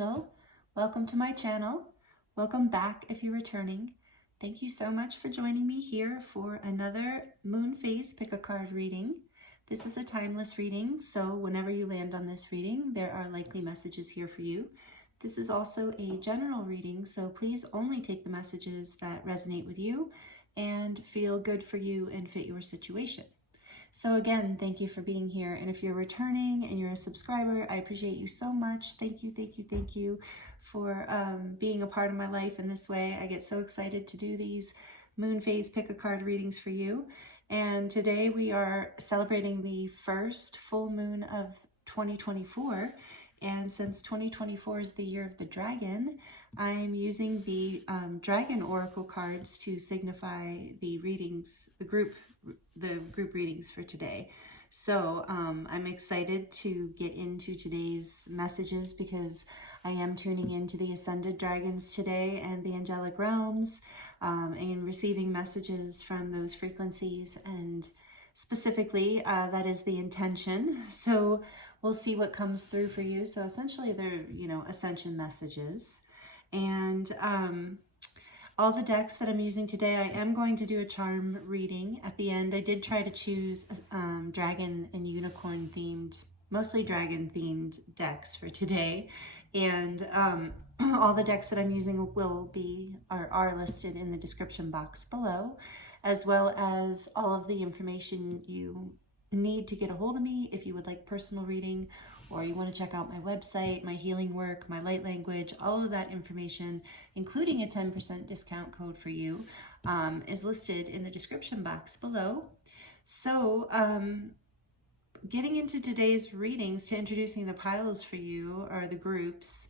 Archangel. Welcome to my channel. Welcome back if you're returning. Thank you so much for joining me here for another moon phase pick a card reading. This is a timeless reading, so whenever you land on this reading, there are likely messages here for you. This is also a general reading, so please only take the messages that resonate with you and feel good for you and fit your situation. So again, thank you for being here. And if you're returning and you're a subscriber, I appreciate you so much. Thank you, thank you, thank you for being a part of my life in this way. I get so excited to do these moon phase pick a card readings for you. And today we are celebrating the first full moon of 2024. And since 2024 is the year of the dragon, I'm using the dragon oracle cards to signify the readings, the group readings for today. So I'm excited to get into today's messages because I am tuning into the ascended dragons today and the angelic realms and receiving messages from those frequencies, and specifically that is the intention. So we'll see what comes through for you. So essentially they're, ascension messages. And all the decks that I'm using today, I am going to do a charm reading at the end. I did try to choose dragon and unicorn themed, mostly dragon themed decks for today. And all the decks that I'm using are listed in the description box below, as well as all of the information you need to get a hold of me if you would like personal reading, or you want to check out my website, my healing work, my light language. All of that information, including a 10% discount code for you, is listed in the description box below. So getting into today's readings, to introducing the piles for you, or the groups.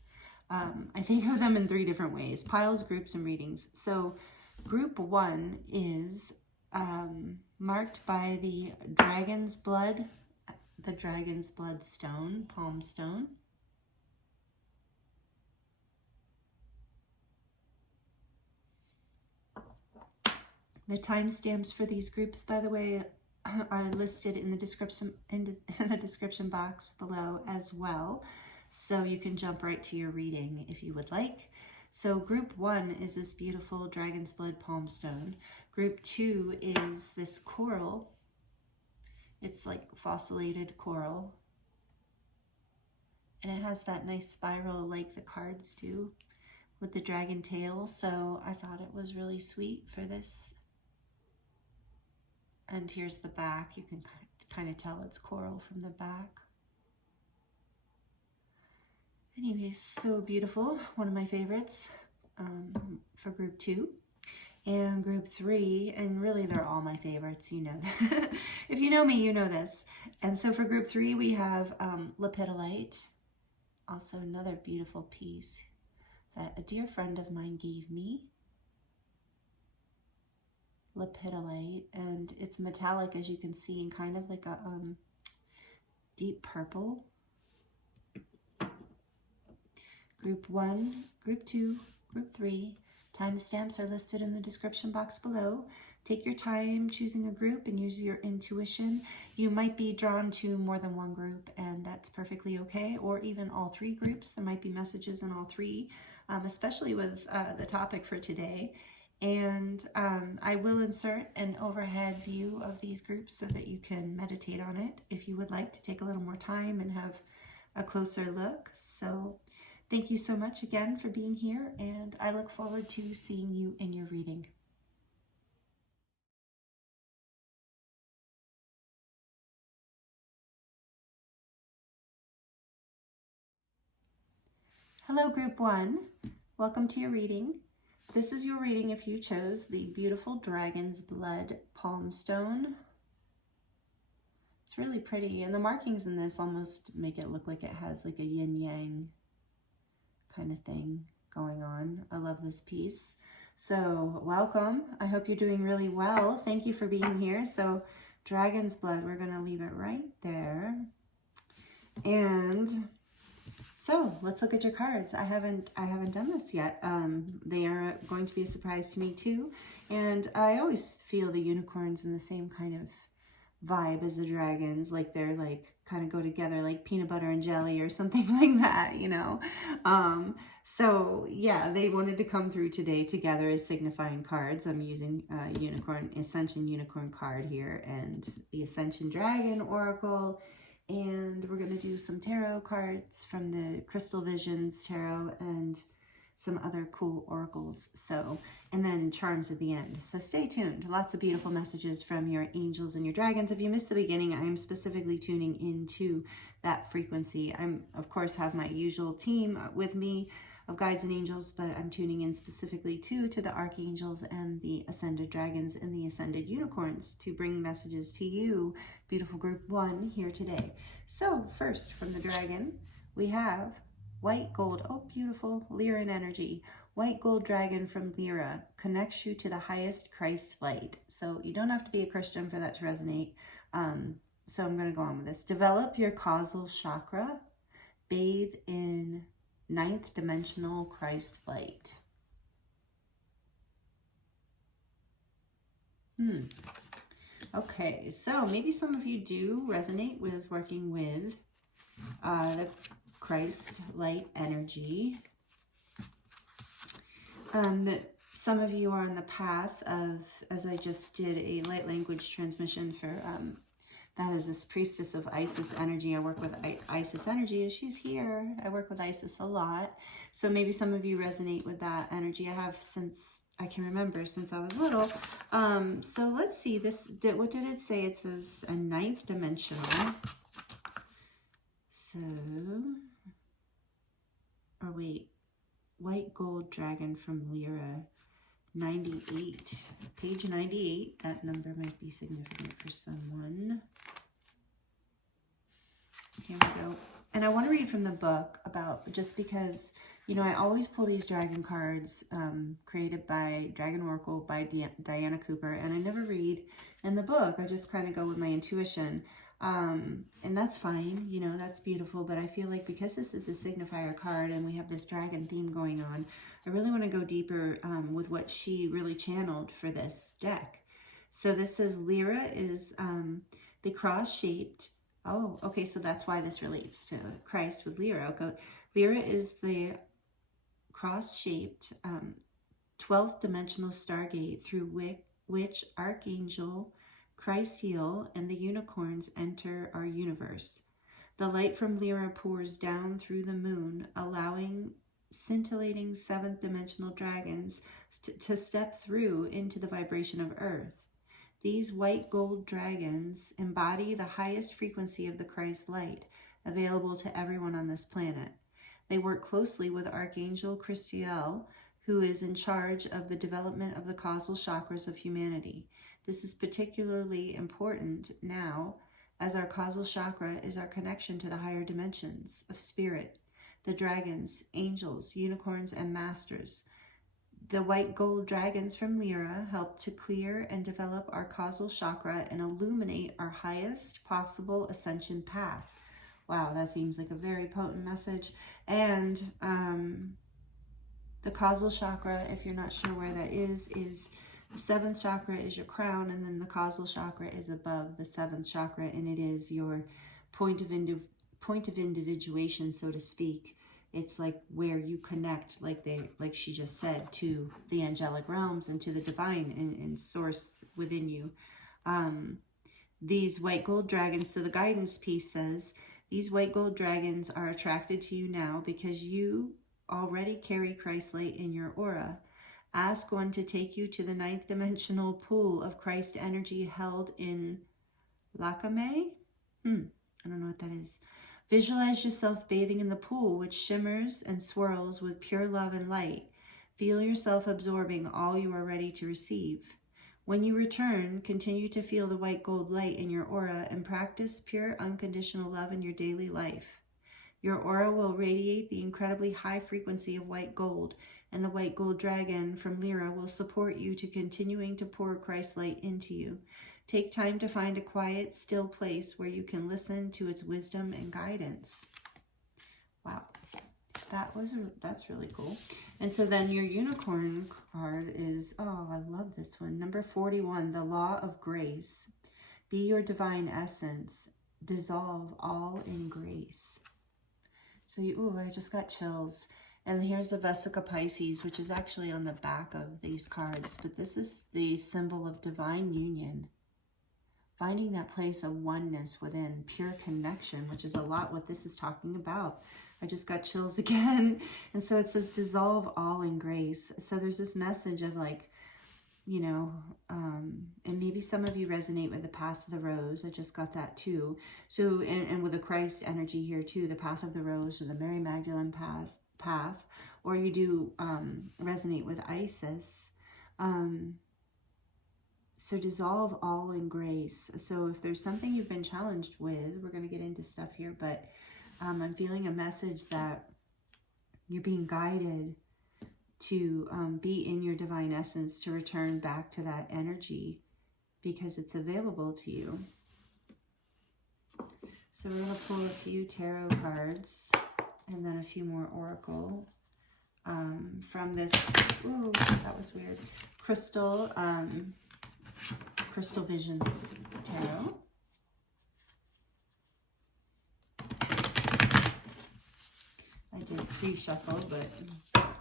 I think of them in 3 different ways: piles, groups, and readings. So group 1 is marked by the dragon's blood stone, palm stone. The timestamps for these groups, by the way, are listed in the description box below as well, so you can jump right to your reading if you would like. So group 1 is this beautiful dragon's blood palm stone. Group 2 is this coral. It's like fossilated coral, and it has that nice spiral like the cards do with the dragon tail. So I thought it was really sweet for this. And here's the back. You can kind of tell it's coral from the back. Anyways, so beautiful. One of my favorites for group 2. And group 3, and really they're all my favorites, you know. If you know me, you know this. And so for group 3, we have Lepidolite, also another beautiful piece that a dear friend of mine gave me. Lepidolite, and it's metallic, as you can see, and kind of like a deep purple. Group 1, group 2, group 3. Timestamps are listed in the description box below. Take your time choosing a group and use your intuition. You might be drawn to more than one group, and that's perfectly okay, or even all 3 groups. There might be messages in all 3, especially with the topic for today. And I will insert an overhead view of these groups so that you can meditate on it if you would like to take a little more time and have a closer look. So thank you so much again for being here, and I look forward to seeing you in your reading. Hello, group 1. Welcome to your reading. This is your reading if you chose the beautiful dragon's blood palm stone. It's really pretty, and the markings in this almost make it look like it has like a yin-yang kind of thing going on. I love this piece. So welcome. I hope you're doing really well. Thank you for being here. So dragon's blood, we're going to leave it right there. And so let's look at your cards. I haven't done this yet. They are going to be a surprise to me too. And I always feel the unicorns in the same kind of vibe as the dragons, like they're like kind of go together like peanut butter and jelly or something like that, you know. So yeah, they wanted to come through today together as signifying cards. I'm using unicorn, Ascension unicorn card here, and the Ascension Dragon Oracle, and we're going to do some tarot cards from the Crystal Visions Tarot and some other cool oracles. So, and then charms at the end. So stay tuned. Lots of beautiful messages from your angels and your dragons. If you missed the beginning, I am specifically tuning into that frequency. I'm, of course, have my usual team with me of guides and angels, but I'm tuning in specifically to the Archangels and the Ascended Dragons and the Ascended Unicorns to bring messages to you, beautiful group one, here today. So first, from the dragon, we have white gold. Oh, beautiful. Lyran energy. White gold dragon from Lyra connects you to the highest Christ light. So you don't have to be a Christian for that to resonate. So I'm going to go on with this. Develop your causal chakra. Bathe in ninth dimensional Christ light. Okay, so maybe some of you do resonate with working with the Christ light energy. Some of you are on the path of, as I just did a light language transmission for, that is this priestess of Isis energy. I work with Isis energy, and she's here. I work with Isis a lot. So maybe some of you resonate with that energy. I have since I can remember, since I was little. So let's see, what did it say? It says a ninth dimensional. So, or wait, white gold dragon from Lyra, 98, page 98. That number might be significant for someone. Here we go. And I want to read from the book about, just because, you know, I always pull these dragon cards created by Dragon Oracle by Diana Cooper, and I never read in the book. I just kind of go with my intuition. And that's fine, you know, that's beautiful, but I feel like because this is a signifier card and we have this dragon theme going on, I really want to go deeper with what she really channeled for this deck. So this says Lyra is the cross-shaped, oh, okay, so that's why this relates to Christ with Lyra. Okay. Lyra is the cross-shaped 12th dimensional stargate through which Archangel Christiel and the unicorns enter our universe. The light from Lyra pours down through the moon, allowing scintillating seventh dimensional dragons to step through into the vibration of Earth. These white gold dragons embody the highest frequency of the Christ light available to everyone on this planet. They work closely with Archangel Christiel, who is in charge of the development of the causal chakras of humanity. This is particularly important now, as our causal chakra is our connection to the higher dimensions of spirit, the dragons, angels, unicorns, and masters. The white gold dragons from Lyra help to clear and develop our causal chakra and illuminate our highest possible ascension path. Wow, that seems like a very potent message. And the causal chakra, if you're not sure where that is the seventh chakra is your crown, and then the causal chakra is above the seventh chakra, and it is your point of individuation, so to speak. It's like where you connect, like she just said, to the angelic realms and to the divine and source within you. These white gold dragons, so the guidance piece says, these white gold dragons are attracted to you now because you already carry Christ light in your aura. Ask one to take you to the ninth dimensional pool of Christ energy held in Lakame. I don't know what that is. Visualize yourself bathing in the pool, which shimmers and swirls with pure love and light. Feel yourself absorbing all you are ready to receive. When you return, continue to feel the white gold light in your aura and practice pure unconditional love in your daily life. Your aura will radiate the incredibly high frequency of white gold, and the white gold dragon from Lyra will support you to continuing to pour Christ light into you. Take time to find a quiet, still place where you can listen to its wisdom and guidance. Wow, that's really cool. And so then your unicorn card is, oh, I love this one. Number 41, the law of grace. Be your divine essence. Dissolve all in grace. So I just got chills. And here's the Vesica Pisces, which is actually on the back of these cards. But this is the symbol of divine union. Finding that place of oneness within, pure connection, which is a lot what this is talking about. I just got chills again. And so it says dissolve all in grace. So there's this message of like, you know, and maybe some of you resonate with the path of the rose. I just got that too. So, and with the Christ energy here too, the path of the rose or the Mary Magdalene path, or you do resonate with Isis. So dissolve all in grace. So if there's something you've been challenged with, we're going to get into stuff here, but I'm feeling a message that you're being guided to be in your divine essence, to return back to that energy because it's available to you. So we're going to pull a few tarot cards and then a few more oracle from this, ooh, that was weird, Crystal Visions Tarot. I did do shuffle, but I'm going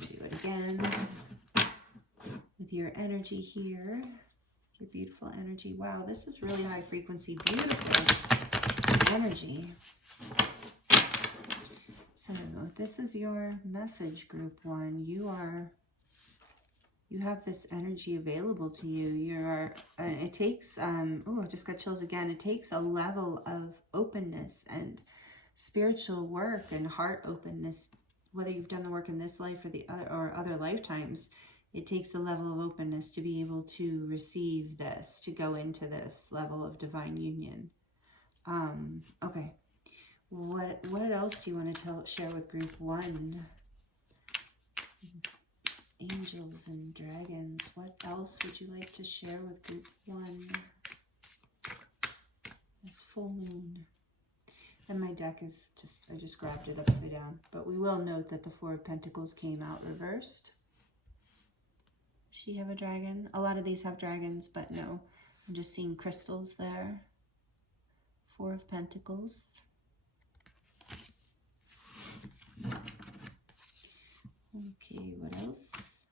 to do it again with your energy here, your beautiful energy. Wow, this is really high frequency, beautiful energy. So this is your message, group 1. You have this energy available to you. It takes, I just got chills again. It takes a level of openness and spiritual work and heart openness, whether you've done the work in this life or the other lifetimes. It takes a level of openness to be able to receive this, to go into this level of divine union. Okay. What else do you want to share with group 1? Angels and dragons. What else would you like to share with group 1? This full moon. And my deck is I just grabbed it upside down. But we will note that the 4 of Pentacles came out reversed. Does she have a dragon? A lot of these have dragons, but no. I'm just seeing crystals there. 4 of Pentacles. Okay, what else?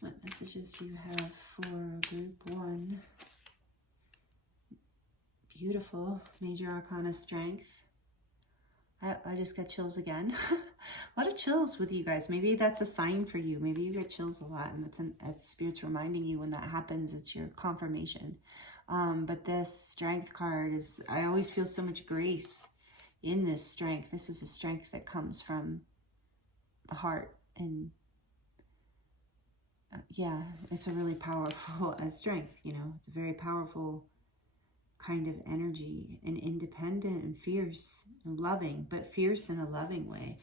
What messages do you have for group 1? Beautiful. Major Arcana Strength. I just got chills again. A lot of chills with you guys. Maybe that's a sign for you. Maybe you get chills a lot, and that's Spirit's reminding you when that happens. It's your confirmation. But this Strength card is, I always feel so much grace in this strength. This is a strength that comes from the heart, and yeah, it's a really powerful strength, you know. It's a very powerful kind of energy, and independent and fierce and loving, but fierce in a loving way.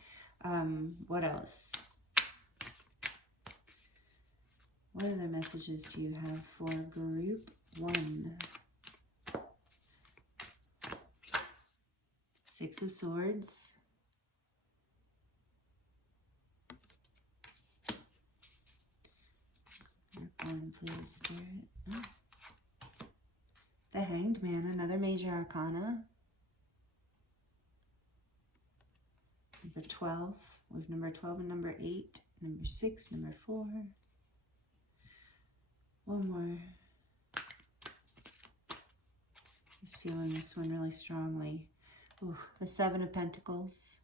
What else? What other messages do you have for group 1? 6 of Swords. Group 1, please, Spirit. Oh. The Hanged Man, another major arcana. Number 12. We have number 12 and number 8. Number 6, number 4. One more. Just feeling this one really strongly. Ooh, the 7 of Pentacles.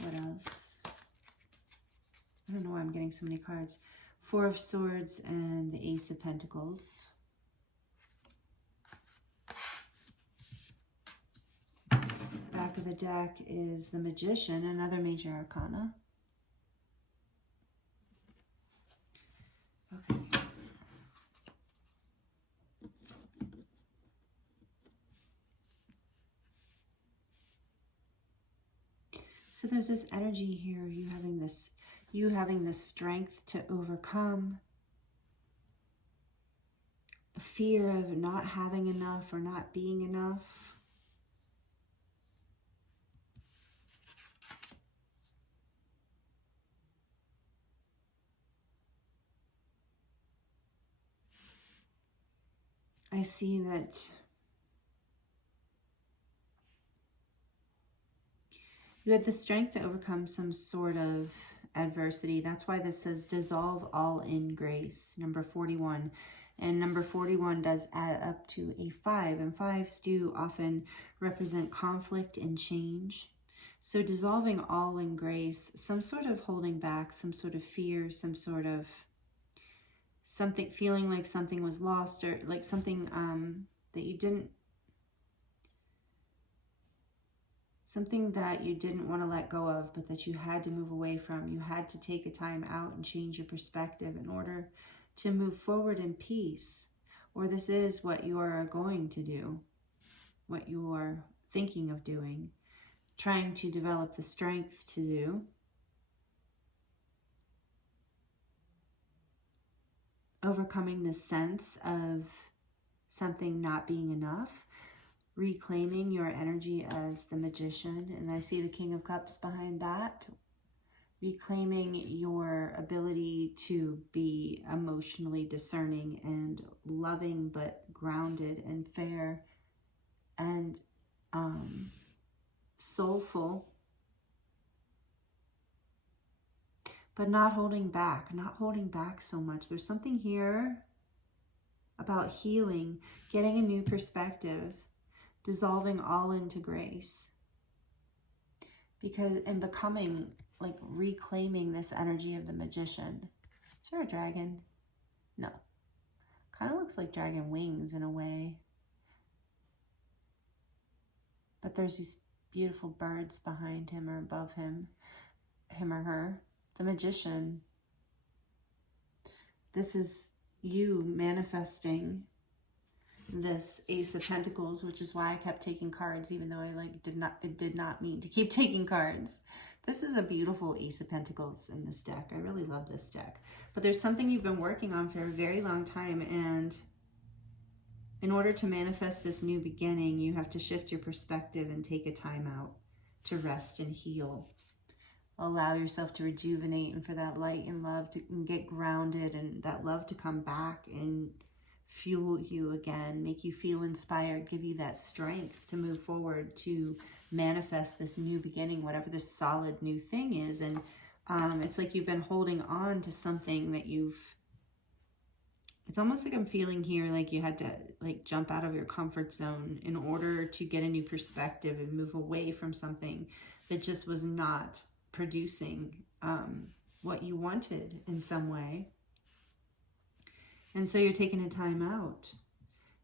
What else? I don't know why I'm getting so many cards. 4 of Swords and the Ace of Pentacles. Back of the deck is the Magician, another major arcana. Okay. So there's this energy here, you having this strength to overcome a fear of not having enough or not being enough. see that you had the strength to overcome some sort of adversity. That's why this says dissolve all in grace, number 41. And number 41 does add up to a 5. And 5s do often represent conflict and change. So dissolving all in grace, some sort of holding back, some sort of fear, some sort of something, feeling like something was lost, or like something that you didn't, something that you didn't want to let go of, but that you had to move away from. You had to take a time out and change your perspective in order to move forward in peace. Or this is what you are going to do, what you are thinking of doing, trying to develop the strength to do. Overcoming this sense of something not being enough. Reclaiming your energy as the magician. And I see the King of Cups behind that. Reclaiming your ability to be emotionally discerning and loving, but grounded and fair and soulful, but not holding back so much. There's something here about healing, getting a new perspective, dissolving all into grace, because and becoming, like, reclaiming this energy of the magician. Is there a dragon? No. Kind of looks like dragon wings in a way. But there's these beautiful birds behind him or above him or her. The magician. This is you manifesting this Ace of Pentacles, which is why I kept taking cards, even though I did not mean to keep taking cards. This is a beautiful Ace of Pentacles in this deck. I really love this deck. But there's something you've been working on for a very long time, and in order to manifest this new beginning, you have to shift your perspective and take a time out to rest and heal. Allow yourself to rejuvenate and for that light and love to get grounded, and that love to come back and fuel you again, make you feel inspired, give you that strength to move forward, to manifest this new beginning, whatever this solid new thing is. And it's like you've been holding on to something that it's almost like I'm feeling here like you had to like jump out of your comfort zone in order to get a new perspective and move away from something that just was not producing what you wanted in some way. And so you're taking a time out.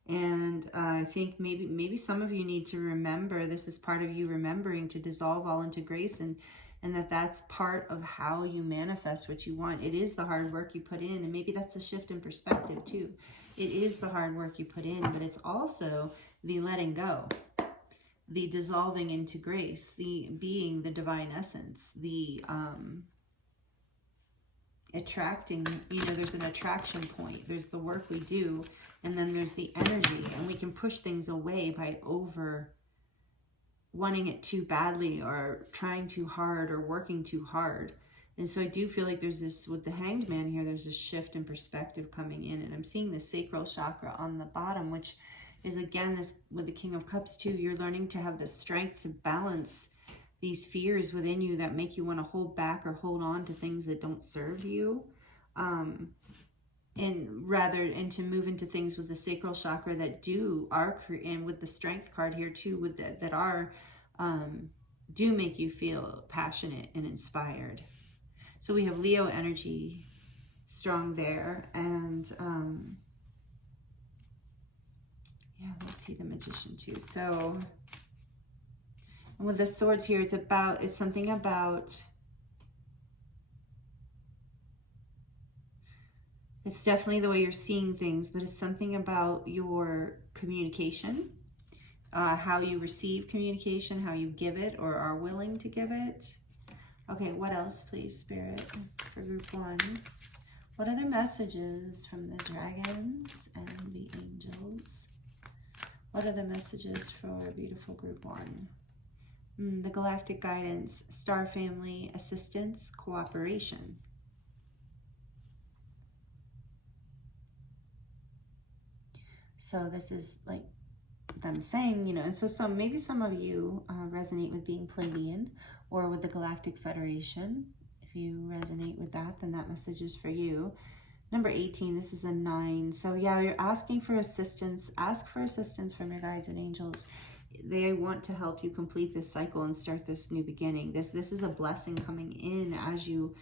And I think maybe some of you need to remember, this is part of you remembering to dissolve all into grace, and that's part of how you manifest what you want. It is the hard work you put in, and maybe that's a shift in perspective too. It is the hard work you put in, but it's also the letting go, the dissolving into grace, the being the divine essence, the attracting, there's an attraction point. There's the work we do, and then there's the energy, and we can push things away by over wanting it too badly or trying too hard or working too hard. And so I do feel like there's this, with the Hanged Man here, there's this shift in perspective coming in, and I'm seeing the sacral chakra on the bottom, which is again this with the King of Cups too. You're learning to have the strength to balance these fears within you that make you want to hold back or hold on to things that don't serve you, and to move into things with the sacral chakra that and with the Strength card here too, with that are do make you feel passionate and inspired. So we have Leo energy strong there, and yeah, let's see the Magician too. So, and with the Swords here, it's something about, it's definitely the way you're seeing things, but it's something about your communication, how you receive communication, how you give it or are willing to give it. Okay, what else, please, Spirit, for group 1? What other messages from the dragons and the angels? What are the messages for beautiful group 1? The galactic guidance, star family, assistance, cooperation. So this is like them saying, you know, and so maybe some of you resonate with being Pleiadian or with the Galactic Federation. If you resonate with that, then that message is for you. Number 18, this is a 9. So yeah, you're asking for assistance. Ask for assistance from your guides and angels. They want to help you complete this cycle and start this new beginning. This is a blessing coming in as you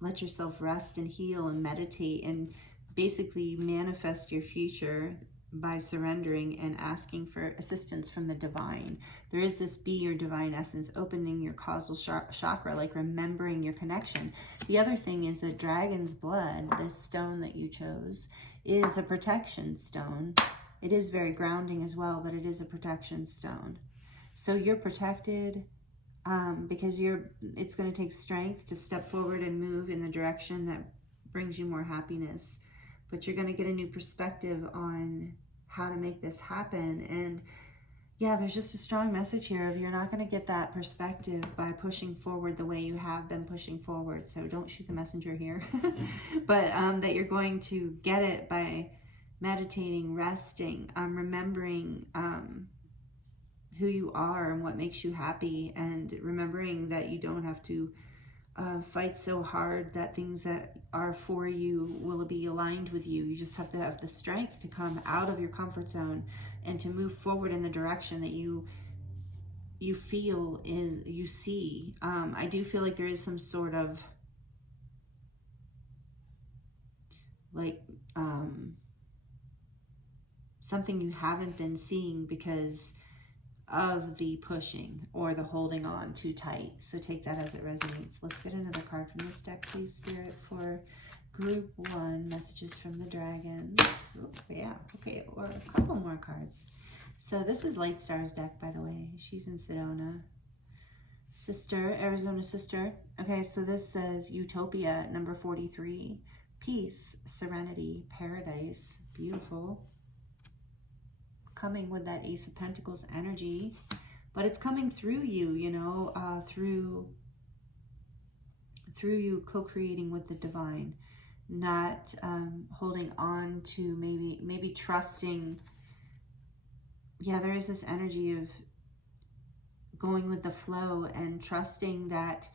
let yourself rest and heal and meditate and basically manifest your future by surrendering and asking for assistance from the divine. There is this be your divine essence, opening your causal chakra, like remembering your connection. The other thing is that dragon's blood, this stone that you chose, is a protection stone. It is very grounding as well, but it is a protection stone. So you're protected because it's going to take strength to step forward and move in the direction that brings you more happiness. But you're going to get a new perspective on how to make this happen. And yeah, there's just a strong message here of you're not going to get that perspective by pushing forward the way you have been pushing forward. So don't shoot the messenger here. But that you're going to get it by meditating, resting, remembering who you are and what makes you happy, and remembering that you don't have to fight so hard that things that are for you will be aligned with you. You just have to have the strength to come out of your comfort zone and to move forward in the direction that you feel is you see. I do feel like there is some sort of like something you haven't been seeing because of the pushing or the holding on too tight. So take that as it resonates. Let's get another card from this deck, please, Spirit, for group 1, messages from the dragons. Oh, yeah, okay, or a couple more cards. So this is Light Star's deck, by the way. She's in Sedona. Sister, Arizona sister. Okay, so this says Utopia, number 43. Peace, serenity, paradise. Beautiful. Coming with that Ace of Pentacles energy, but it's coming through you, you know, through you co-creating with the divine, not holding on to maybe trusting. Yeah, there is this energy of going with the flow and trusting that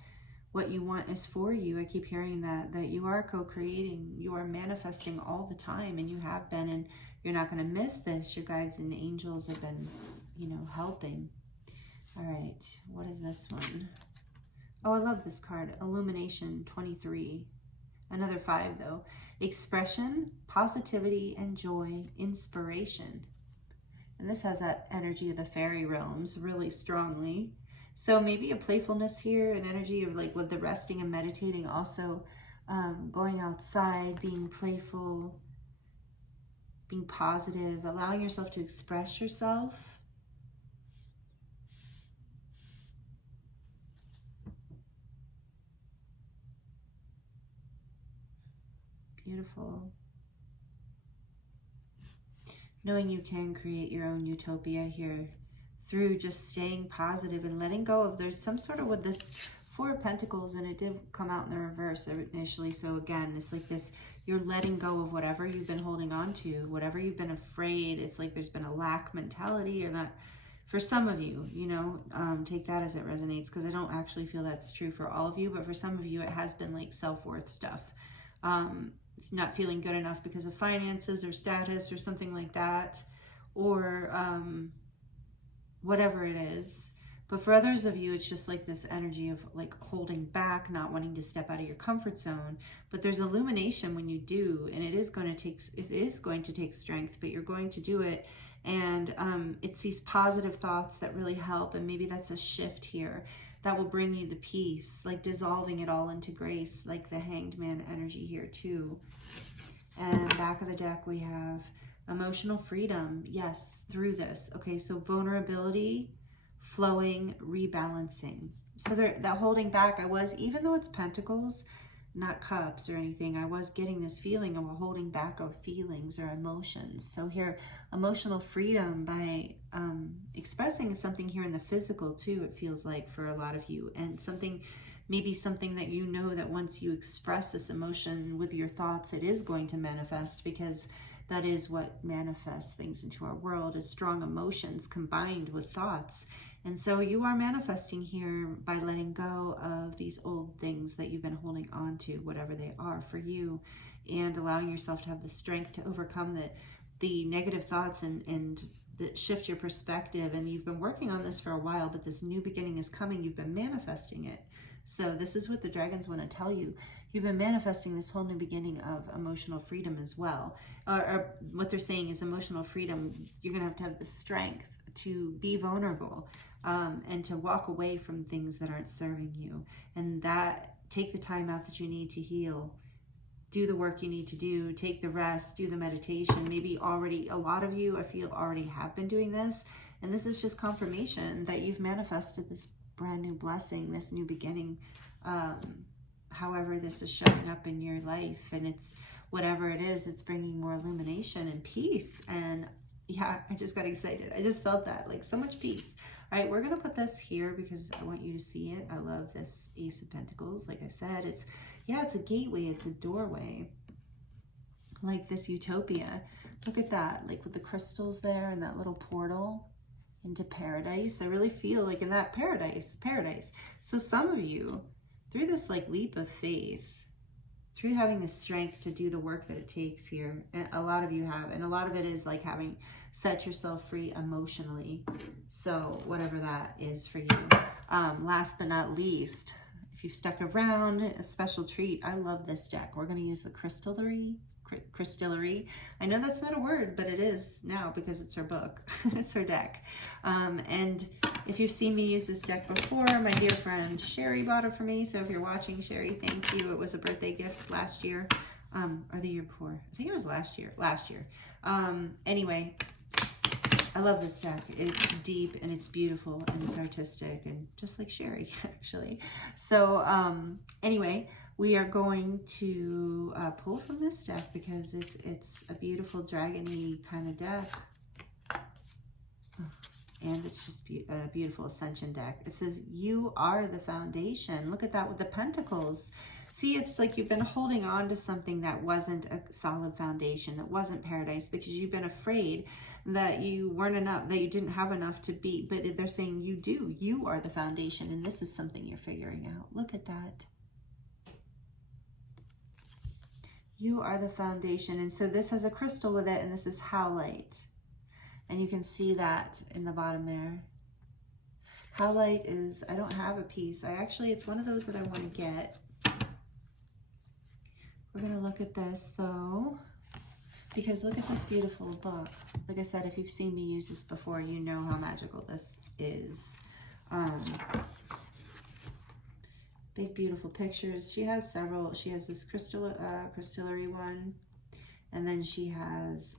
what you want is for you. I keep hearing that you are co-creating, you are manifesting all the time, and you have been, and you're not going to miss this. Your guides and angels have been, you know, helping. All right, what is this one? Oh, I love this card. Illumination 23. Another 5, though. Expression, positivity, and joy, inspiration. And this has that energy of the fairy realms really strongly. So maybe a playfulness here, an energy of like with the resting and meditating, also going outside, being playful, being positive, allowing yourself to express yourself. Beautiful. Knowing you can create your own utopia here through just staying positive and letting go of, there's some sort of with this 4 of Pentacles, and it did come out in the reverse initially. So again, it's like this, you're letting go of whatever you've been holding on to, whatever you've been afraid. It's like there's been a lack mentality, or that for some of you, you know, take that as it resonates, because I don't actually feel that's true for all of you, but for some of you, it has been like self-worth stuff. Not feeling good enough because of finances or status or something like that, or whatever it is. But for others of you, it's just like this energy of like holding back, not wanting to step out of your comfort zone. But there's illumination when you do, and it is going to take strength, but you're going to do it. And it's these positive thoughts that really help, and maybe that's a shift here that will bring you the peace, like dissolving it all into grace, like the Hanged Man energy here too. And back of the deck we have emotional freedom. Yes, through this. Okay, so vulnerability, flowing, rebalancing. So that holding back, even though it's Pentacles, not cups or anything, I was getting this feeling of a holding back of feelings or emotions. So here, emotional freedom by expressing something here in the physical too, it feels like for a lot of you. And maybe something that you know that once you express this emotion with your thoughts, it is going to manifest, because that is what manifests things into our world, is strong emotions combined with thoughts. And so you are manifesting here by letting go of these old things that you've been holding on to, whatever they are for you, and allowing yourself to have the strength to overcome the negative thoughts and that shift your perspective. And you've been working on this for a while, but this new beginning is coming. You've been manifesting it. So this is what the dragons want to tell you. You've been manifesting this whole new beginning of emotional freedom as well. Or what they're saying is emotional freedom. You're going to have the strength to be vulnerable, and to walk away from things that aren't serving you. And that, take the time out that you need to heal. Do the work you need to do, take the rest, do the meditation. Maybe already, a lot of you, I feel, already have been doing this. And this is just confirmation that you've manifested this brand new blessing, this new beginning. However this is showing up in your life. And it's, whatever it is, it's bringing more illumination and peace. And yeah, I just got excited. I just felt that, like, so much peace. All right, we're going to put this here because I want you to see it. I love this Ace of Pentacles. Like I said, it's a gateway. It's a doorway. Like this utopia. Look at that, like with the crystals there and that little portal into paradise. I really feel like in that paradise. So some of you, through this like leap of faith, through having the strength to do the work that it takes here, and a lot of you have, and a lot of it is like having set yourself free emotionally. So whatever that is for you. Last but not least, if you've stuck around, a special treat. I love this deck. We're going to use the crystallary. I know that's not a word, but it is now because it's her book. It's her deck. And if you've seen me use this deck before, my dear friend Sherry bought it for me. So if you're watching, Sherry, thank you. It was a birthday gift last year, or the year before. I think it was last year. Anyway, I love this deck. It's deep and it's beautiful and it's artistic and just like Sherry, actually. So anyway, we are going to pull from this deck because it's a beautiful dragon-y kind of deck. And it's just a beautiful ascension deck. It says, you are the foundation. Look at that with the pentacles. See, it's like you've been holding on to something that wasn't a solid foundation, that wasn't paradise, because you've been afraid that you weren't enough, that you didn't have enough to be. But they're saying you do. You are the foundation, and this is something you're figuring out. Look at that. You are the foundation. And so this has a crystal with it, and this is howlite. And you can see that in the bottom there. Howlite is, I don't have a piece. It's one of those that I want to get. We're going to look at this though, because look at this beautiful book. Like I said, if you've seen me use this before, you know how magical this is. Big, beautiful pictures. She has several. She has this crystallary one. And then she has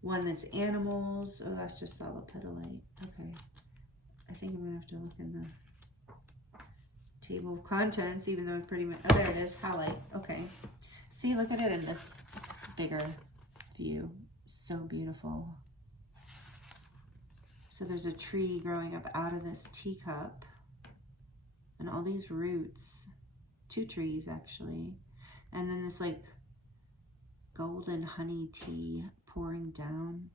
one that's animals. Oh, that's just lepidolite. Okay. I think I'm going to have to look in the table of contents, even though it's pretty much... Oh, there it is. Howlite. Okay. See, look at it in this bigger view. So beautiful. So there's a tree growing up out of this teacup. And all these roots. 2 trees, actually. And then this, like, golden honey tea pouring down.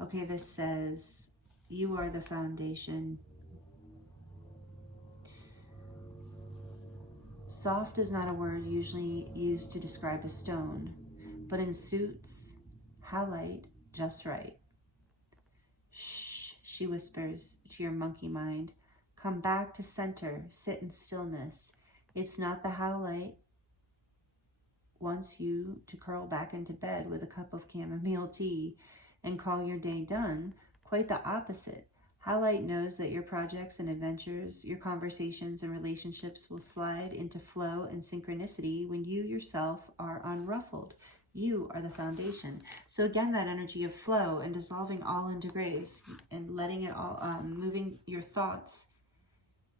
Okay, this says, you are the foundation. Soft is not a word usually used to describe a stone, but in suits howlite just right. Shh, she whispers to your monkey mind. Come back to center, sit in stillness. It's not the howlite wants you to curl back into bed with a cup of chamomile tea and call your day done. Quite the opposite. Howlite knows that your projects and adventures, your conversations and relationships will slide into flow and synchronicity when you yourself are unruffled. You are the foundation. So again, that energy of flow and dissolving all into grace and letting it all, moving your thoughts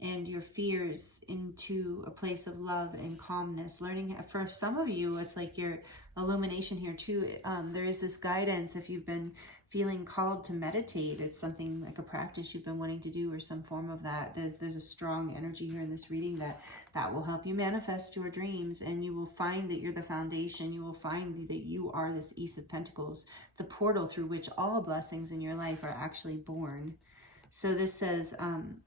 and your fears into a place of love and calmness. Learning, for some of you, it's like your illumination here too. There is this guidance if you've been feeling called to meditate. It's something like a practice you've been wanting to do, or some form of that. There's a strong energy here in this reading that will help you manifest your dreams, and you will find that you're the foundation. You will find that you are this Ace of Pentacles, the portal through which all blessings in your life are actually born. So this says,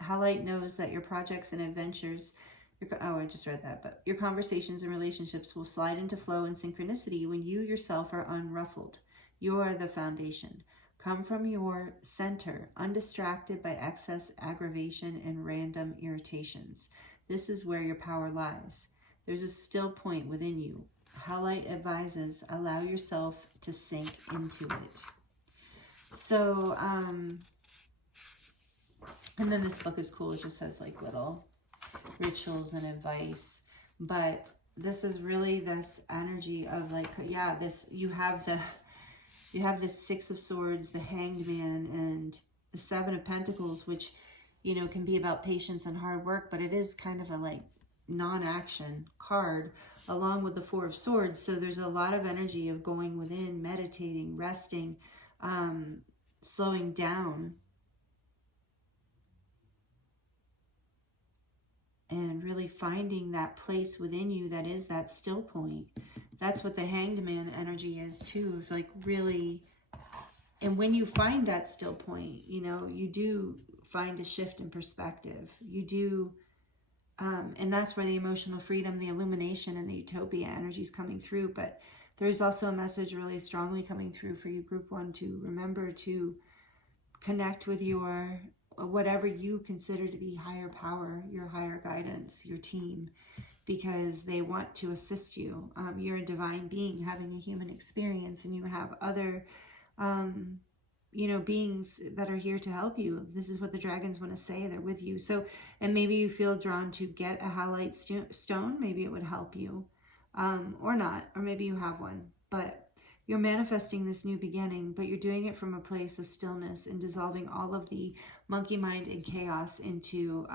Halite knows that your projects and adventures, I just read that, but your conversations and relationships will slide into flow and synchronicity when you yourself are unruffled. You are the foundation. Come from your center, undistracted by excess aggravation and random irritations. This is where your power lies. There's a still point within you. Halite advises, allow yourself to sink into it. So, and then this book is cool. It just has like little rituals and advice. But this is really this energy of like, yeah, this, you have this Six of Swords, the Hanged Man, and the Seven of Pentacles, which, you know, can be about patience and hard work, but it is kind of a like non-action card, along with the Four of Swords. So there's a lot of energy of going within, meditating, resting, slowing down, and really finding that place within you that is that still point. That's what the Hanged Man energy is too, of like really, and when you find that still point, you know, you do find a shift in perspective. You do, and that's where the emotional freedom, the illumination, and the utopia energy is coming through. But there's also a message really strongly coming through for you, Group 1, to remember to connect with your, whatever you consider to be higher power, your higher guidance, your team, because they want to assist you. You're a divine being having a human experience, and you have other, you know, beings that are here to help you. This is what the dragons want to say. They're with you. So, and maybe you feel drawn to get a halite stone. Maybe it would help you, or not, or maybe you have one, but you're manifesting this new beginning, but you're doing it from a place of stillness and dissolving all of the monkey mind and chaos into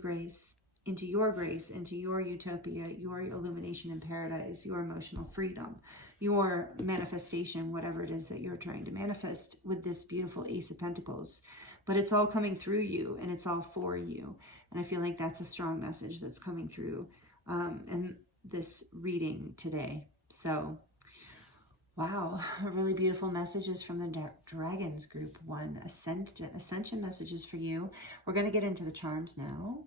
grace, into your utopia, your illumination and paradise, your emotional freedom, your manifestation, whatever it is that you're trying to manifest with this beautiful Ace of Pentacles. But it's all coming through you, and it's all for you. And I feel like that's a strong message that's coming through in this reading today. So, wow, really beautiful messages from the Dragons, Group 1. Ascension messages for you. We're going to get into the charms now.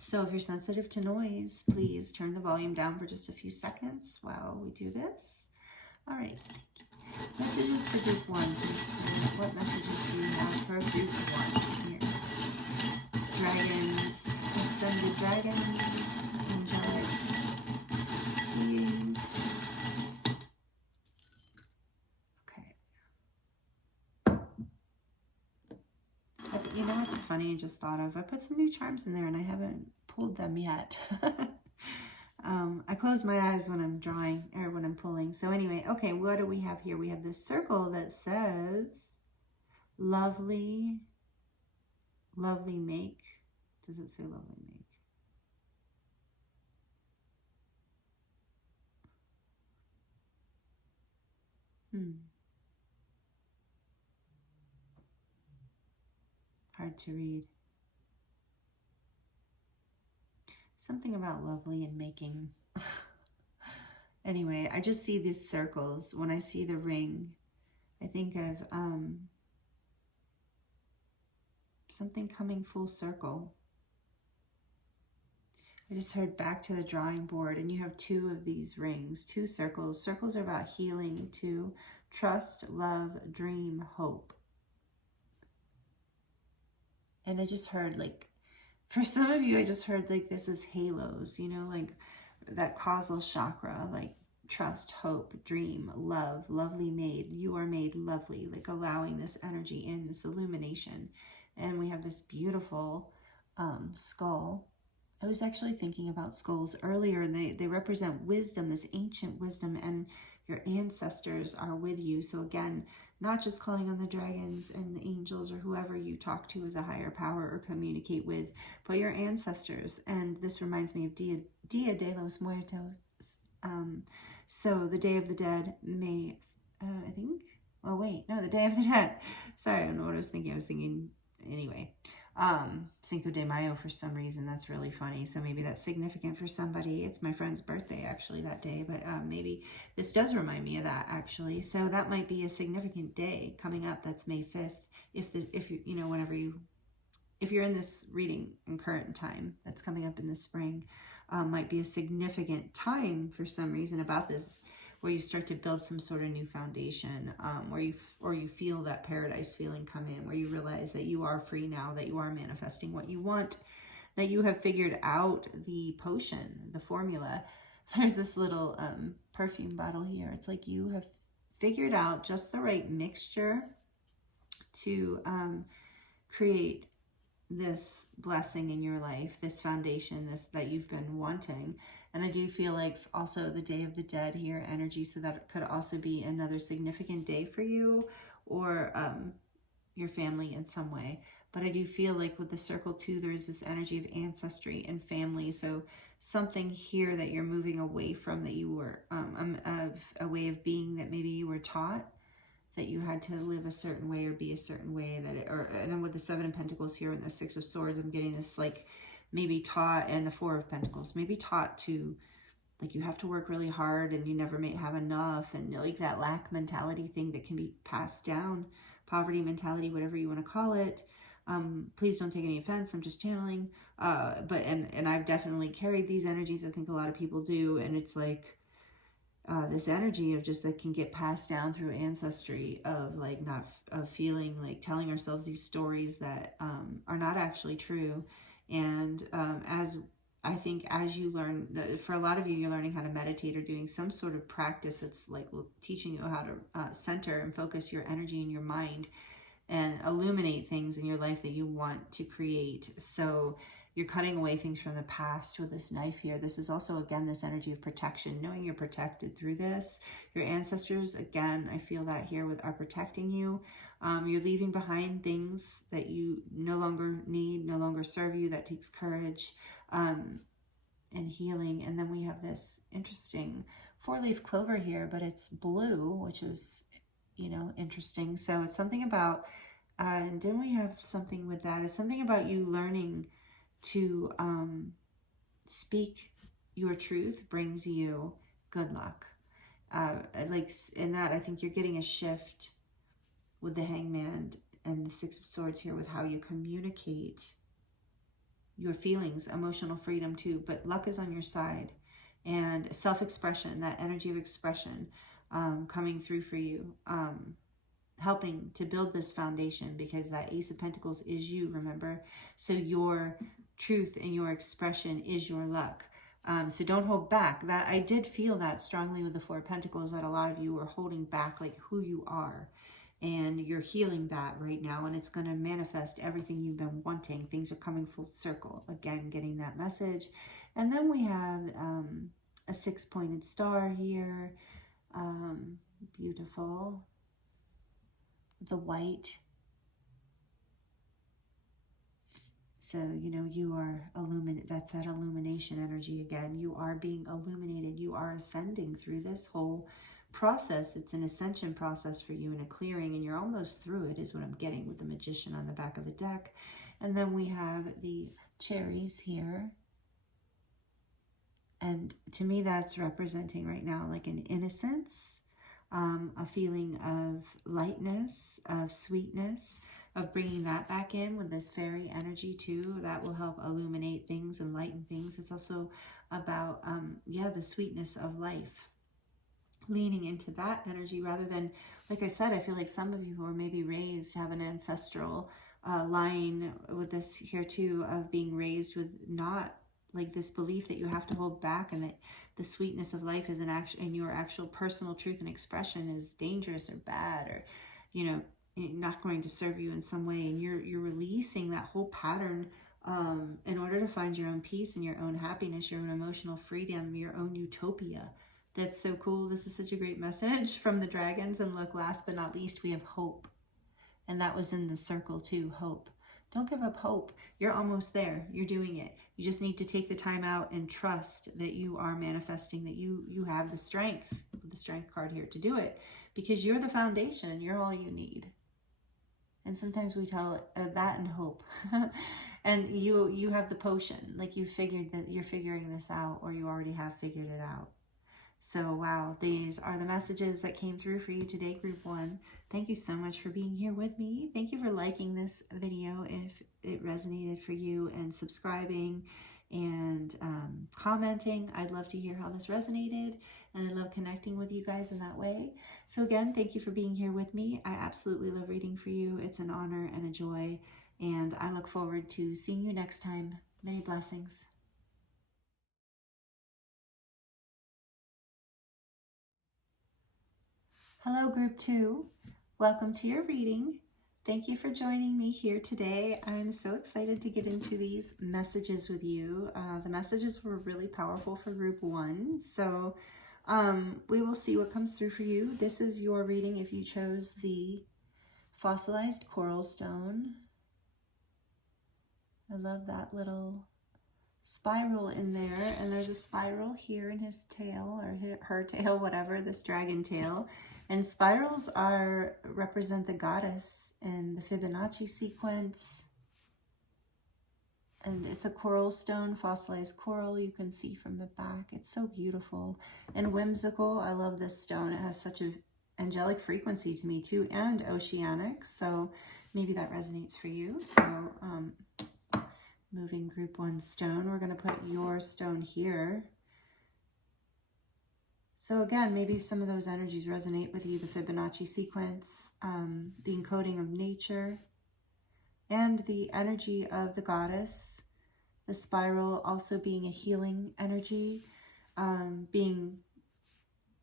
So if you're sensitive to noise, please turn the volume down for just a few seconds while we do this. All right. Messages for Group 1, please. What messages do you have for Group 1 here? Dragons, ascended dragons, angelic, please. You know what's funny? I just thought of, I put some new charms in there and I haven't pulled them yet. I close my eyes when I'm drawing, or when I'm pulling. So anyway, okay, what do we have here? We have this circle that says, lovely, lovely make. Does it say lovely make? Hard to read. Something about lovely and making. Anyway, I just see these circles. When I see the ring, I think of something coming full circle. I just heard back to the drawing board, and you have two of these rings, two circles. Circles are about healing too. Trust, love, dream, hope. And I just heard, like, for some of you, I just heard like this is halos, you know, like that causal chakra, like trust, hope, dream, love, lovely made. You are made lovely, like allowing this energy in, this illumination. And we have this beautiful skull. I was actually thinking about skulls earlier, and they represent wisdom, this ancient wisdom, and your ancestors are with you. So again, not just calling on the dragons and the angels or whoever you talk to as a higher power or communicate with, but your ancestors. And this reminds me of Dia de los Muertos. So the Day of the Dead, May, I think Oh, wait, no, the Day of the Dead. Sorry, I don't know what I was thinking. I was thinking, anyway, Cinco de Mayo for some reason. That's really funny. So maybe that's significant for somebody. It's my friend's birthday, actually, that day. But maybe this does remind me of that, actually. So that might be a significant day coming up. That's May 5th. If you, if you're in this reading in current time that's coming up in the spring, might be a significant time for some reason about this, where you start to build some sort of new foundation, where you feel that paradise feeling come in, where you realize that you are free now, that you are manifesting what you want, that you have figured out the potion, the formula. There's this little perfume bottle here. It's like you have figured out just the right mixture to create this blessing in your life, this foundation, this that you've been wanting. And I do feel like also the Day of the Dead here energy, so that could also be another significant day for you or your family in some way. But I do feel like with the circle too, there is this energy of ancestry and family. So something here that you're moving away from, that you were of a way of being that maybe you were taught, that you had to live a certain way or be a certain way, and then with the Seven of Pentacles here and the Six of Swords, I'm getting this like maybe taught, and the Four of Pentacles, maybe taught to, like, you have to work really hard and you never may have enough, and like that lack mentality thing that can be passed down, poverty mentality, whatever you want to call it. Please don't take any offense, I'm just channeling. But I've definitely carried these energies. I think a lot of people do, and it's like, this energy of just that can get passed down through ancestry, of like of feeling like telling ourselves these stories that are not actually true. And as you learn, for a lot of you, you're learning how to meditate or doing some sort of practice that's like teaching you how to center and focus your energy in your mind and illuminate things in your life that you want to create. So you're cutting away things from the past with this knife here. This is also, again, this energy of protection, knowing you're protected through this. Your ancestors, again, I feel that here are protecting you. You're leaving behind things that you no longer need, no longer serve you. That takes courage and healing. And then we have this interesting 4-leaf clover here, but it's blue, which is, interesting. So it's something about, and then we have something with that. It's something about you learning to speak your truth brings you good luck. Like in that, I think you're getting a shift with the Hangman and the Six of Swords here with how you communicate your feelings, emotional freedom too. But luck is on your side, and self-expression, that energy of expression coming through for you, helping to build this foundation, because that Ace of Pentacles is you, remember? So your truth and your expression is your luck. So don't hold back. That I did feel that strongly with the Four of Pentacles, that a lot of you were holding back like who you are, and you're healing that right now, and it's going to manifest everything you've been wanting. Things are coming full circle. Again, getting that message. And then we have a 6-pointed star here. Beautiful. The white. So, you are illuminated. That's that illumination energy again. You are being illuminated. You are ascending through this whole process. It's an ascension process for you, and a clearing, and you're almost through it, is what I'm getting with the Magician on the back of the deck. And then we have the cherries here. And to me, that's representing right now like an innocence, a feeling of lightness, of sweetness, of bringing that back in with this fairy energy too. That will help illuminate things and lighten things. It's also about, the sweetness of life. Leaning into that energy rather than, like I said, I feel like some of you were maybe raised to have an ancestral line with this here too, of being raised with not like this belief that you have to hold back, and that the sweetness of life is and your actual personal truth and expression is dangerous or bad, or not going to serve you in some way. And you're releasing that whole pattern in order to find your own peace and your own happiness, your own emotional freedom, your own utopia. That's so cool. This is such a great message from the dragons. And look, last but not least, we have hope. And that was in the circle too, hope. Don't give up hope. You're almost there. You're doing it. You just need to take the time out and trust that you are manifesting, that you have the strength card here to do it, because you're the foundation. You're all you need. And sometimes we tell that and hope. And you have the potion, like you figured that you're figuring this out, or you already have figured it out. So wow, these are the messages that came through for you today, group 1. Thank you so much for being here with me. Thank you for liking this video if it resonated for you, and subscribing and commenting. I'd love to hear how this resonated, and I love connecting with you guys in that way. So again, thank you for being here with me. I absolutely love reading for you. It's an honor and a joy, and I look forward to seeing you next time. Many blessings. Hello, group 2. Welcome to your reading. Thank you for joining me here today. I'm so excited to get into these messages with you. The messages were really powerful for group 1. So we will see what comes through for you. This is your reading if you chose the Fossilized Coral Stone. I love that little spiral in there, and there's a spiral here in his tail, or her tail, whatever, this dragon tail. And spirals represent the goddess in the Fibonacci sequence. And it's a coral stone, fossilized coral, you can see from the back. It's so beautiful and whimsical. I love this stone. It has such an angelic frequency to me too, and oceanic. So maybe that resonates for you. So moving group 1 stone, we're going to put your stone here. So again, maybe some of those energies resonate with you, the Fibonacci sequence, the encoding of nature, and the energy of the goddess, the spiral also being a healing energy, being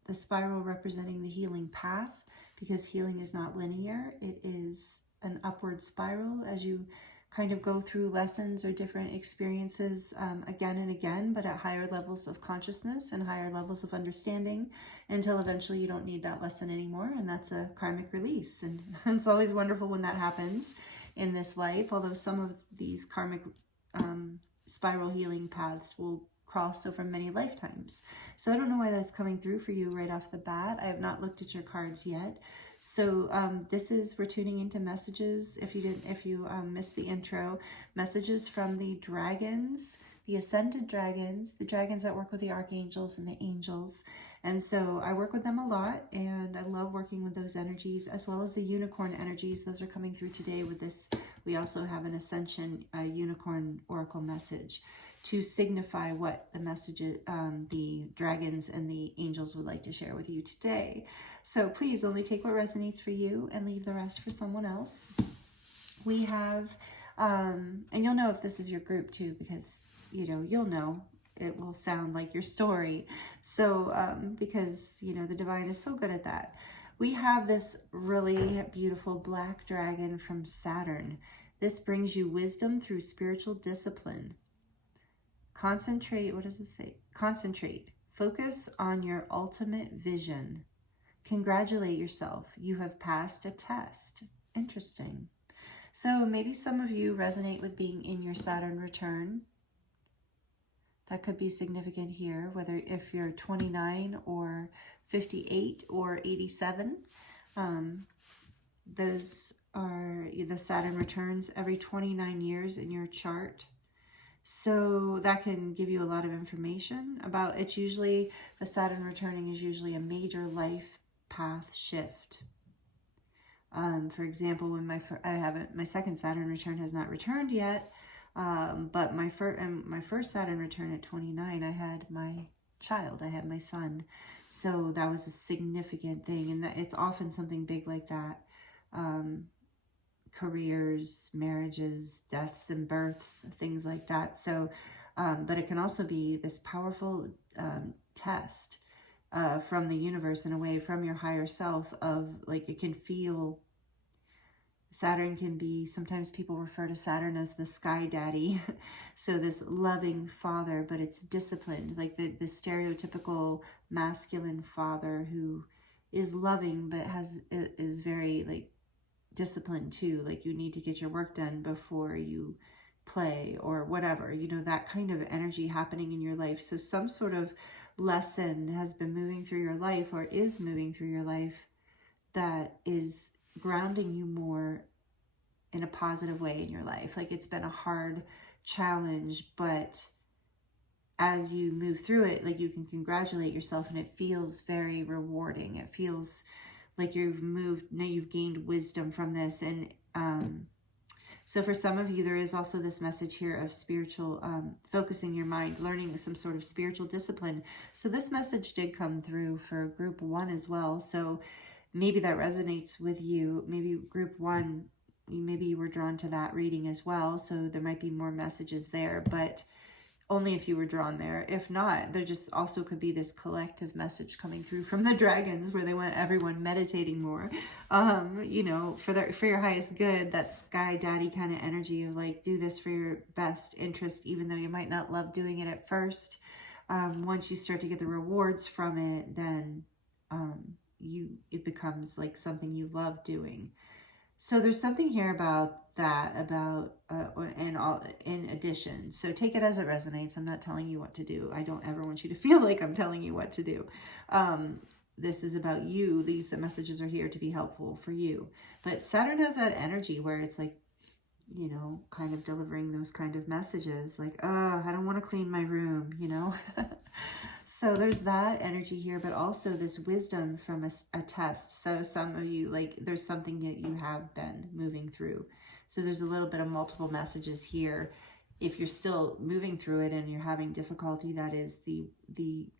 the spiral representing the healing path, because healing is not linear. It is an upward spiral as you kind of go through lessons or different experiences again and again, but at higher levels of consciousness and higher levels of understanding, until eventually you don't need that lesson anymore, and that's a karmic release. And it's always wonderful when that happens in this life, although some of these karmic spiral healing paths will cross over many lifetimes. So I don't know why that's coming through for you right off the bat. I have not looked at your cards yet. So we're tuning into messages. If you missed the intro, messages from the dragons, the ascended dragons, the dragons that work with the archangels and the angels. And so I work with them a lot, and I love working with those energies, as well as the unicorn energies. Those are coming through today with this. We also have an ascension unicorn oracle message to signify what the message, the dragons and the angels would like to share with you today. So please only take what resonates for you and leave the rest for someone else. We have, and you'll know if this is your group too, because, you'll know. It will sound like your story. So, because, the divine is so good at that. We have this really beautiful black dragon from Saturn. This brings you wisdom through spiritual discipline. Concentrate, what does it say? Concentrate. Focus on your ultimate vision. Congratulate yourself. You have passed a test. Interesting. So maybe some of you resonate with being in your Saturn return. That could be significant here, whether if you're 29 or 58 or 87. Those are the Saturn returns every 29 years in your chart. So that can give you a lot of information about, it's usually, the Saturn returning is usually a major life path shift. For example, when my second Saturn return has not returned yet, but my first Saturn return at 29, I had my child, I had my son. So that was a significant thing, and it's often something big like that. Careers, marriages, deaths and births, things like that. So, but it can also be this powerful test from the universe, in a way, from your higher self, of like, it can feel, Saturn can be, sometimes people refer to Saturn as the sky daddy. So this loving father, but it's disciplined, like the stereotypical masculine father who is loving, but is very like disciplined too. Like, you need to get your work done before you play or whatever, that kind of energy happening in your life. So some sort of lesson has been moving through your life, or is moving through your life, that is grounding you more in a positive way in your life. Like it's been a hard challenge, but as you move through it, like you can congratulate yourself and it feels very rewarding. It feels like you've gained wisdom from this. And so for some of you, there is also this message here of spiritual, focusing your mind, learning some sort of spiritual discipline. So this message did come through for group 1 as well. So maybe that resonates with you. Maybe group 1, maybe you were drawn to that reading as well. So there might be more messages there, but only if you were drawn there. If not, there just also could be this collective message coming through from the dragons where they want everyone meditating more, you know, for your highest good, that sky daddy kind of energy of like, do this for your best interest, even though you might not love doing it at first. Once you start to get the rewards from it, then it becomes like something you love doing. So there's something here about that, in addition. So take it as it resonates. I'm not telling you what to do. I don't ever want you to feel like I'm telling you what to do. This is about you. These messages are here to be helpful for you. But Saturn has that energy where it's like, you know, kind of delivering those kind of messages like, oh, I don't want to clean my room, you know. So there's that energy here, but also this wisdom from a test. So some of you, like, there's something that you have been moving through. So there's a little bit of multiple messages here. If you're still moving through it and you're having difficulty, that is the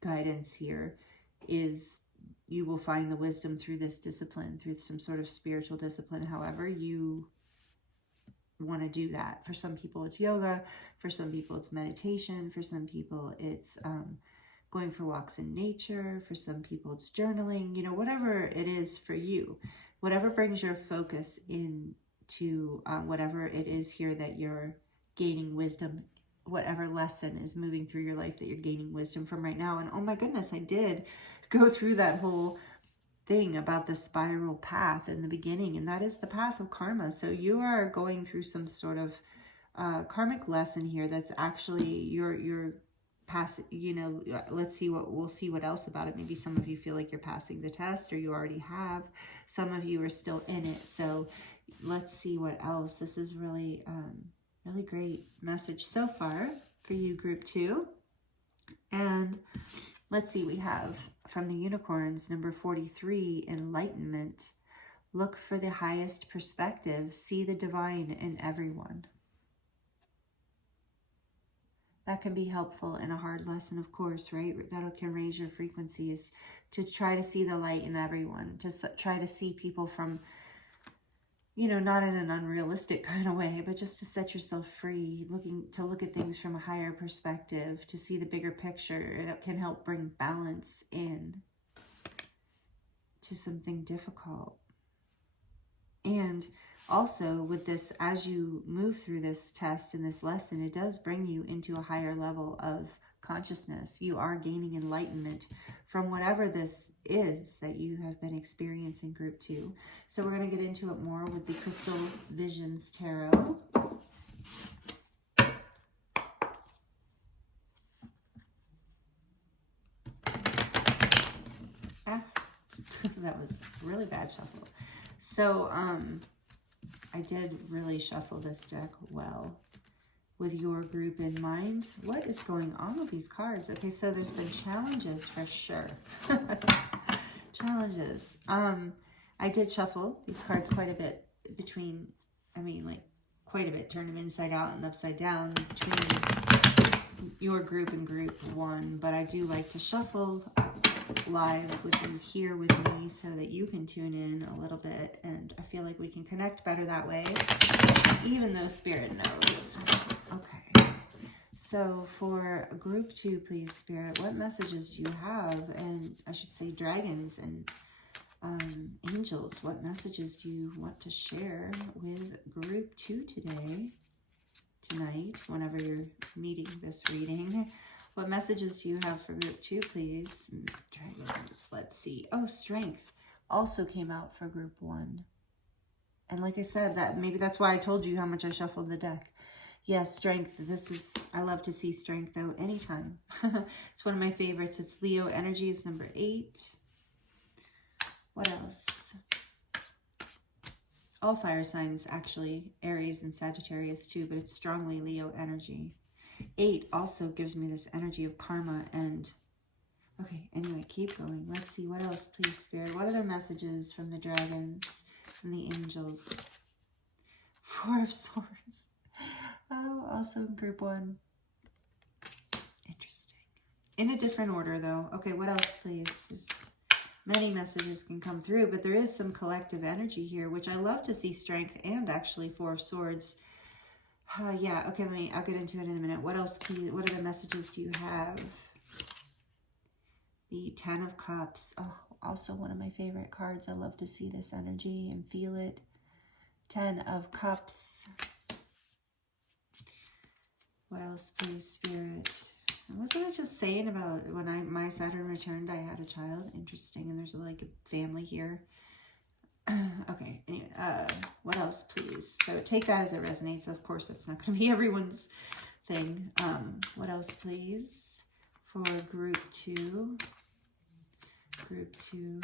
guidance here is you will find the wisdom through this discipline, through some sort of spiritual discipline, however you want to do that. For some people, it's yoga. For some people, it's meditation. For some people, it's going for walks in nature. For some people, it's journaling. You know, whatever it is for you, whatever brings your focus into whatever it is here that you're gaining wisdom, whatever lesson is moving through your life that you're gaining wisdom from right now. And oh my goodness, I did go through that whole thing about the spiral path in the beginning, and that is the path of karma. So you are going through some sort of karmic lesson here that's actually your pass, you know. We'll see what else about it. Maybe some of you feel like you're passing the test, or you already have. Some of you are still in it. So let's see what else. This is really really great message so far for you, group 2. And let's see, we have from the unicorns, number 43, enlightenment. Look for the highest perspective. See the divine in everyone. That can be helpful in a hard lesson, of course, right? That can raise your frequency, is to try to see the light in everyone. To try to see people from, you know, not in an unrealistic kind of way, but just to set yourself free, look at things from a higher perspective, to see the bigger picture. It can help bring balance in to something difficult. And also with this, as you move through this test and this lesson, it does bring you into a higher level of consciousness. You are gaining enlightenment from whatever this is that you have been experiencing, group 2. So we're going to get into it more with the Crystal Visions Tarot. That was a really bad shuffle. So I did really shuffle this deck well with your group in mind. What is going on with these cards? Okay, so there's been challenges for sure. Challenges. I did shuffle these cards quite a bit between, quite a bit, turn them inside out and upside down between your group and group 1, but I do like to shuffle live with you here with me so that you can tune in a little bit, and I feel like we can connect better that way, even though Spirit knows. Okay, so for group 2, please, Spirit, what messages do you have? And I should say dragons and angels, what messages do you want to share with group 2 tonight, whenever you're needing this reading? What messages do you have for group 2, please? Dragons, let's see. Oh, strength also came out for group 1. And like I said, maybe that's why I told you how much I shuffled the deck. Yes, strength. I love to see strength though, anytime. It's one of my favorites. It's Leo energy is number 8. What else? all fire signs actually, Aries and Sagittarius too, but it's strongly Leo energy. 8 also gives me this energy of karma and, okay, anyway, keep going. Let's see, what else, please, Spirit? What other messages from the dragons, from the angels? 4 of Swords. Oh, also group 1. Interesting. In a different order, though. Okay, what else, please? There's many messages can come through, but there is some collective energy here, which I love to see strength and actually 4 of Swords. Yeah, okay, I'll get into it in a minute. What else, please? What other messages do you have? The 10 of Cups. Oh, also one of my favorite cards. I love to see this energy and feel it. 10 of Cups. What else, please, Spirit? Wasn't I just saying about when my Saturn returned, I had a child? Interesting. And there's like a family here. Okay. What else, please? So take that as it resonates. Of course, it's not going to be everyone's thing. What else, please? For group 2. Group 2.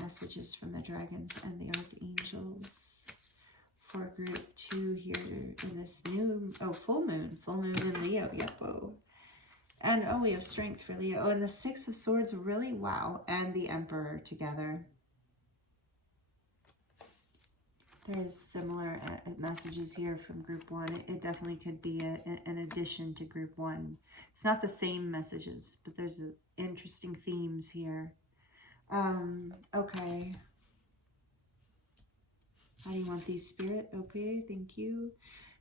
Messages from the dragons and the archangels. For group 2 here in this new, full moon in Leo. Yep. Oh. And we have strength for Leo. Oh, and the 6 of Swords, really, wow. And the Emperor together. There is similar messages here from group 1. It definitely could be an addition to group 1. It's not the same messages, but there's interesting themes here. Okay. How do you want these, Spirit? Okay, thank you.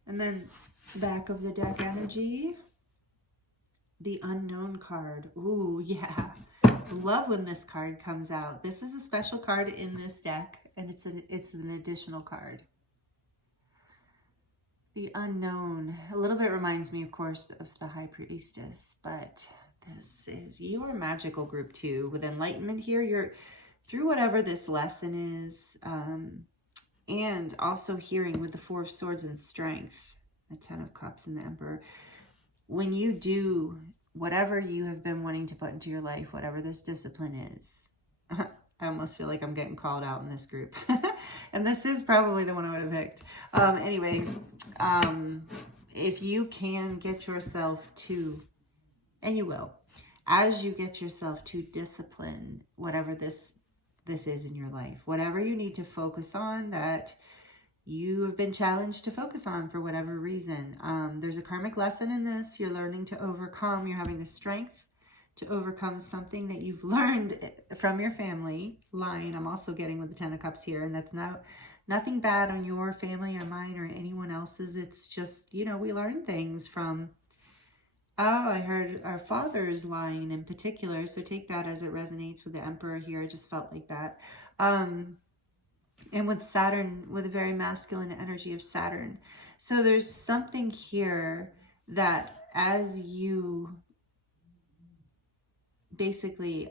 And then back of the deck energy. The Unknown card. Ooh, yeah. Love when this card comes out. This is a special card in this deck, and it's an additional card. The Unknown. A little bit reminds me, of course, of the High Priestess, but this is your magical group 2 with enlightenment here. You're through whatever this lesson is, and also hearing with the 4 of Swords and strength, the 10 of Cups and the Emperor. When you do whatever you have been wanting to put into your life, whatever this discipline is, I almost feel like I'm getting called out in this group. And this is probably the one I would have picked. Anyway, if you can get yourself to, and you will, as you get yourself to discipline whatever this is in your life, whatever you need to focus on that you have been challenged to focus on for whatever reason. There's a karmic lesson in this. You're learning to overcome. You're having the strength to overcome something that you've learned from your family line. I'm also getting with the 10 of Cups here, and that's nothing bad on your family or mine or anyone else's. It's just, we learn things from, I heard our father's line in particular. So take that as it resonates with the Emperor here. I just felt like that. And with Saturn, with a very masculine energy of Saturn. So there's something here that as you basically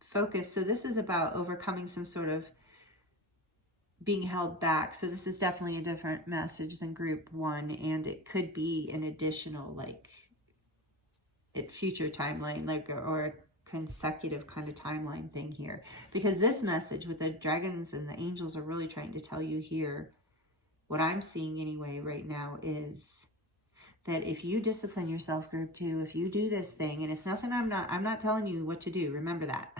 focus, so this is about overcoming some sort of being held back. So this is definitely a different message than group 1, and it could be an additional future timeline, or a consecutive kind of timeline thing here, because this message with the dragons and the angels are really trying to tell you here, what I'm seeing anyway right now, is that if you discipline yourself, group 2, if you do this thing, and it's nothing, I'm not telling you what to do, remember that,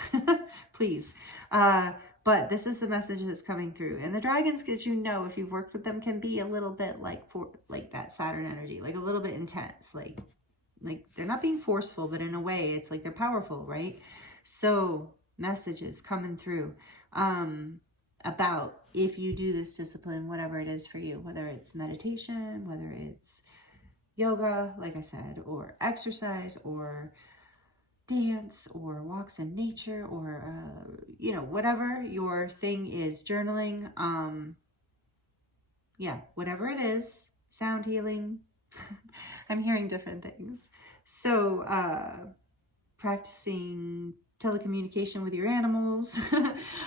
please, but this is the message that's coming through. And the dragons, because if you've worked with them, can be a little bit like that Saturn energy, like a little bit intense, like they're not being forceful, but in a way it's like they're powerful, right? So messages coming through about if you do this discipline, whatever it is for you, whether it's meditation, whether it's yoga, like I said, or exercise, or dance, or walks in nature, or whatever your thing is, journaling, whatever it is, sound healing. I'm hearing different things. So practicing telecommunication with your animals.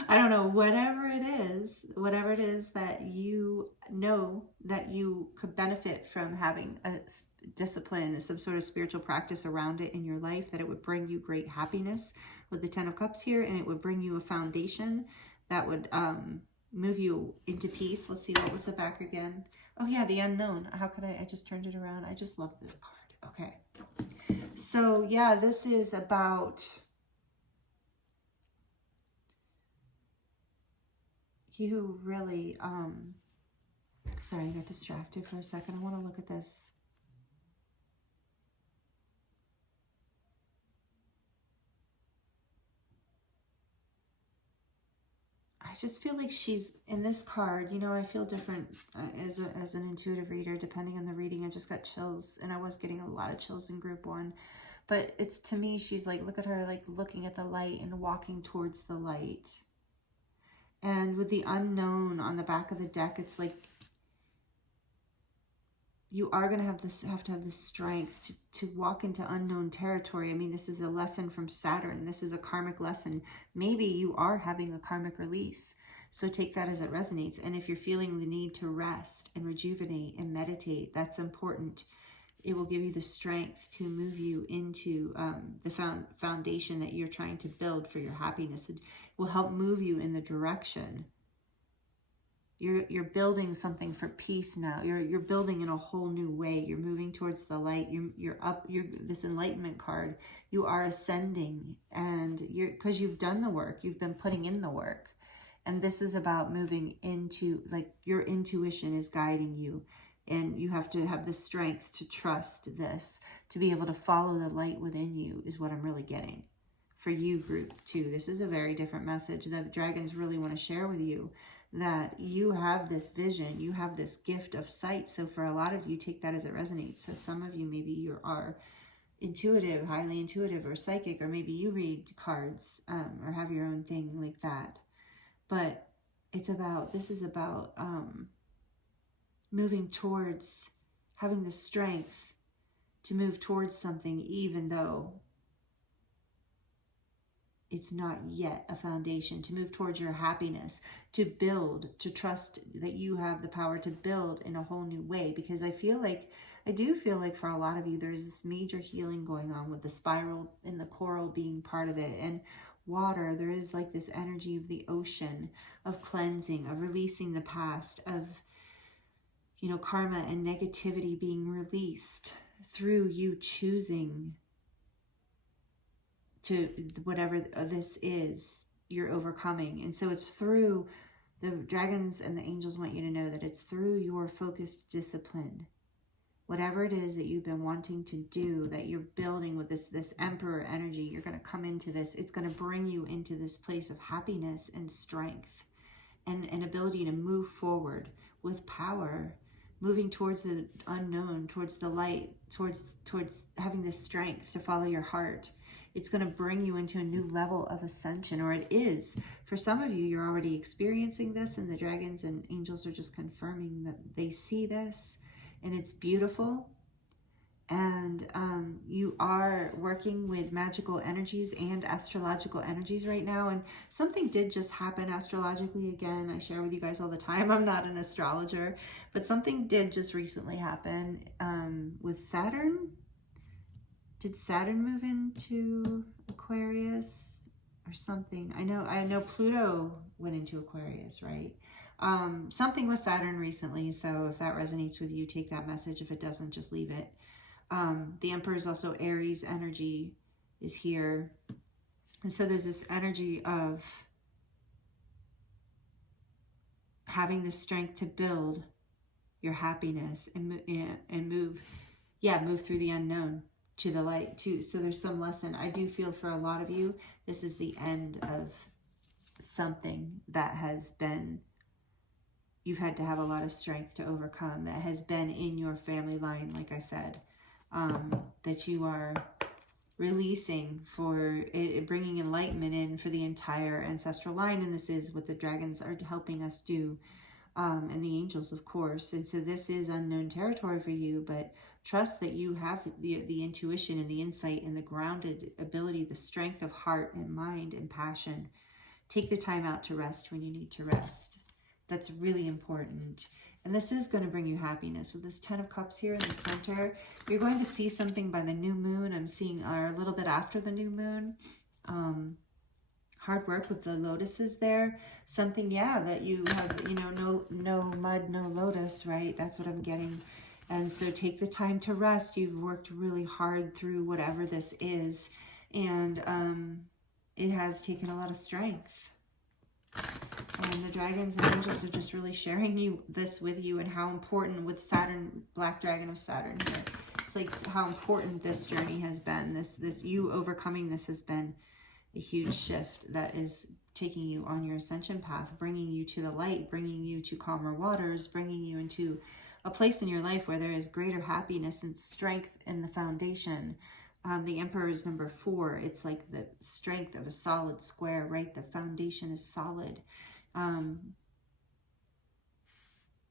I don't know, whatever it is that you know that you could benefit from having a discipline, some sort of spiritual practice around it in your life, that it would bring you great happiness with the 10 of Cups here, and it would bring you a foundation that would move you into peace. Let's see, what was the back again? Oh yeah, the unknown. How could I just turned it around. I just love this card. Okay. So yeah, this is about you really, sorry, I got distracted for a second. I want to look at this. I just feel like she's in this card, you know, I feel different as an intuitive reader, depending on the reading. I just got chills, and I was getting a lot of chills in group 1. But it's, to me, she's like, look at her, like looking at the light and walking towards the light. And with the unknown on the back of the deck, it's like you are going to have to have this strength to walk into unknown territory. I mean, this is a lesson from Saturn. This is a karmic lesson. Maybe you are having a karmic release. So take that as it resonates. And if you're feeling the need to rest and rejuvenate and meditate, that's important. It will give you the strength to move you into the foundation that you're trying to build for your happiness. It will help move you in the direction. You're building something for peace now. You're building in a whole new way. You're moving towards the light. You're this enlightenment card. You are ascending, and because you've done the work. You've been putting in the work. And this is about moving into, like, your intuition is guiding you. And you have to have the strength to trust this, to be able to follow the light within you, is what I'm really getting. For you, group 2, this is a very different message that dragons really want to share with you, that you have this vision, you have this gift of sight. So for a lot of you, take that as it resonates. So some of you, maybe you are intuitive, highly intuitive, or psychic, or maybe you read cards or have your own thing like that. But it's about, this is about moving towards, having the strength to move towards something, even though it's not yet a foundation, to move towards your happiness, to build, to trust that you have the power to build in a whole new way. Because I do feel like for a lot of you, there's this major healing going on with the spiral and the coral being part of it. And water, there is like this energy of the ocean, of cleansing, of releasing the past, of, you know, karma and negativity being released through you choosing to whatever this is, you're overcoming. And so it's through, the dragons and the angels want you to know that it's through your focused discipline. Whatever it is that you've been wanting to do, that you're building with this emperor energy, you're going to come into this. It's going to bring you into this place of happiness and strength and an ability to move forward with power, moving towards the unknown, towards the light, towards having the strength to follow your heart. It's going to bring you into a new level of ascension, or it is. For some of you, you're already experiencing this, and the dragons and angels are just confirming that they see this, and it's beautiful. And you are working with magical energies and astrological energies right now. And something did just happen astrologically. Again, I share with you guys all the time. I'm not an astrologer, but something did just recently happen with Saturn. Did Saturn move into Aquarius or something? I know Pluto went into Aquarius, right? Something with Saturn recently. So if that resonates with you, take that message. If it doesn't, just leave it. The Emperor is also Aries energy is here. And so there's this energy of having the strength to build your happiness and move through the unknown to the light too. So there's some lesson. I do feel for a lot of you, this is the end of something that has been, you've had to have a lot of strength to overcome, that has been in your family line, like I said, that you are releasing for it, bringing enlightenment in for the entire ancestral line. And this is what the dragons are helping us do, and the angels, of course. And so this is unknown territory for you, but trust that you have the intuition and the insight and the grounded ability, the strength of heart and mind and passion. Take the time out to rest when you need to rest. That's really important. And this is going to bring you happiness. With this 10 of Cups here in the center, you're going to see something by the new moon. I'm seeing a little bit after the new moon. hard work with the lotuses there. Something, yeah, that you have, you know, no mud, no lotus, right? That's what I'm getting. And so take the time to rest. You've worked really hard through whatever this is. And it has taken a lot of strength. And the dragons and angels are just really sharing this with you, and how important with Saturn, black dragon of Saturn here. It's like how important this journey has been. This you overcoming this has been a huge shift that is taking you on your ascension path, bringing you to the light, bringing you to calmer waters, bringing you into a place in your life where there is greater happiness and strength in the foundation. The Emperor is number 4. It's like the strength of a solid square, right? The foundation is solid. And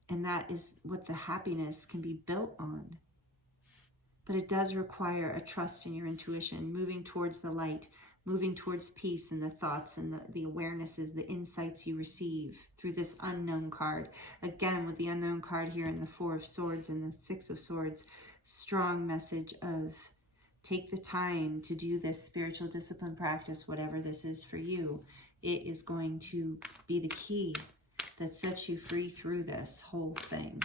that is what the happiness can be built on. But it does require a trust in your intuition, moving towards the light, moving towards peace and the thoughts and the awarenesses, the insights you receive through this unknown card. Again, with the unknown card here in the 4 of Swords and the 6 of Swords, strong message of take the time to do this spiritual discipline practice, whatever this is for you. It is going to be the key that sets you free through this whole thing.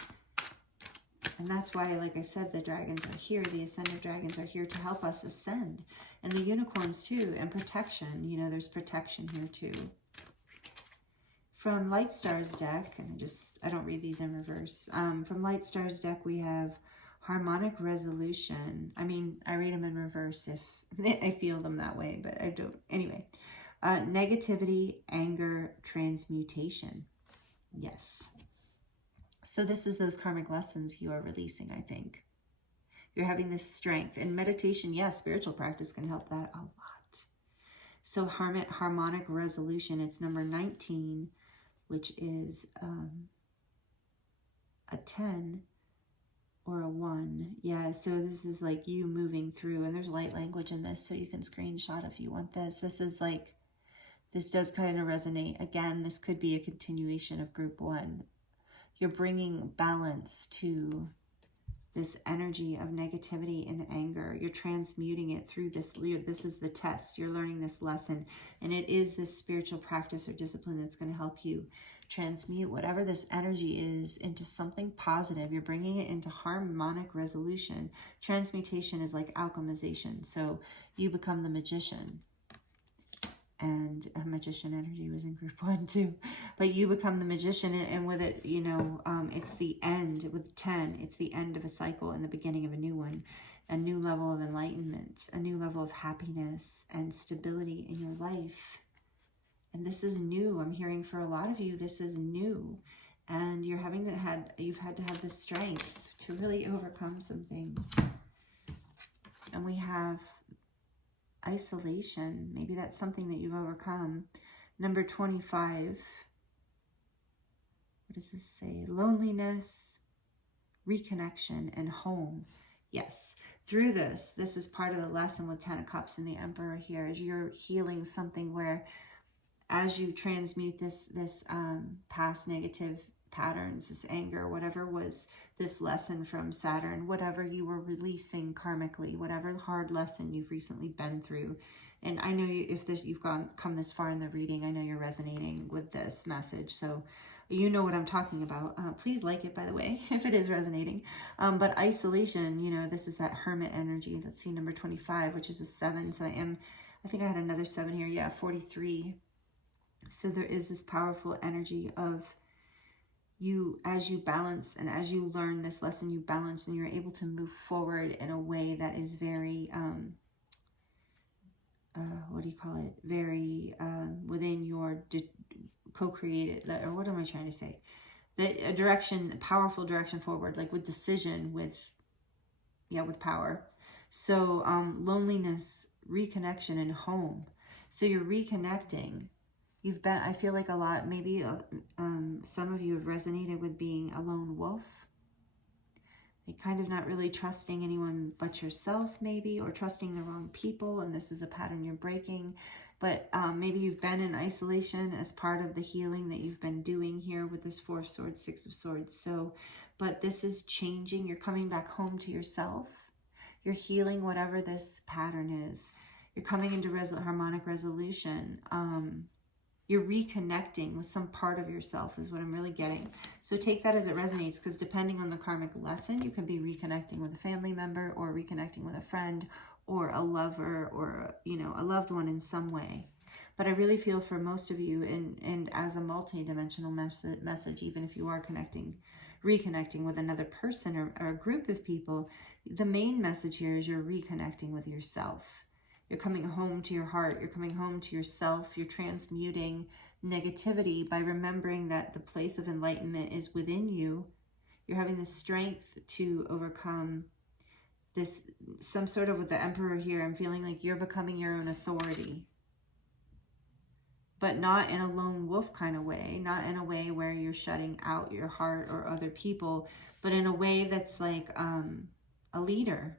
And that's why, like I said, the dragons are here. The ascended dragons are here to help us ascend. And the unicorns too, and protection. You know, there's protection here too. From Light Star's deck, and I don't read these in reverse. From Light Star's deck, we have harmonic resolution. I mean, I read them in reverse if I feel them that way, but I don't. Anyway, negativity, anger, transmutation. Yes. So this is those karmic lessons you are releasing, I think. You're having this strength. And meditation, yes, spiritual practice can help that a lot. So harmonic resolution, it's number 19, which is a 10 or a 1. Yeah, so this is like you moving through, and there's light language in this, so you can screenshot if you want this. This is like, this does kind of resonate. Again, this could be a continuation of group 1. You're bringing balance to this energy of negativity and anger. You're transmuting it through this. This is the test. You're learning this lesson. And it is this spiritual practice or discipline that's going to help you transmute whatever this energy is into something positive. You're bringing it into harmonic resolution. Transmutation is like alchemization. So you become the magician. And a magician energy was in group 1 too. But you become the magician, and with it, you know, it's the end. With 10, it's the end of a cycle and the beginning of a new one. A new level of enlightenment, a new level of happiness and stability in your life. And this is new. I'm hearing for a lot of you, this is new. And you're you've had to have the strength to really overcome some things. And we have isolation. Maybe that's something that you've overcome. Number 25. What does this say? Loneliness, reconnection, and home. Yes. Through this is part of the lesson with 10 of Cups and the Emperor here, is you're healing something where as you transmute this past negative patterns, this anger, whatever was this lesson from Saturn, whatever you were releasing karmically, whatever hard lesson you've recently been through. And I know you've come this far in the reading, I know you're resonating with this message. So you know what I'm talking about. Please like it, by the way, if it is resonating. But isolation, you know, this is that hermit energy. Let's see, number 25, which is a 7. So I think I had another 7 here. Yeah, 43. So there is this powerful energy of you, as you balance and as you learn this lesson, you balance and you're able to move forward in a way that is very, what do you call it? Very within your co-created, or what am I trying to say? A direction, a powerful direction forward, like with decision, with power. So loneliness, reconnection, and home. So you're reconnecting. I feel like a lot, maybe some of you have resonated with being a lone wolf. Like kind of not really trusting anyone but yourself, maybe, or trusting the wrong people, and this is a pattern you're breaking. But maybe you've been in isolation as part of the healing that you've been doing here with this 4 of Swords, 6 of Swords. So, but this is changing. You're coming back home to yourself. You're healing whatever this pattern is. You're coming into harmonic resolution. You're reconnecting with some part of yourself is what I'm really getting. So take that as it resonates, because depending on the karmic lesson, you can be reconnecting with a family member or reconnecting with a friend or a lover or, you know, a loved one in some way. But I really feel for most of you, and as a multi-dimensional message, even if you are reconnecting with another person or a group of people, the main message here is you're reconnecting with yourself. You're coming home to your heart. You're coming home to yourself. You're transmuting negativity by remembering that the place of enlightenment is within you. You're having the strength to overcome this, some sort of, with the Emperor here, I'm feeling like you're becoming your own authority. But not in a lone wolf kind of way, not in a way where you're shutting out your heart or other people, but in a way that's like a leader.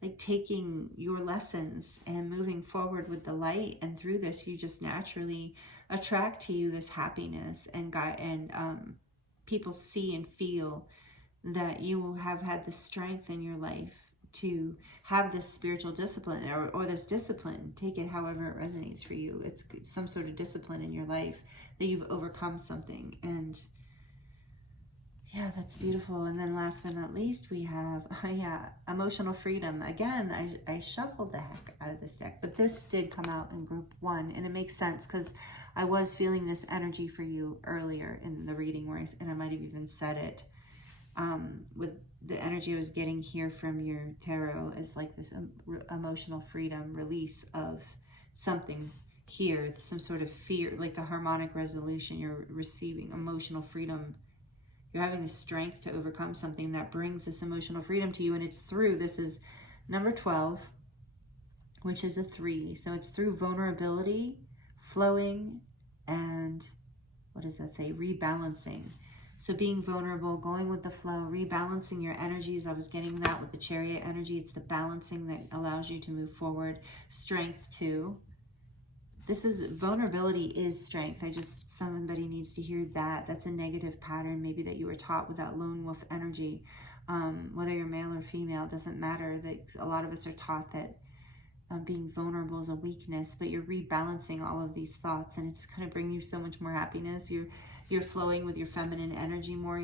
Like taking your lessons and moving forward with the light, and through this you just naturally attract to you this happiness, and people see and feel that you have had the strength in your life to have this spiritual discipline, or this discipline. Take it however it resonates for you. It's some sort of discipline in your life that you've overcome something. And yeah, that's beautiful. And then last but not least, we have, emotional freedom. Again, I shuffled the heck out of this deck, but this did come out in group 1, and it makes sense because I was feeling this energy for you earlier in the reading, and I might have even said it, with the energy I was getting here from your tarot is like this emotional freedom, release of something here, some sort of fear, like the harmonic resolution. You're receiving emotional freedom. You're having the strength to overcome something that brings this emotional freedom to you. And it's through, this is number 12, which is a 3. So it's through vulnerability, flowing, and what does that say? Rebalancing. So being vulnerable, going with the flow, rebalancing your energies. I was getting that with the Chariot energy. It's the balancing that allows you to move forward. Strength too. This is, vulnerability is strength. Somebody needs to hear that. That's a negative pattern maybe that you were taught with that lone wolf energy. Whether you're male or female, it doesn't matter. That a lot of us are taught that being vulnerable is a weakness, but you're rebalancing all of these thoughts, and it's going to bring you so much more happiness. You're flowing with your feminine energy more.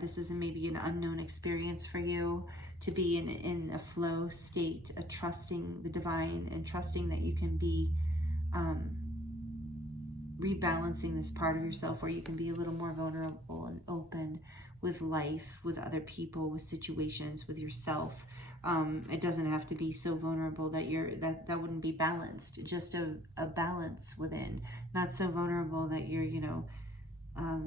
This is maybe an unknown experience for you, to be in a flow state, a trusting the divine, and trusting that you can be rebalancing this part of yourself where you can be a little more vulnerable and open with life, with other people, with situations, with yourself. It doesn't have to be so vulnerable that that wouldn't be balanced. Just a balance within, not so vulnerable that you're,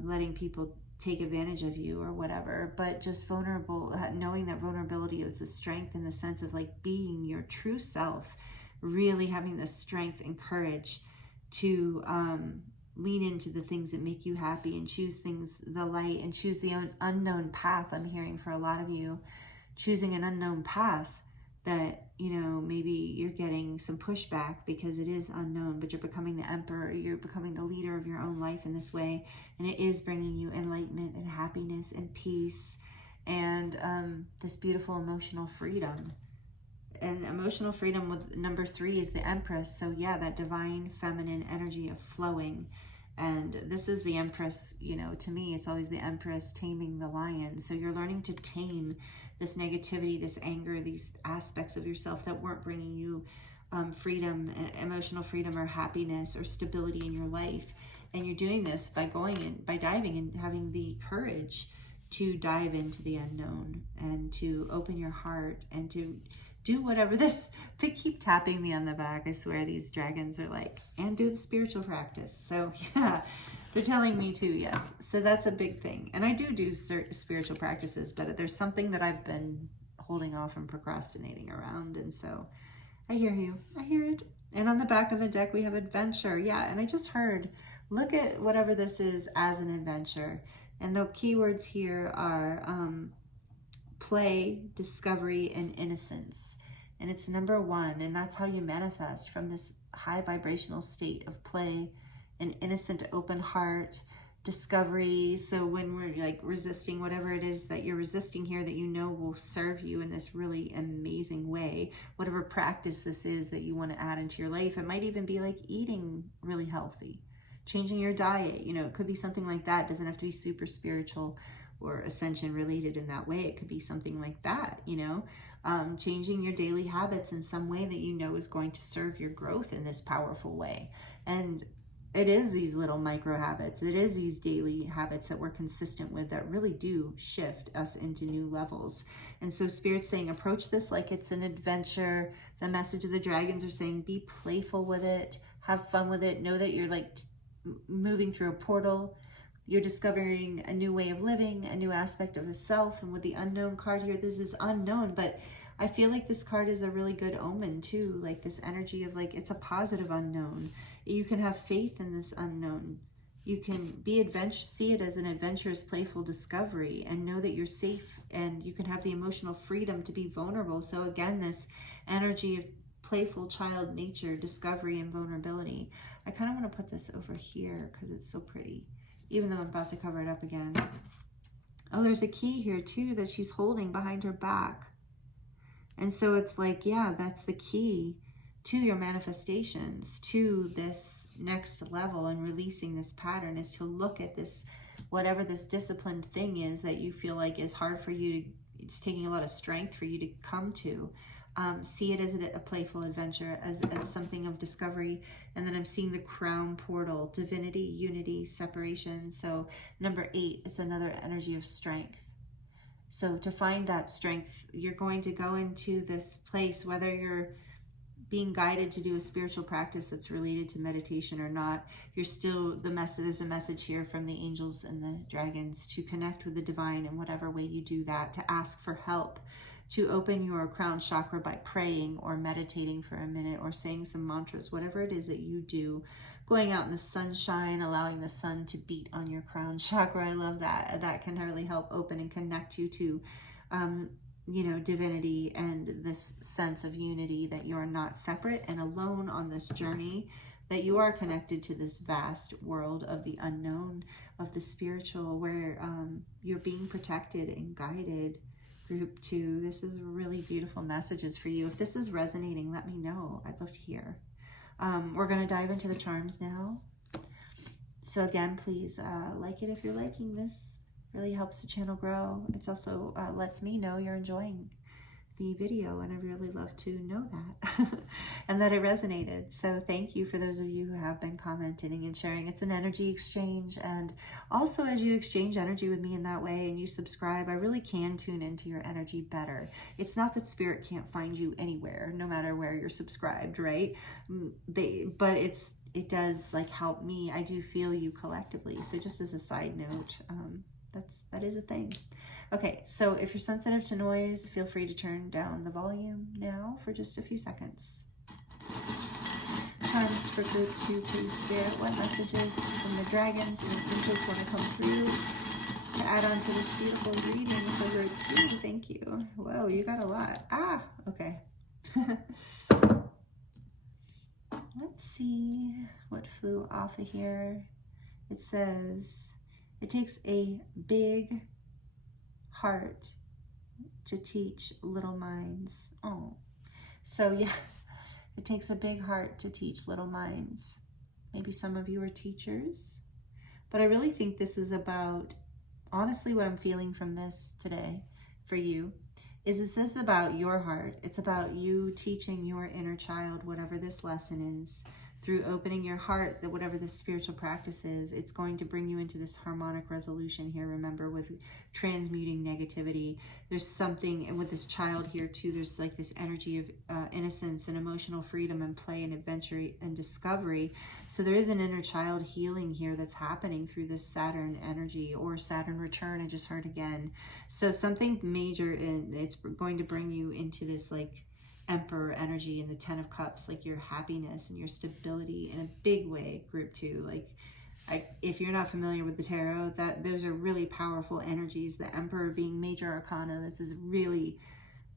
letting people take advantage of you or whatever, but just vulnerable, knowing that vulnerability is a strength in the sense of like being your true self, really having the strength and courage to lean into the things that make you happy and choose the light, and choose the unknown path. I'm hearing for a lot of you, choosing an unknown path that, maybe you're getting some pushback because it is unknown, but you're becoming the emperor, you're becoming the leader of your own life in this way, and it is bringing you enlightenment and happiness and peace and this beautiful emotional freedom. And emotional freedom with number 3 is the Empress. So yeah, that divine feminine energy of flowing. And this is the Empress, to me, it's always the Empress taming the lion. So you're learning to tame this negativity, this anger, these aspects of yourself that weren't bringing you freedom, emotional freedom or happiness or stability in your life. And you're doing this by diving and having the courage to dive into the unknown and to open your heart and to do whatever they keep tapping me on the back. I swear these dragons are like, and do the spiritual practice. So yeah, they're telling me to, yes. So that's a big thing. And I do certain spiritual practices, but there's something that I've been holding off and procrastinating around. And so I hear you, I hear it. And on the back of the deck, we have adventure. Yeah, and I just heard, look at whatever this is as an adventure. And the keywords here are play, discovery, and innocence. And it's number 1, and that's how you manifest from this high vibrational state of play, an innocent, open heart, discovery. So when we're like resisting whatever it is that you're resisting here that you know will serve you in this really amazing way, whatever practice this is that you want to add into your life, it might even be like eating really healthy, changing your diet, you know, it could be something like that. It doesn't have to be super spiritual or ascension related in that way. It could be something like that, you know, changing your daily habits in some way that you know is going to serve your growth in this powerful way. And it is these little micro habits, it is these daily habits that we're consistent with that really do shift us into new levels. And so Spirit's saying, approach this like it's an adventure. The message of the dragons are saying, be playful with it, have fun with it, know that you're like moving through a portal. You're discovering a new way of living, a new aspect of a self. And with the unknown card here, this is unknown, but I feel like this card is a really good omen too. Like this energy of like, it's a positive unknown. You can have faith in this unknown. You can be see it as an adventurous, playful discovery and know that you're safe and you can have the emotional freedom to be vulnerable. So again, this energy of playful child nature, discovery and vulnerability. I kind of want to put this over here because it's so pretty, even though I'm about to cover it up again. Oh, there's a key here too that she's holding behind her back. And so it's like, yeah, that's the key to your manifestations, to this next level and releasing this pattern, is to look at this, whatever this disciplined thing is that you feel like is hard for you to, it's taking a lot of strength for you to come to. See it as a playful adventure, as something of discovery. And then I'm seeing the crown portal, divinity, unity, separation. So number 8, it's another energy of strength. So to find that strength, you're going to go into this place, whether you're being guided to do a spiritual practice that's related to meditation or not, you're still, there's a message here from the angels and the dragons to connect with the divine in whatever way you do that, to ask for help, to open your crown chakra by praying or meditating for a minute or saying some mantras, whatever it is that you do, going out in the sunshine, allowing the sun to beat on your crown chakra. I love that. That can really help open and connect you to, you know, divinity and this sense of unity, that you're not separate and alone on this journey, that you are connected to this vast world of the unknown, of the spiritual, where you're being protected and guided. Group 2, this is really beautiful messages for you. If this is resonating, let me know. I'd love to hear. We're going to dive into the charms now. So again, please like it if you're liking this. Really helps the channel grow. It's also lets me know you're enjoying the video, and I really love to know that and that it resonated. So thank you for those of you who have been commenting and sharing. It's an energy exchange, and also as you exchange energy with me in that way and you subscribe, I really can tune into your energy better. It's not that Spirit can't find you anywhere, no matter where you're subscribed, right? But it does like help me. I do feel you collectively. So just as a side note, that is a thing. Okay, so if you're sensitive to noise, feel free to turn down the volume now for just a few seconds. Charms for group 2, please, Spirit. What messages from the dragons and the angels want to come through to add on to this beautiful reading for group 2? Thank you. Whoa, you got a lot. Ah, okay. Let's see what flew off of here. It says, it takes a big heart to teach little minds. Oh, so yeah, it takes a big heart to teach little minds. Maybe some of you are teachers, but I really think this is about, honestly, what I'm feeling from this today for you is this is about your heart. It's about you teaching your inner child whatever this lesson is. Through opening your heart, that whatever this spiritual practice is, it's going to bring you into this harmonic resolution here. Remember, with transmuting negativity, there's something, and with this child here too, there's like this energy of innocence and emotional freedom and play and adventure and discovery. So there is an inner child healing here that's happening through this Saturn energy, or Saturn return, I just heard again. So something major, and it's going to bring you into this like Emperor energy and the 10 of Cups, like your happiness and your stability in a big way, group 2. Like, if you're not familiar with the tarot, those are really powerful energies. The Emperor being major arcana, this is really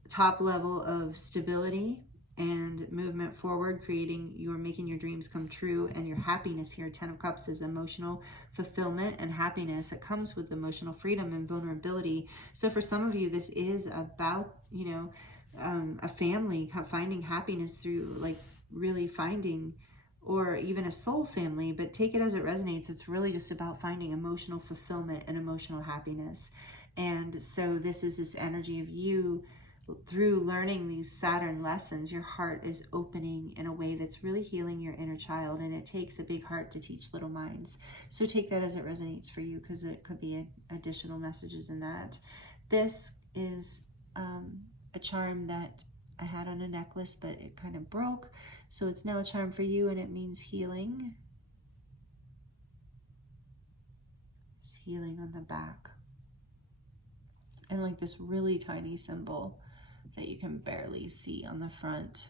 top level of stability and movement forward, making your dreams come true, and your happiness here. 10 of Cups is emotional fulfillment and happiness. It comes with emotional freedom and vulnerability. So for some of you, this is about, a family, finding happiness through like really finding, or even a soul family, but take it as it resonates. It's really just about finding emotional fulfillment and emotional happiness. And so this is this energy of you. Through learning these Saturn lessons, your heart is opening in a way that's really healing your inner child, and it takes a big heart to teach little minds. So take that as it resonates for you, because it could be additional messages in that. This is a charm that I had on a necklace, but it kind of broke. So it's now a charm for you, and it means healing. Just healing on the back. And like this really tiny symbol that you can barely see on the front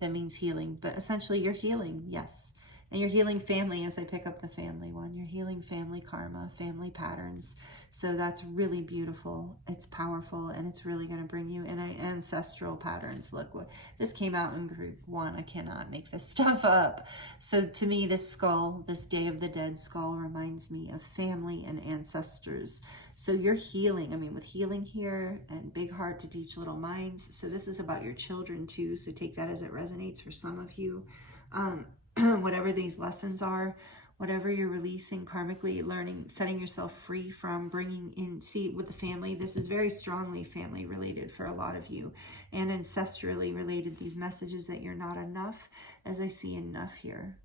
that means healing. But essentially you're healing, yes. And you're healing family, as I pick up the family one. You're healing family karma, family patterns. So that's really beautiful. It's powerful, and it's really going to bring you in ancestral patterns. Look, this came out in group 1. I cannot make this stuff up. So to me, this skull, this Day of the Dead skull, reminds me of family and ancestors. So you're healing, with healing here, and big heart to teach little minds. So this is about your children too. So take that as it resonates for some of you. Whatever these lessons are, whatever you're releasing karmically, learning, setting yourself free from, bringing in, see with the family, this is very strongly family related for a lot of you, and ancestrally related, these messages that you're not enough, as I see enough here.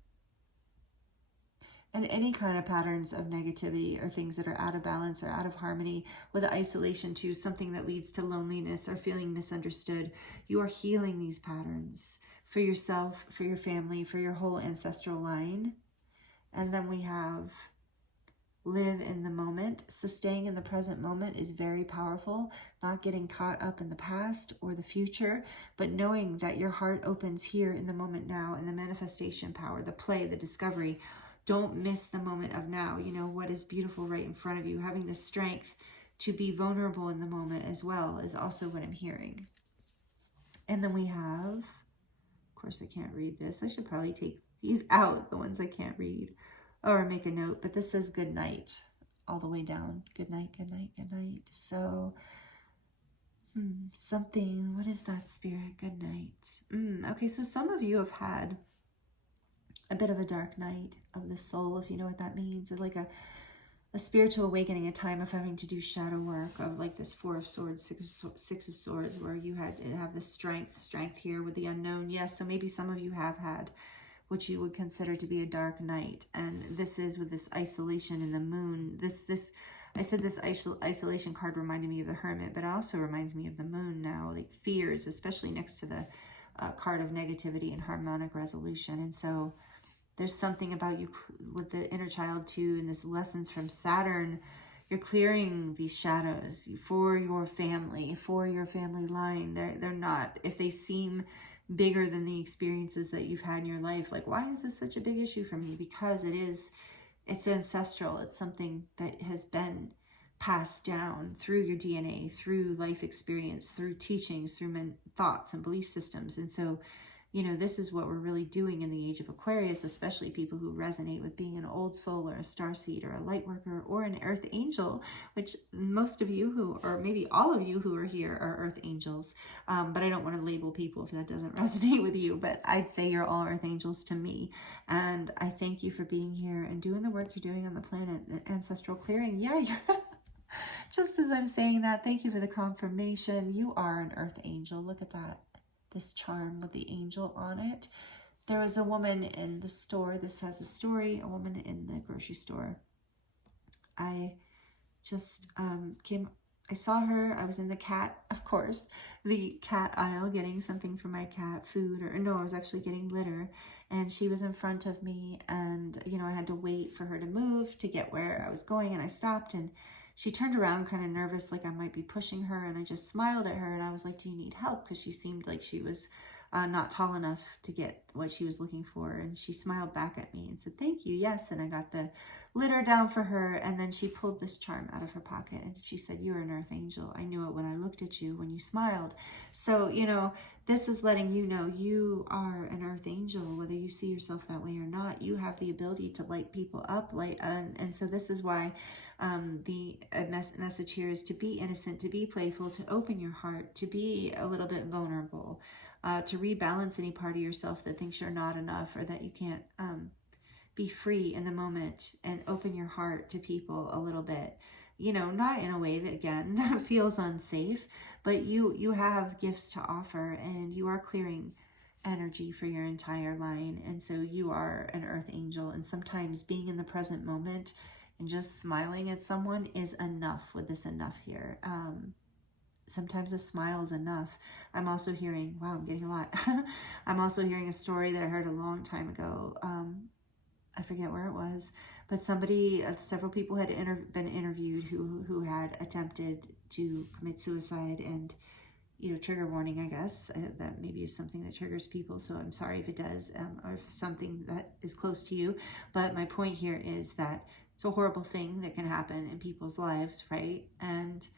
And any kind of patterns of negativity or things that are out of balance or out of harmony with isolation too, something that leads to loneliness or feeling misunderstood. You are healing these patterns for yourself, for your family, for your whole ancestral line. And then we have live in the moment. So staying in the present moment is very powerful, not getting caught up in the past or the future, but knowing that your heart opens here in the moment now, and the manifestation power, the play, the discovery. Don't miss the moment of now. What is beautiful right in front of you. Having the strength to be vulnerable in the moment as well is also what I'm hearing. And then we have, of course, I can't read this. I should probably take these out, the ones I can't read, or make a note. But this says good night all the way down. Good night, good night, good night. So something, what is that, spirit? Good night. Okay, so some of you have had a bit of a dark night of the soul, if you know what that means. It's like a spiritual awakening, a time of having to do shadow work, of like this 4 of Swords, 6 of Swords, where you had to have the strength here with the unknown. Yes, so maybe some of you have had what you would consider to be a dark night, and this is with this isolation in the moon. I said this isolation card reminded me of the Hermit, but it also reminds me of the moon now, like fears, especially next to the card of negativity and harmonic resolution. And so there's something about you with the inner child too, and this lessons from Saturn. You're clearing these shadows for your family line. They're not, if they seem bigger than the experiences that you've had in your life, like, why is this such a big issue for me? Because it's ancestral. It's something that has been passed down through your DNA, through life experience, through teachings, through thoughts and belief systems. And so this is what we're really doing in the age of Aquarius, especially people who resonate with being an old soul or a starseed or a light worker or an earth angel, which most of you or maybe all of you who are here are earth angels. But I don't want to label people if that doesn't resonate with you, but I'd say you're all earth angels to me. And I thank you for being here and doing the work you're doing on the planet, the ancestral clearing. Yeah, you're just as I'm saying that, thank you for the confirmation. You are an earth angel. Look at that. This charm with the angel on it. There was a woman in the store. This has a story. A woman in the grocery store. I just I saw her. I was in the cat aisle getting something for my cat, food, or no, I was actually getting litter. And she was in front of me, and I had to wait for her to move to get where I was going. And I stopped, and she turned around kind of nervous, like I might be pushing her, and I just smiled at her, and I was like, do you need help? Because she seemed like she was not tall enough to get what she was looking for. And she smiled back at me and said, thank you, yes. And I got the lit her down for her, and then she pulled this charm out of her pocket and she said, "You're an earth angel. I knew it when I looked at you, when you smiled." So, you know, this is letting you know you are an earth angel, whether you see yourself that way or not. You have the ability to light people up, and so this is why the message here is to be innocent, to be playful, to open your heart, to be a little bit vulnerable, to rebalance any part of yourself that thinks you're not enough or that you can't be free in the moment, and open your heart to people a little bit. You know, not in a way that, again, feels unsafe, but you have gifts to offer, and you are clearing energy for your entire line. And so you are an earth angel, and sometimes being in the present moment and just smiling at someone is enough with this enough here. Sometimes a smile is enough. I'm also hearing, wow, I'm getting a lot. I'm also hearing a story that I heard a long time ago. I forget where it was, but somebody, several people had been interviewed who had attempted to commit suicide, and, you know, trigger warning, I guess, that maybe is something that triggers people. So I'm sorry if it does, or if something that is close to you. But my point here is that it's a horrible thing that can happen in people's lives, right? And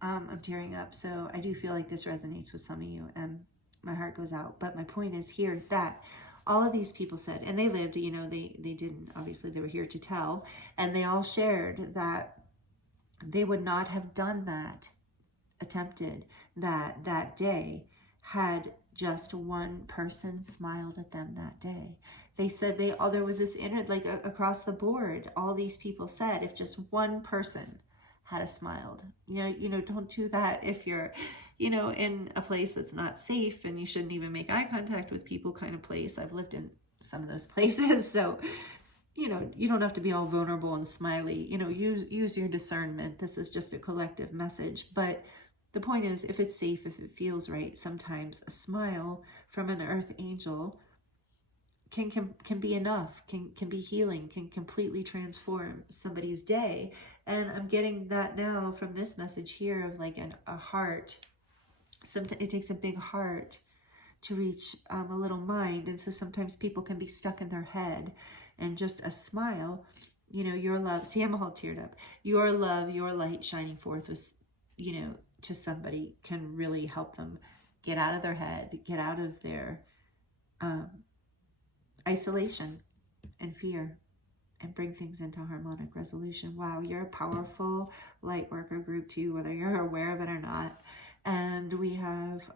I'm tearing up. So I do feel like this resonates with some of you, and my heart goes out. But my point is here that all of these people said, and they lived, you know, they didn't, obviously they were here to tell, and they all shared that they would not have done that, attempted that day, had just one person smiled at them that day. They said there was this like across the board, all these people said, if just one person had smiled, you know, don't do that if you're, you know, in a place that's not safe, and you shouldn't even make eye contact with people kind of place. I've lived in some of those places. So, you know, you don't have to be all vulnerable and smiley, you know, use your discernment. This is just a collective message. But the point is, if it's safe, if it feels right, sometimes a smile from an earth angel can be enough, can be healing, can completely transform somebody's day. And I'm getting that now from this message here of like a heart. Sometimes it takes a big heart to reach a little mind. And so sometimes people can be stuck in their head, and just a smile, you know, your love, see, I'm all teared up. Your love, your light shining forth was, you know, to somebody can really help them get out of their head, get out of their isolation and fear, and bring things into harmonic resolution. Wow, you're a powerful light worker group too, whether you're aware of it or not. And we have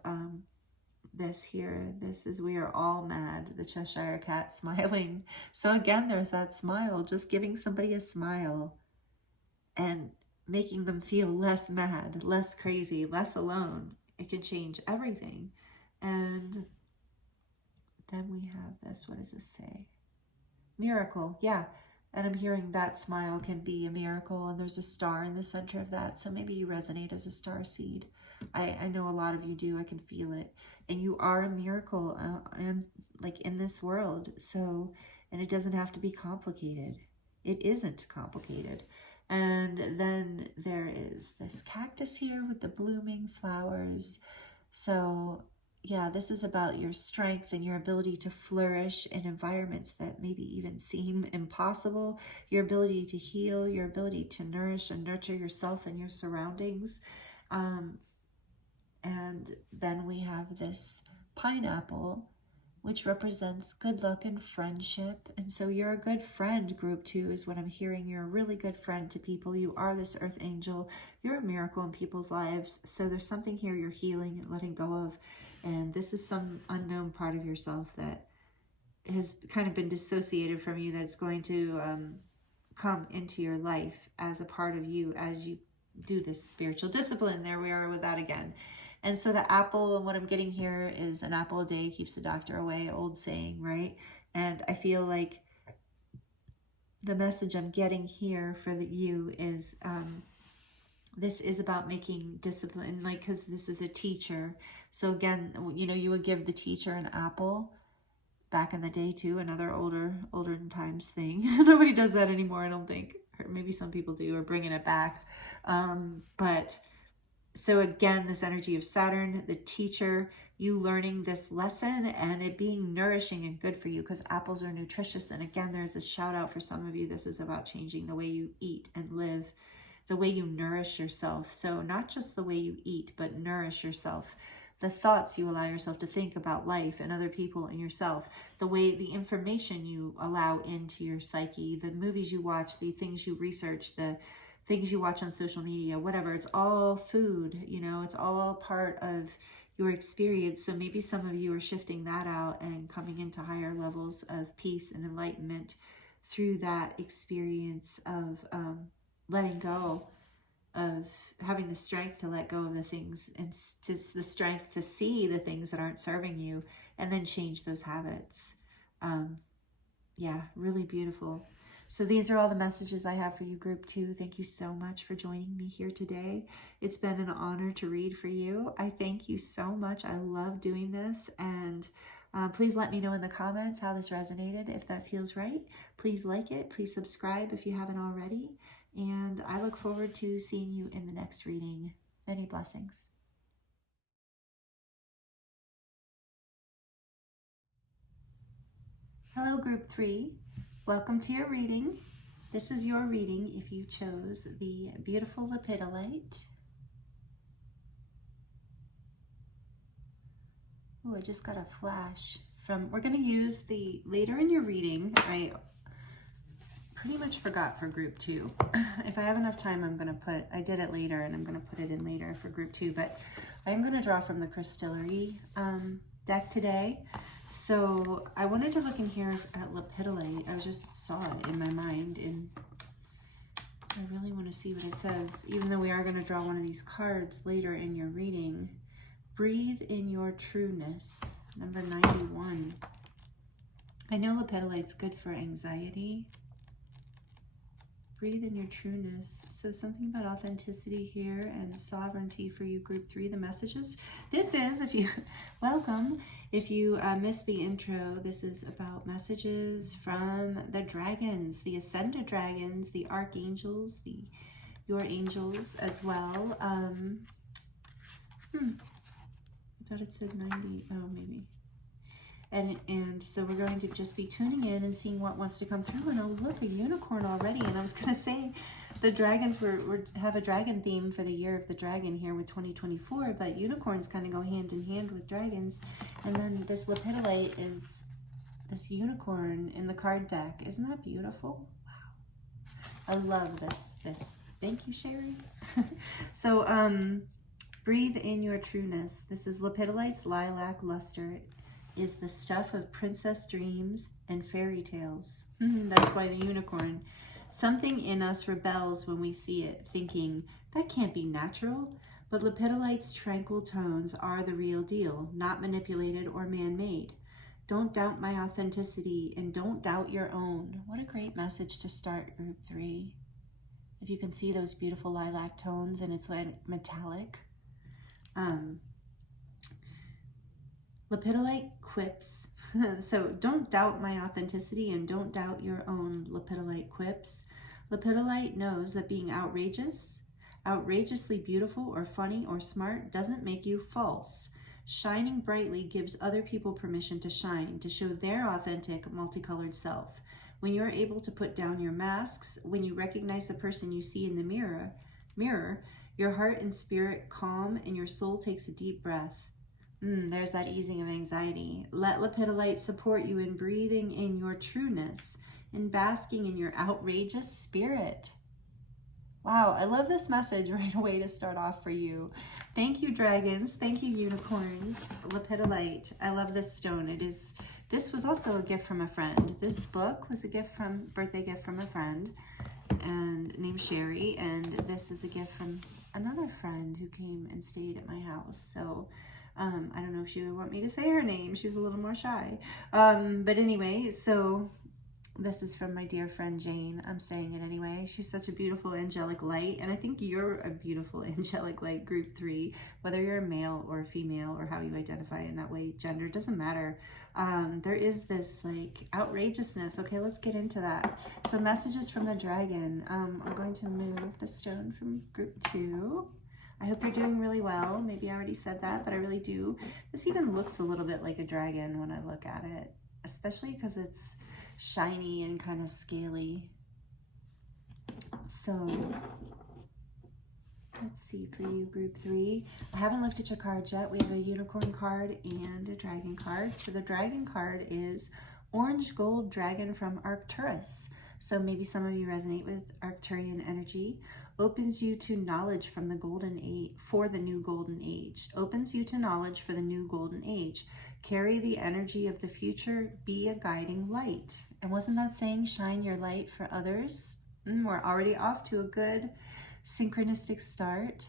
this here. This is "We Are All Mad," the Cheshire Cat smiling. So again, there's that smile, just giving somebody a smile and making them feel less mad, less crazy, less alone. It can change everything. And then we have this, what does this say? Miracle, yeah. And I'm hearing that smile can be a miracle, and there's a star in the center of that. So maybe you resonate as a star seed. I know a lot of you do. I can feel it. And you are a miracle and like in this world. So, and it doesn't have to be complicated. It isn't complicated. And then there is this cactus here with the blooming flowers. So yeah, this is about your strength and your ability to flourish in environments that maybe even seem impossible, your ability to heal, your ability to nourish and nurture yourself and your surroundings. And then we have this pineapple, which represents good luck and friendship. And so you're a good friend, group 2 is what I'm hearing. You're a really good friend to people. You are this earth angel. You're a miracle in people's lives. So there's something here you're healing and letting go of. And this is some unknown part of yourself that has kind of been dissociated from you, that's going to come into your life as a part of you as you do this spiritual discipline. There we are with that again. And so the apple, and what I'm getting here is an apple a day keeps the doctor away, old saying, right? And I feel like the message I'm getting here for you is this is about making discipline, like, because this is a teacher. So again, you know, you would give the teacher an apple back in the day too, another older times thing. Nobody does that anymore, I don't think. Or maybe some people do, or bringing it back. But So again, this energy of Saturn, the teacher, you learning this lesson and it being nourishing and good for you, because apples are nutritious. And again, there's a shout out for some of you. This is about changing the way you eat and live, the way you nourish yourself. So not just the way you eat, but nourish yourself. The thoughts you allow yourself to think about life and other people and yourself, the way, the information you allow into your psyche, the movies you watch, the things you research, the things you watch on social media, whatever, it's all food, you know, it's all part of your experience. So maybe some of you are shifting that out and coming into higher levels of peace and enlightenment through that experience of letting go, of having the strength to let go of the things, and just the strength to see the things that aren't serving you and then change those habits. Yeah, really beautiful. So these are all the messages I have for you, Group 2. Thank you so much for joining me here today. It's been an honor to read for you. I thank you so much. I love doing this. And please let me know in the comments how this resonated, if that feels right. Please like it. Please subscribe if you haven't already. And I look forward to seeing you in the next reading. Many blessings. Hello, Group 3. Welcome to your reading. This is your reading if you chose the beautiful Lepidolite. Oh, I just got a flash from, we're going to use the, later in your reading, I pretty much forgot for Group 2. If I have enough time, I'm going to put, I did it later and I'm going to put it in later for Group 2, but I'm going to draw from the Crystallary deck today. So I wanted to look in here at Lepidolite. I just saw it in my mind and I really want to see what it says, even though we are going to draw one of these cards later in your reading. Breathe in your trueness, number 91. I know Lepidolite's good for anxiety. Breathe in your trueness. So something about authenticity here and sovereignty for you, Group 3. The messages. This is, if you, welcome. If you missed the intro, this is about messages from the dragons, the ascended dragons, the archangels, your angels as well. I thought it said 90. Oh, maybe. And so we're going to just be tuning in and seeing what wants to come through. And oh, look, a unicorn already. And I was going to say, the dragons have a dragon theme for the year of the dragon here with 2024, but unicorns kind of go hand in hand with dragons. And then this Lepidolite is this unicorn in the card deck. Isn't that beautiful? Wow. I love this. Thank you, Sherry. So, breathe in your trueness. This is Lepidolite's lilac luster. Is the stuff of princess dreams and fairy tales. That's why the unicorn. Something in us rebels when we see it, thinking, that can't be natural. But Lepidolite's tranquil tones are the real deal, not manipulated or man-made. Don't doubt my authenticity and don't doubt your own. What a great message to start Group 3. If you can see those beautiful lilac tones and it's like metallic. Lepidolite quips. So don't doubt my authenticity and don't doubt your own, Lepidolite quips. Lepidolite knows that being outrageously beautiful or funny or smart doesn't make you false. Shining brightly gives other people permission to shine, to show their authentic, multicolored self. When you're able to put down your masks, when you recognize the person you see in the mirror, your heart and spirit calm and your soul takes a deep breath. There's that easing of anxiety. Let Lepidolite support you in breathing in your trueness and basking in your outrageous spirit. Wow, I love this message right away to start off for you. Thank you, dragons. Thank you, unicorns. Lepidolite. I love this stone. This was also a gift from a friend. This book was a birthday gift from a friend and named Sherry, and this is a gift from another friend who came and stayed at my house. So I don't know if she would want me to say her name. She's a little more shy. But anyway, so this is from my dear friend Jane. I'm saying it anyway. She's such a beautiful angelic light. And I think you're a beautiful angelic light, Group 3. Whether you're a male or a female or how you identify in that way, gender, doesn't matter. There is this like outrageousness. Okay, let's get into that. So messages from the dragon. I'm going to move the stone from Group 2. I hope you're doing really well. Maybe I already said that, but I really do. This even looks a little bit like a dragon when I look at it, especially because it's shiny and kind of scaly. So let's see for you, group 3. I haven't looked at your cards yet. We have a unicorn card and a dragon card. So the dragon card is Orange Gold Dragon from Arcturus. So maybe some of you resonate with Arcturian energy. Opens you to knowledge from the golden age, for the new golden age. Opens you to knowledge for the new golden age. Carry the energy of the future. Be a guiding light. And wasn't that saying shine your light for others? We're already off to a good synchronistic start.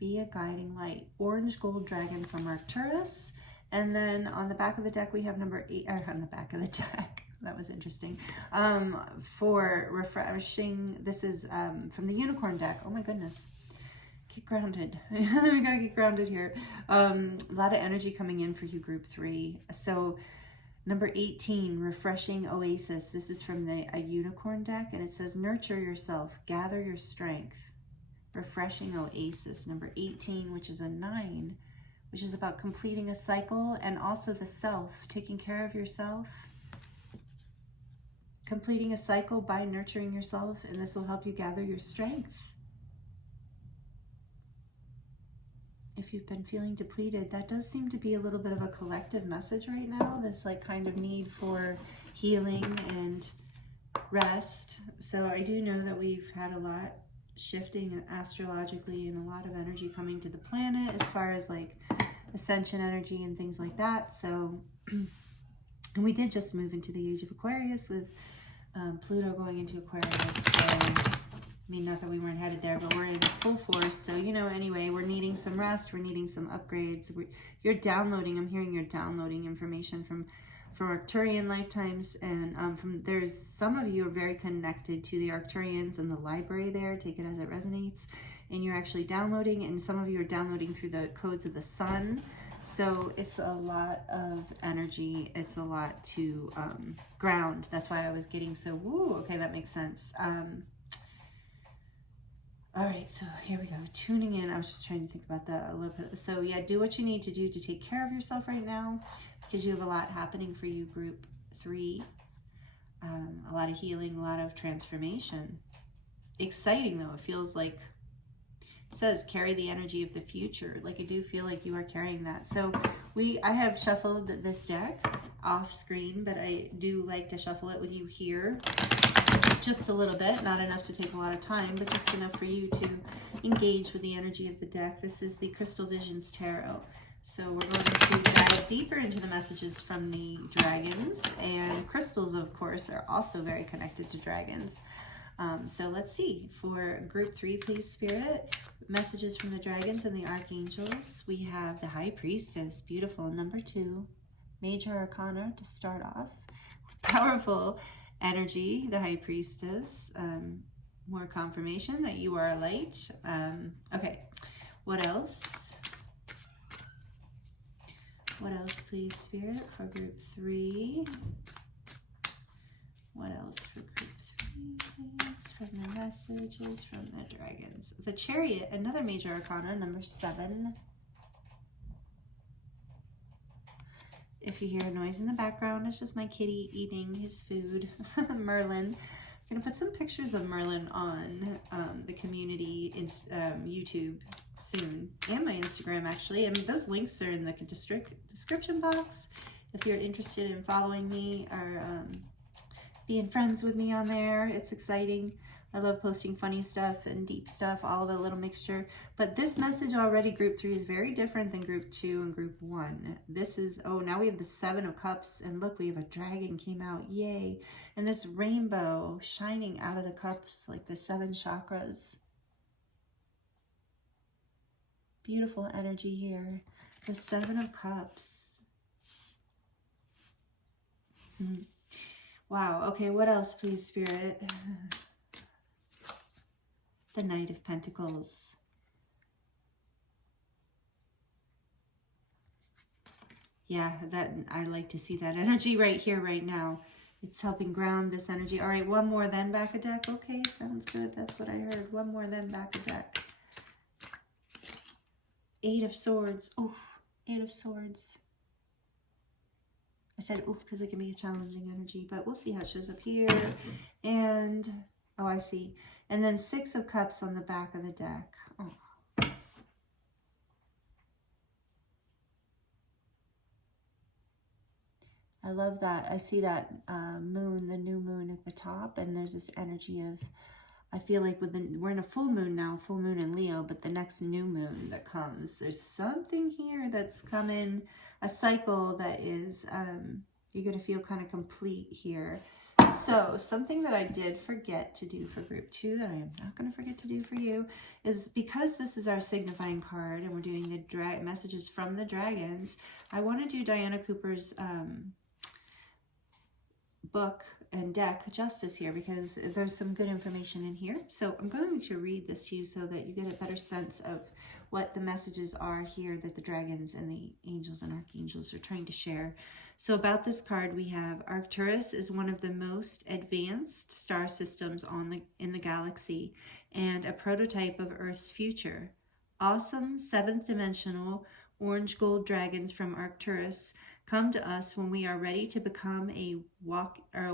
Be a guiding light. Orange Gold Dragon from Arcturus. And then on the back of the deck, we have number 8, or on the back of the deck. That was interesting. For refreshing, this is from the unicorn deck. Oh my goodness. Get grounded. We gotta get grounded here. A lot of energy coming in for you, group 3. So number 18, Refreshing Oasis. This is from a unicorn deck, and it says, nurture yourself, gather your strength. Refreshing Oasis, number 18, which is a 9, which is about completing a cycle and also the self, taking care of yourself. Completing a cycle by nurturing yourself, and this will help you gather your strength. If you've been feeling depleted, that does seem to be a little bit of a collective message right now, this like kind of need for healing and rest. So I do know that we've had a lot shifting astrologically and a lot of energy coming to the planet as far as like ascension energy and things like that. So, and we did just move into the age of Aquarius with Pluto going into Aquarius. So, I mean, not that we weren't headed there, but we're in full force. So, you know, anyway, we're needing some rest. We're needing some upgrades. You're downloading. I'm hearing you're downloading information from Arcturian lifetimes. And there's some of you are very connected to the Arcturians and the library there. Take it as it resonates. And you're actually downloading. And some of you are downloading through the codes of the sun. So it's a lot of energy. It's a lot to ground. That's why I was getting so, woo, okay, that makes sense. All right, so here we go. Tuning in. I was just trying to think about that a little bit. So yeah, do what you need to do to take care of yourself right now, because you have a lot happening for you, group 3. A lot of healing, a lot of transformation. Exciting though. It feels like, it says carry the energy of the future. Like I do feel like you are carrying that. So I have shuffled this deck off screen, but I do like to shuffle it with you here. Just a little bit, not enough to take a lot of time, but just enough for you to engage with the energy of the deck. This is the Crystal Visions Tarot. So we're going to dive deeper into the messages from the dragons, and crystals, of course, are also very connected to dragons. So let's see. For group 3, please, Spirit, messages from the dragons and the Archangels. We have the High Priestess, beautiful, number 2, Major Arcana to start off. Powerful energy, the High Priestess. More confirmation that you are a light. Okay, what else? What else, please, Spirit, for group 3? What else for group 3, please, from the messages from the dragons? The Chariot, another major arcana, number 7. If you hear a noise in the background, it's just my kitty eating his food. Merlin. I'm going to put some pictures of Merlin on the community YouTube soon, and my Instagram, actually. I mean, those links are in the description box if you're interested in following me or being friends with me on there. It's exciting. I love posting funny stuff and deep stuff, all of a little mixture. But this message already, group 3, is very different than group 2 and group 1. This is, oh, now we have the 7 of Cups, and look, we have a dragon came out, yay. And this rainbow shining out of the cups, like the 7 chakras. Beautiful energy here. The 7 of Cups. Wow, okay, what else, please, Spirit? The Knight of Pentacles. Yeah, that I like to see that energy right here, right now. It's helping ground this energy. All right, one more, then back a deck. Okay, sounds good. That's what I heard. One more, then back a deck. 8 of Swords. Oh, 8 of Swords. I said, oh, because it can be a challenging energy, but we'll see how it shows up here. And, oh, I see. And then 6 of Cups on the back of the deck. Oh. I love that. I see that moon, the new moon at the top, and there's this energy of, I feel like we're in a full moon now, full moon in Leo, but the next new moon that comes, there's something here that's coming, a cycle that is, you're going to feel kind of complete here. So something that I did forget to do for group 2 that I am not going to forget to do for you is, because this is our signifying card and we're doing the messages from the dragons, I want to do Diana Cooper's book and deck justice here, because there's some good information in here. So I'm going to read this to you so that you get a better sense of what the messages are here that the dragons and the angels and archangels are trying to share. So about this card, we have Arcturus is one of the most advanced star systems in the galaxy and a prototype of Earth's future. Awesome 7th dimensional orange gold dragons from Arcturus come to us when we are ready to become a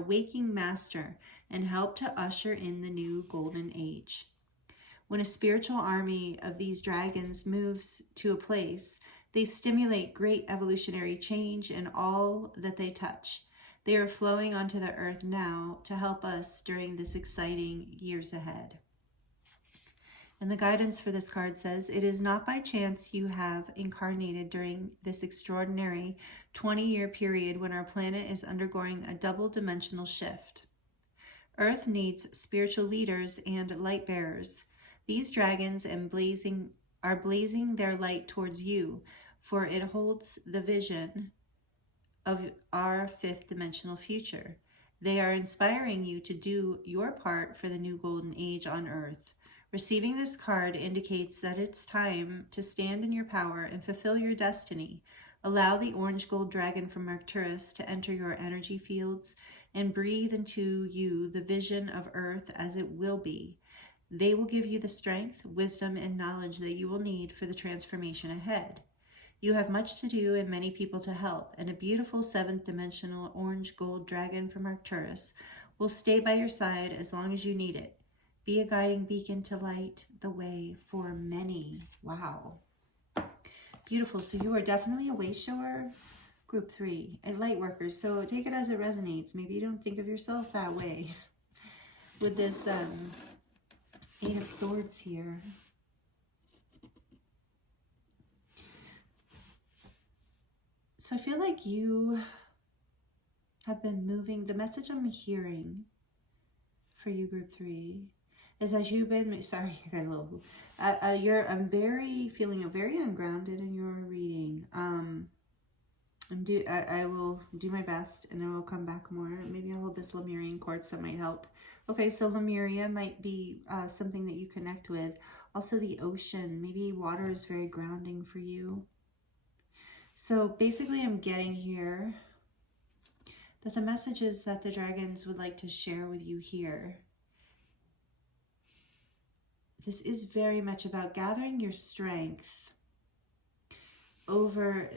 waking master and help to usher in the new golden age. When a spiritual army of these dragons moves to a place, they stimulate great evolutionary change in all that they touch. They are flowing onto the earth now to help us during this exciting years ahead. And the guidance for this card says, it is not by chance you have incarnated during this extraordinary 20-year period when our planet is undergoing a double-dimensional shift. Earth needs spiritual leaders and light bearers. These dragons are blazing their light towards you, for it holds the vision of our 5th dimensional future. They are inspiring you to do your part for the new golden age on Earth. Receiving this card indicates that it's time to stand in your power and fulfill your destiny. Allow the orange gold dragon from Arcturus to enter your energy fields and breathe into you the vision of Earth as it will be. They will give you the strength, wisdom, and knowledge that you will need for the transformation ahead. You have much to do and many people to help, and a beautiful 7th dimensional orange gold dragon from Arcturus will stay by your side as long as you need it. Be a guiding beacon to light the way for many. Wow. Beautiful. So you are definitely a way shower, group 3, and light workers. So take it as it resonates. Maybe you don't think of yourself that way. With this 8 of Swords here. So I feel like you have been moving. The message I'm hearing for you, group 3, is as you've been, sorry, I got a little, I'm feeling very ungrounded in your reading. I will do my best, and I will come back more. Maybe I'll hold this Lemurian quartz that might help. Okay, so Lemuria might be something that you connect with. Also the ocean, maybe water is very grounding for you. So basically I'm getting here that the messages that the dragons would like to share with you here, this is very much about gathering your strength over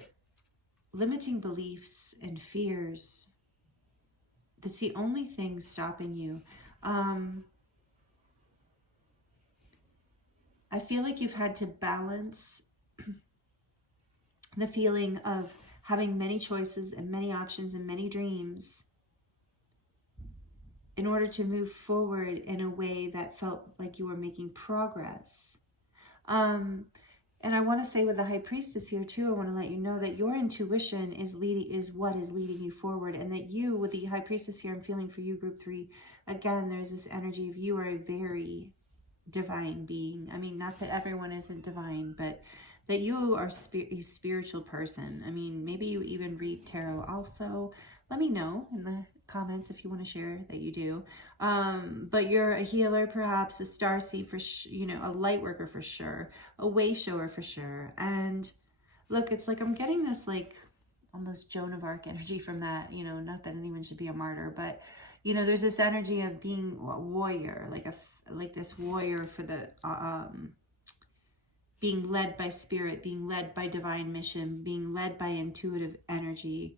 limiting beliefs and fears. That's the only thing stopping you. I feel like you've had to balance the feeling of having many choices and many options and many dreams in order to move forward in a way that felt like you were making progress. And I want to say with the High Priestess here too, I want to let you know that your intuition is what is leading you forward, and that you, with the High Priestess here, I'm feeling for you, group 3, again, there's this energy of you are a very divine being. I mean, not that everyone isn't divine, but that you are a spiritual person. I mean, maybe you even read tarot also. Let me know in the comments if you want to share that you do. But you're a healer, perhaps a starseed for a light worker for sure, a way shower for sure. And look, it's like I'm getting this like almost Joan of Arc energy from that, you know, not that anyone should be a martyr, but, you know, there's this energy of being a warrior, like this warrior for the, being led by spirit, being led by divine mission, being led by intuitive energy,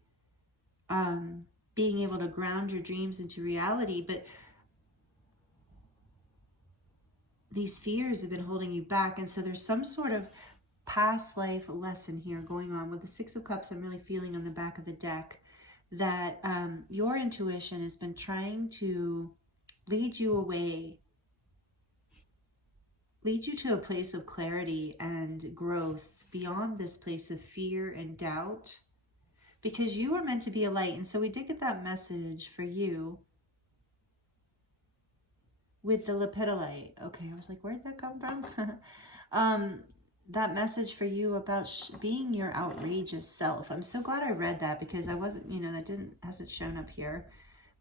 being able to ground your dreams into reality. But these fears have been holding you back. And so there's some sort of past life lesson here going on. With the Six of Cups, I'm really feeling on the back of the deck that your intuition has been trying to lead you away, lead you to a place of clarity and growth beyond this place of fear and doubt, because you are meant to be a light. And so we did get that message for you with the Lepidolite. Okay, I was like, where'd that come from? That message for you about being your outrageous self. I'm so glad I read that, because I wasn't, you know, that hasn't shown up here.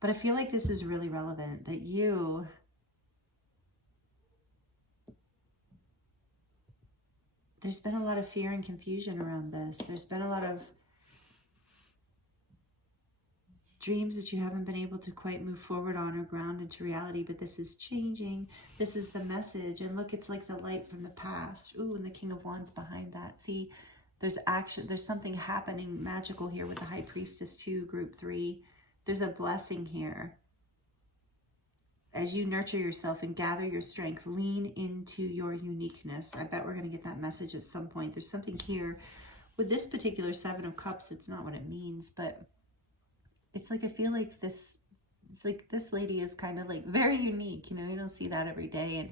But I feel like this is really relevant, that there's been a lot of fear and confusion around this. There's been a lot of dreams that you haven't been able to quite move forward on or ground into reality, but this is changing. This is the message. And look, it's like the light from the past. Ooh, and the King of Wands behind that. See, there's action. There's something happening magical here with the High Priestess too, group 3. There's a blessing here. As you nurture yourself and gather your strength, lean into your uniqueness. I bet we're going to get that message at some point. There's something here with this particular Seven of Cups. It's not what it means, but it's like, I feel like this, it's like this lady is kind of like very unique, you know, you don't see that every day. And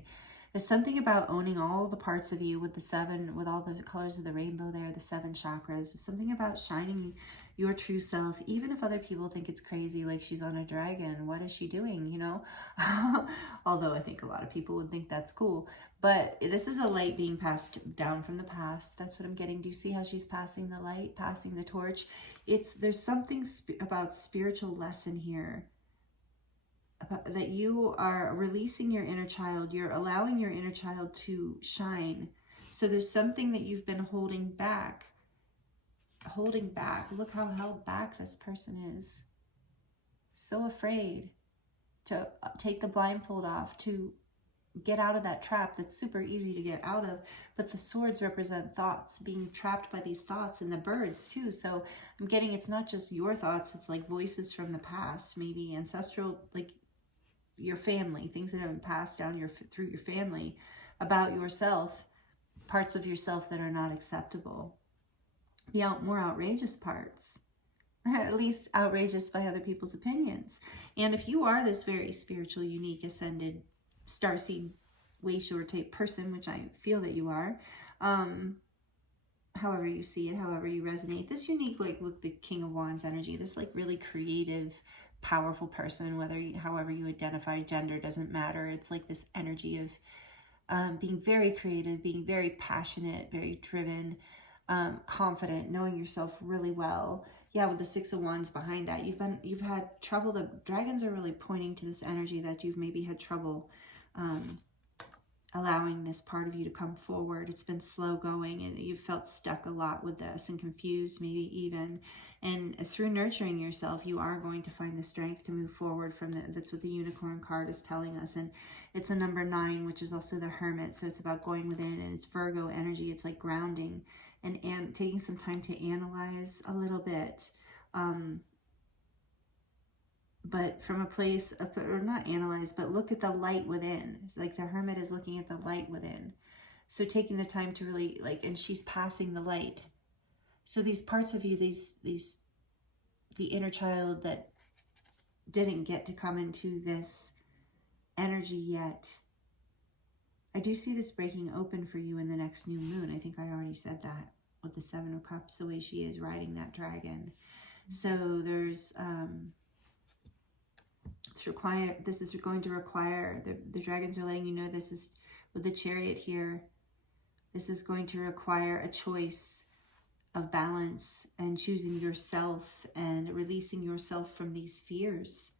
there's something about owning all the parts of you with the 7, with all the colors of the rainbow there, the 7 chakras. There's something about shining your true self, even if other people think it's crazy, like she's on a dragon. What is she doing, you know? Although I think a lot of people would think that's cool. But this is a light being passed down from the past. That's what I'm getting. Do you see how she's passing the light, passing the torch? There's something about spiritual lesson here, that you are releasing your inner child. You're allowing your inner child to shine. So there's something that you've been holding back. Look how held back this person is. So afraid to take the blindfold off, to get out of that trap that's super easy to get out of. But the swords represent thoughts, being trapped by these thoughts, and the birds too. So I'm getting, it's not just your thoughts, it's like voices from the past, maybe ancestral, like your family, things that have been passed down through your family about yourself, parts of yourself that are not acceptable. The more outrageous parts, at least outrageous by other people's opinions. And if you are this very spiritual, unique, ascended, starseed, way short tape person, which I feel that you are, however you see it, however you resonate, this unique, like with the King of Wands energy, this like really creative, powerful person, however you identify, gender doesn't matter. It's like this energy of being very creative, being very passionate, very driven, confident, knowing yourself really well. Yeah, with the Six of Wands behind that, you've had trouble. The dragons are really pointing to this energy that you've maybe had trouble allowing this part of you to come forward. It's been slow going, and you've felt stuck a lot with this and confused, maybe even. And through nurturing yourself, you are going to find the strength to move forward from that's what the Unicorn card is telling us. And it's a number 9, which is also the Hermit. So it's about going within, and it's Virgo energy. It's like grounding and taking some time to analyze a little bit. But from a place of, or not analyze, but look at the light within. It's like the Hermit is looking at the light within. So taking the time to really and she's passing the light. So these parts of you, the inner child that didn't get to come into this energy yet, I do see this breaking open for you in the next new moon. I think I already said that with the 7 of Cups, the way she is riding that dragon. So there's, this is going to require, the dragons are letting you know, this is with the Chariot here, this is going to require a choice of balance and choosing yourself and releasing yourself from these fears.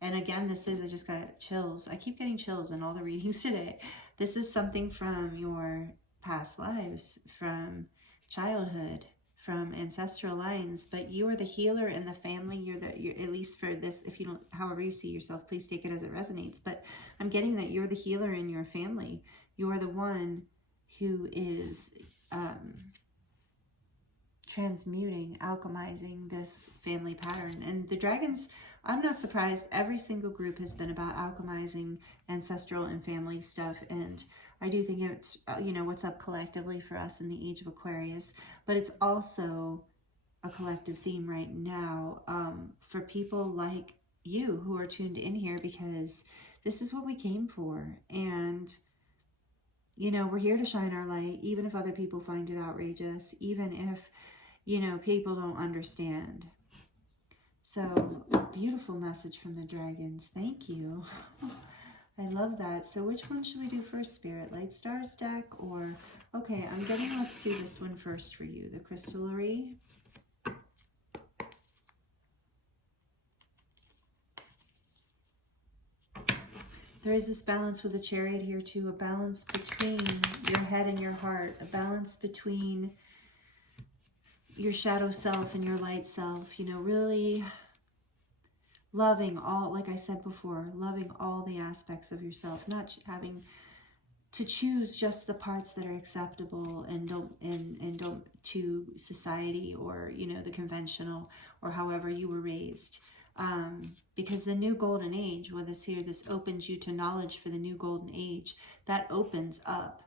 And again, I just got chills. I keep getting chills in all the readings today. This is something from your past lives, from childhood, from ancestral lines, but you are the healer in the family. You're at least for this, if you don't, however you see yourself, please take it as it resonates. But I'm getting that you're the healer in your family. You are the one who is transmuting, alchemizing this family pattern. And the dragons, I'm not surprised. Every single group has been about alchemizing ancestral and family stuff. And I do think it's, what's up collectively for us in the age of Aquarius. But it's also a collective theme right now for people like you who are tuned in here, because this is what we came for. And, we're here to shine our light, even if other people find it outrageous, even if, people don't understand. So, beautiful message from the dragons. Thank you. I love that. So which one should we do first, Spirit? Light Stars deck or... Okay, let's do this one first for you. The Crystallery. There is this balance with the Chariot here too. A balance between your head and your heart. A balance between your shadow self and your light self. Really loving all, like I said before, loving all the aspects of yourself, not having to choose just the parts that are acceptable and don't to society or, the conventional or however you were raised. Because the new golden age, with this opens you to knowledge for the new golden age. That opens up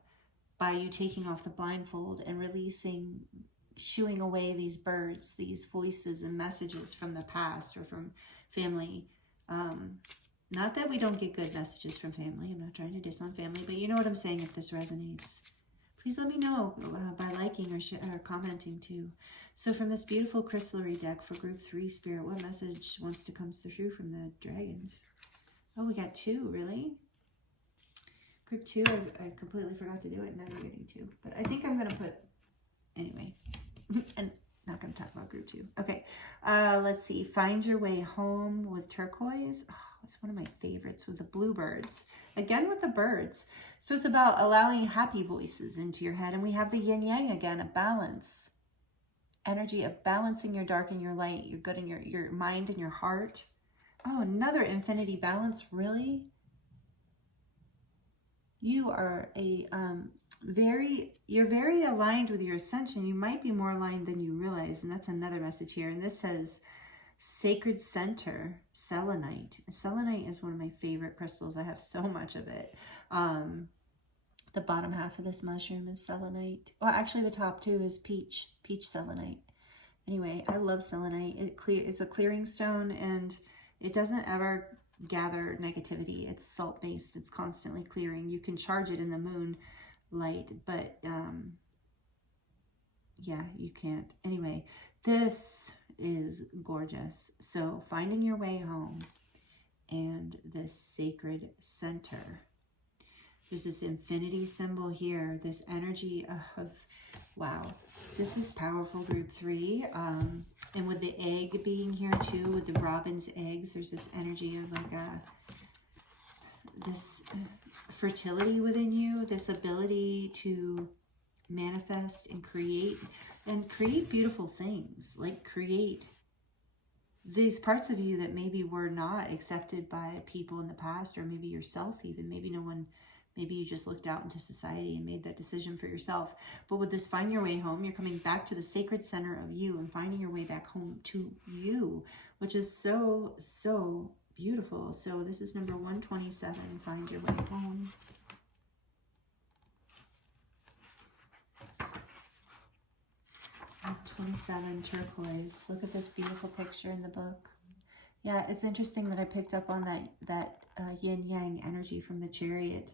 by you taking off the blindfold and releasing, shooing away these birds, these voices and messages from the past or from family. Not that we don't get good messages from family. I'm not trying to diss on family, but you know what I'm saying. If this resonates, please let me know by liking or commenting too. So from this beautiful Crystallery deck for group 3, Spirit, what message wants to come through from the dragons? Oh, we got 2, really? Group 2, I completely forgot to do it. Now you're getting 2. But I think I'm going to put, anyway, and not going to talk about group 2. Okay, let's see. Find Your Way Home with turquoise. Oh, it's one of my favorites with the bluebirds. Again with the birds. So it's about allowing happy voices into your head. And we have the yin yang again, a balance. Energy of balancing your dark and your light, your good and your mind and your heart. Oh, another infinity balance, really? You are you're very aligned with your ascension. You might be more aligned than you realize. And that's another message here. And this says Sacred Center, selenite. Selenite is one of my favorite crystals. I have so much of it. The bottom half of this mushroom is selenite. Well, actually the top too is peach selenite. Anyway, I love selenite. It's a clearing stone and it doesn't ever gather negativity. It's salt-based. It's constantly clearing. You can charge it in the moon light, but yeah, you can't. Anyway, this is gorgeous. So Finding Your Way Home and the Sacred Center. There's this infinity symbol here, this energy of, wow, this is powerful, group 3. And with the egg being here too, with the robin's eggs, there's this energy of like this fertility within you, this ability to manifest and create beautiful things, like create these parts of you that maybe were not accepted by people in the past, or maybe yourself even, maybe no one, maybe you just looked out into society and made that decision for yourself. But with this Find Your Way Home, you're coming back to the sacred center of you and finding your way back home to you, which is so, so beautiful. So this is number 127, Find Your Way Home. And 27, turquoise. Look at this beautiful picture in the book. Yeah, it's interesting that I picked up on that yin-yang energy from the Chariot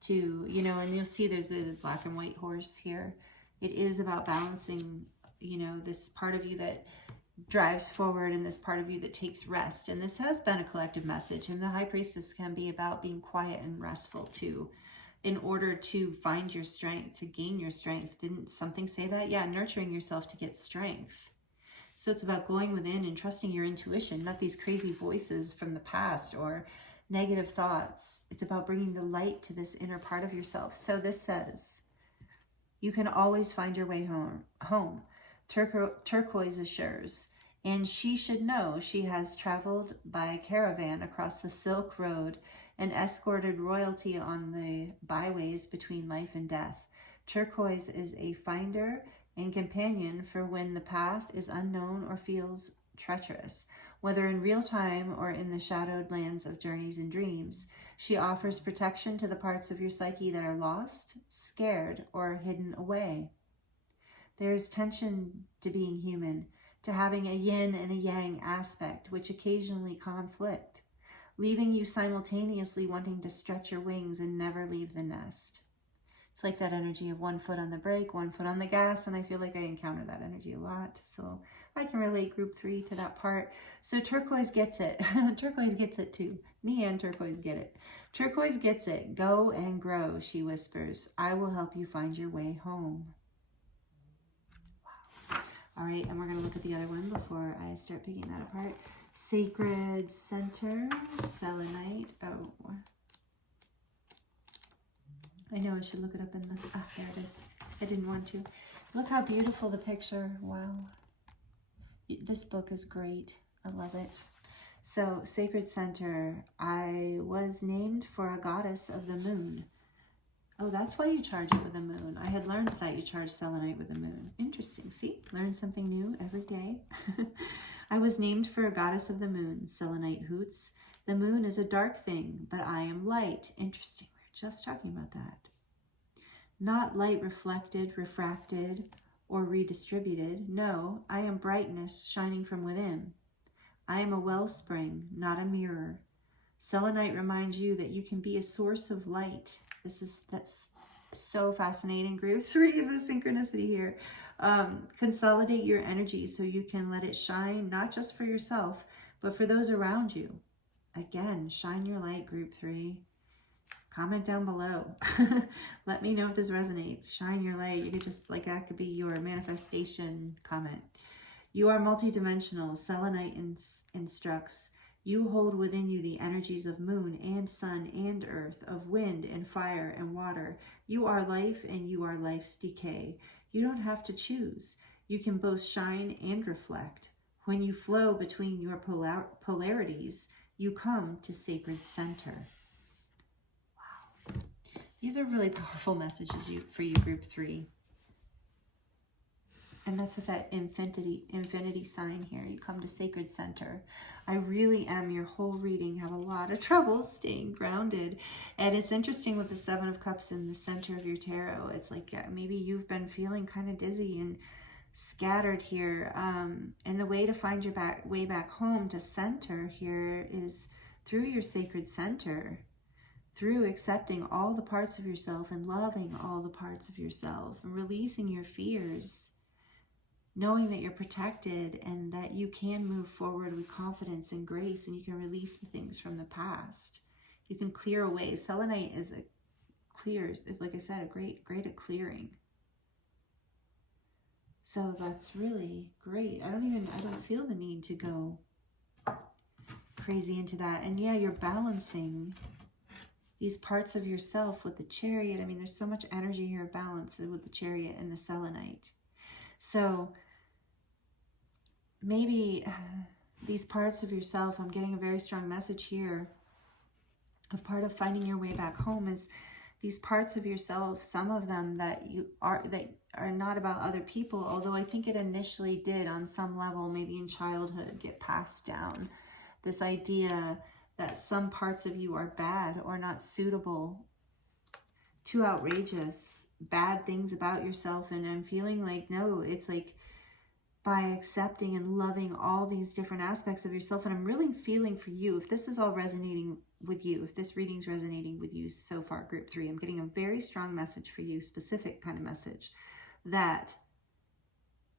too, and you'll see there's a black and white horse here. It is about balancing, this part of you that drives forward and this part of you that takes rest. And this has been a collective message. And the High Priestess can be about being quiet and restful too, in order to find your strength, to gain your strength. Didn't something say that? Yeah, nurturing yourself to get strength. So it's about going within and trusting your intuition, not these crazy voices from the past or negative thoughts. It's about bringing the light to this inner part of yourself. So this says, you can always find your way home. turquoise assures, and she should know she has traveled by caravan across the Silk Road and escorted royalty on the byways between life and death. Turquoise is a finder and companion for when the path is unknown or feels treacherous. Whether in real time or in the shadowed lands of journeys and dreams, she offers protection to the parts of your psyche that are lost, scared, or hidden away. There is tension to being human, to having a yin and a yang aspect, which occasionally conflict, leaving you simultaneously wanting to stretch your wings and never leave the nest. It's like that energy of one foot on the brake, one foot on the gas, and I feel like I encounter that energy a lot. So I can relate group 3 to that part. So turquoise gets it. Turquoise gets it too. Me and turquoise get it. Turquoise gets it. Go and grow, she whispers. I will help you find your way home. Wow. All right, and we're going to look at the other one before I start picking that apart. Sacred Center, Selenite. Oh, I know I should look it up in the, there it is. I didn't want to. Look how beautiful the picture. Wow. This book is great. I love it. So, Sacred Center, I was named for a goddess of the moon. Oh, that's why you charge it with the moon. I had learned that you charge selenite with the moon. Interesting. See, learn something new every day. I was named for a goddess of the moon. Selenite hoots. The moon is a dark thing, but I am light. Interesting. We were just talking about that. Not light reflected, refracted, or redistributed. No, I am brightness shining from within. I am a wellspring, not a mirror. Selenite reminds you that you can be a source of light. That's so fascinating. Group 3 of the synchronicity here. Consolidate your energy so you can let it shine, not just for yourself, but for those around you. Again, shine your light, group 3. Comment down below. Let me know if this resonates. Shine your light. You could just, like, that could be your manifestation comment. You are multidimensional. Selenite instructs. You hold within you the energies of moon and sun and earth, of wind and fire and water. You are life and you are life's decay. You don't have to choose. You can both shine and reflect. When you flow between your polarities, you come to sacred center. Wow. These are really powerful messages for you, group 3. And that's with that infinity sign here. You come to sacred center. I really am, your whole reading, have a lot of trouble staying grounded. And it's interesting with the 7 of Cups in the center of your tarot. It's like, yeah, maybe you've been feeling kind of dizzy and scattered here. And the way to find your way back home to center here is through your sacred center. Through accepting all the parts of yourself and loving all the parts of yourself and releasing your fears. Knowing that you're protected and that you can move forward with confidence and grace, and you can release the things from the past. You can clear away. Selenite is like I said, great at clearing. So that's really great. I don't feel the need to go crazy into that. And yeah, you're balancing these parts of yourself with the Chariot. I mean, there's so much energy here, balance with the Chariot and the Selenite. So maybe these parts of yourself, I'm getting a very strong message here of part of finding your way back home is these parts of yourself, some of them that are not about other people, although I think it initially did on some level, maybe in childhood, get passed down. This idea that some parts of you are bad or not suitable, too outrageous, bad things about yourself. And I'm feeling like, no, it's like by accepting and loving all these different aspects of yourself. And I'm really feeling for you, if this is all resonating with you, if this reading's resonating with you so far, group 3, I'm getting a very strong message for you, specific kind of message, that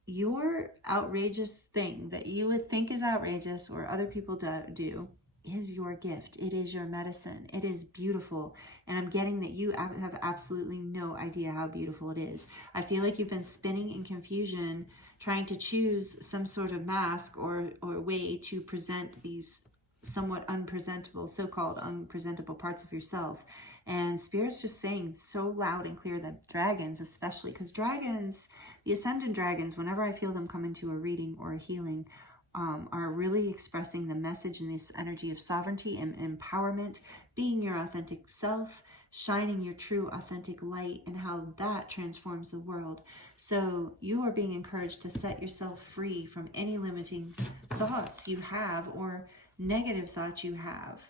your outrageous thing that you would think is outrageous or other people do is your gift. It is your medicine. It is beautiful. And I'm getting that you have absolutely no idea how beautiful it is. I feel like you've been spinning in confusion, trying to choose some sort of mask or way to present these somewhat unpresentable, so-called unpresentable parts of yourself. And Spirit's just saying so loud and clear that dragons, especially, because dragons, the ascendant dragons, whenever I feel them come into a reading or a healing, are really expressing the message and this energy of sovereignty and empowerment, being your authentic self, shining your true authentic light, and how that transforms the world. So you are being encouraged to set yourself free from any limiting thoughts you have or negative thoughts you have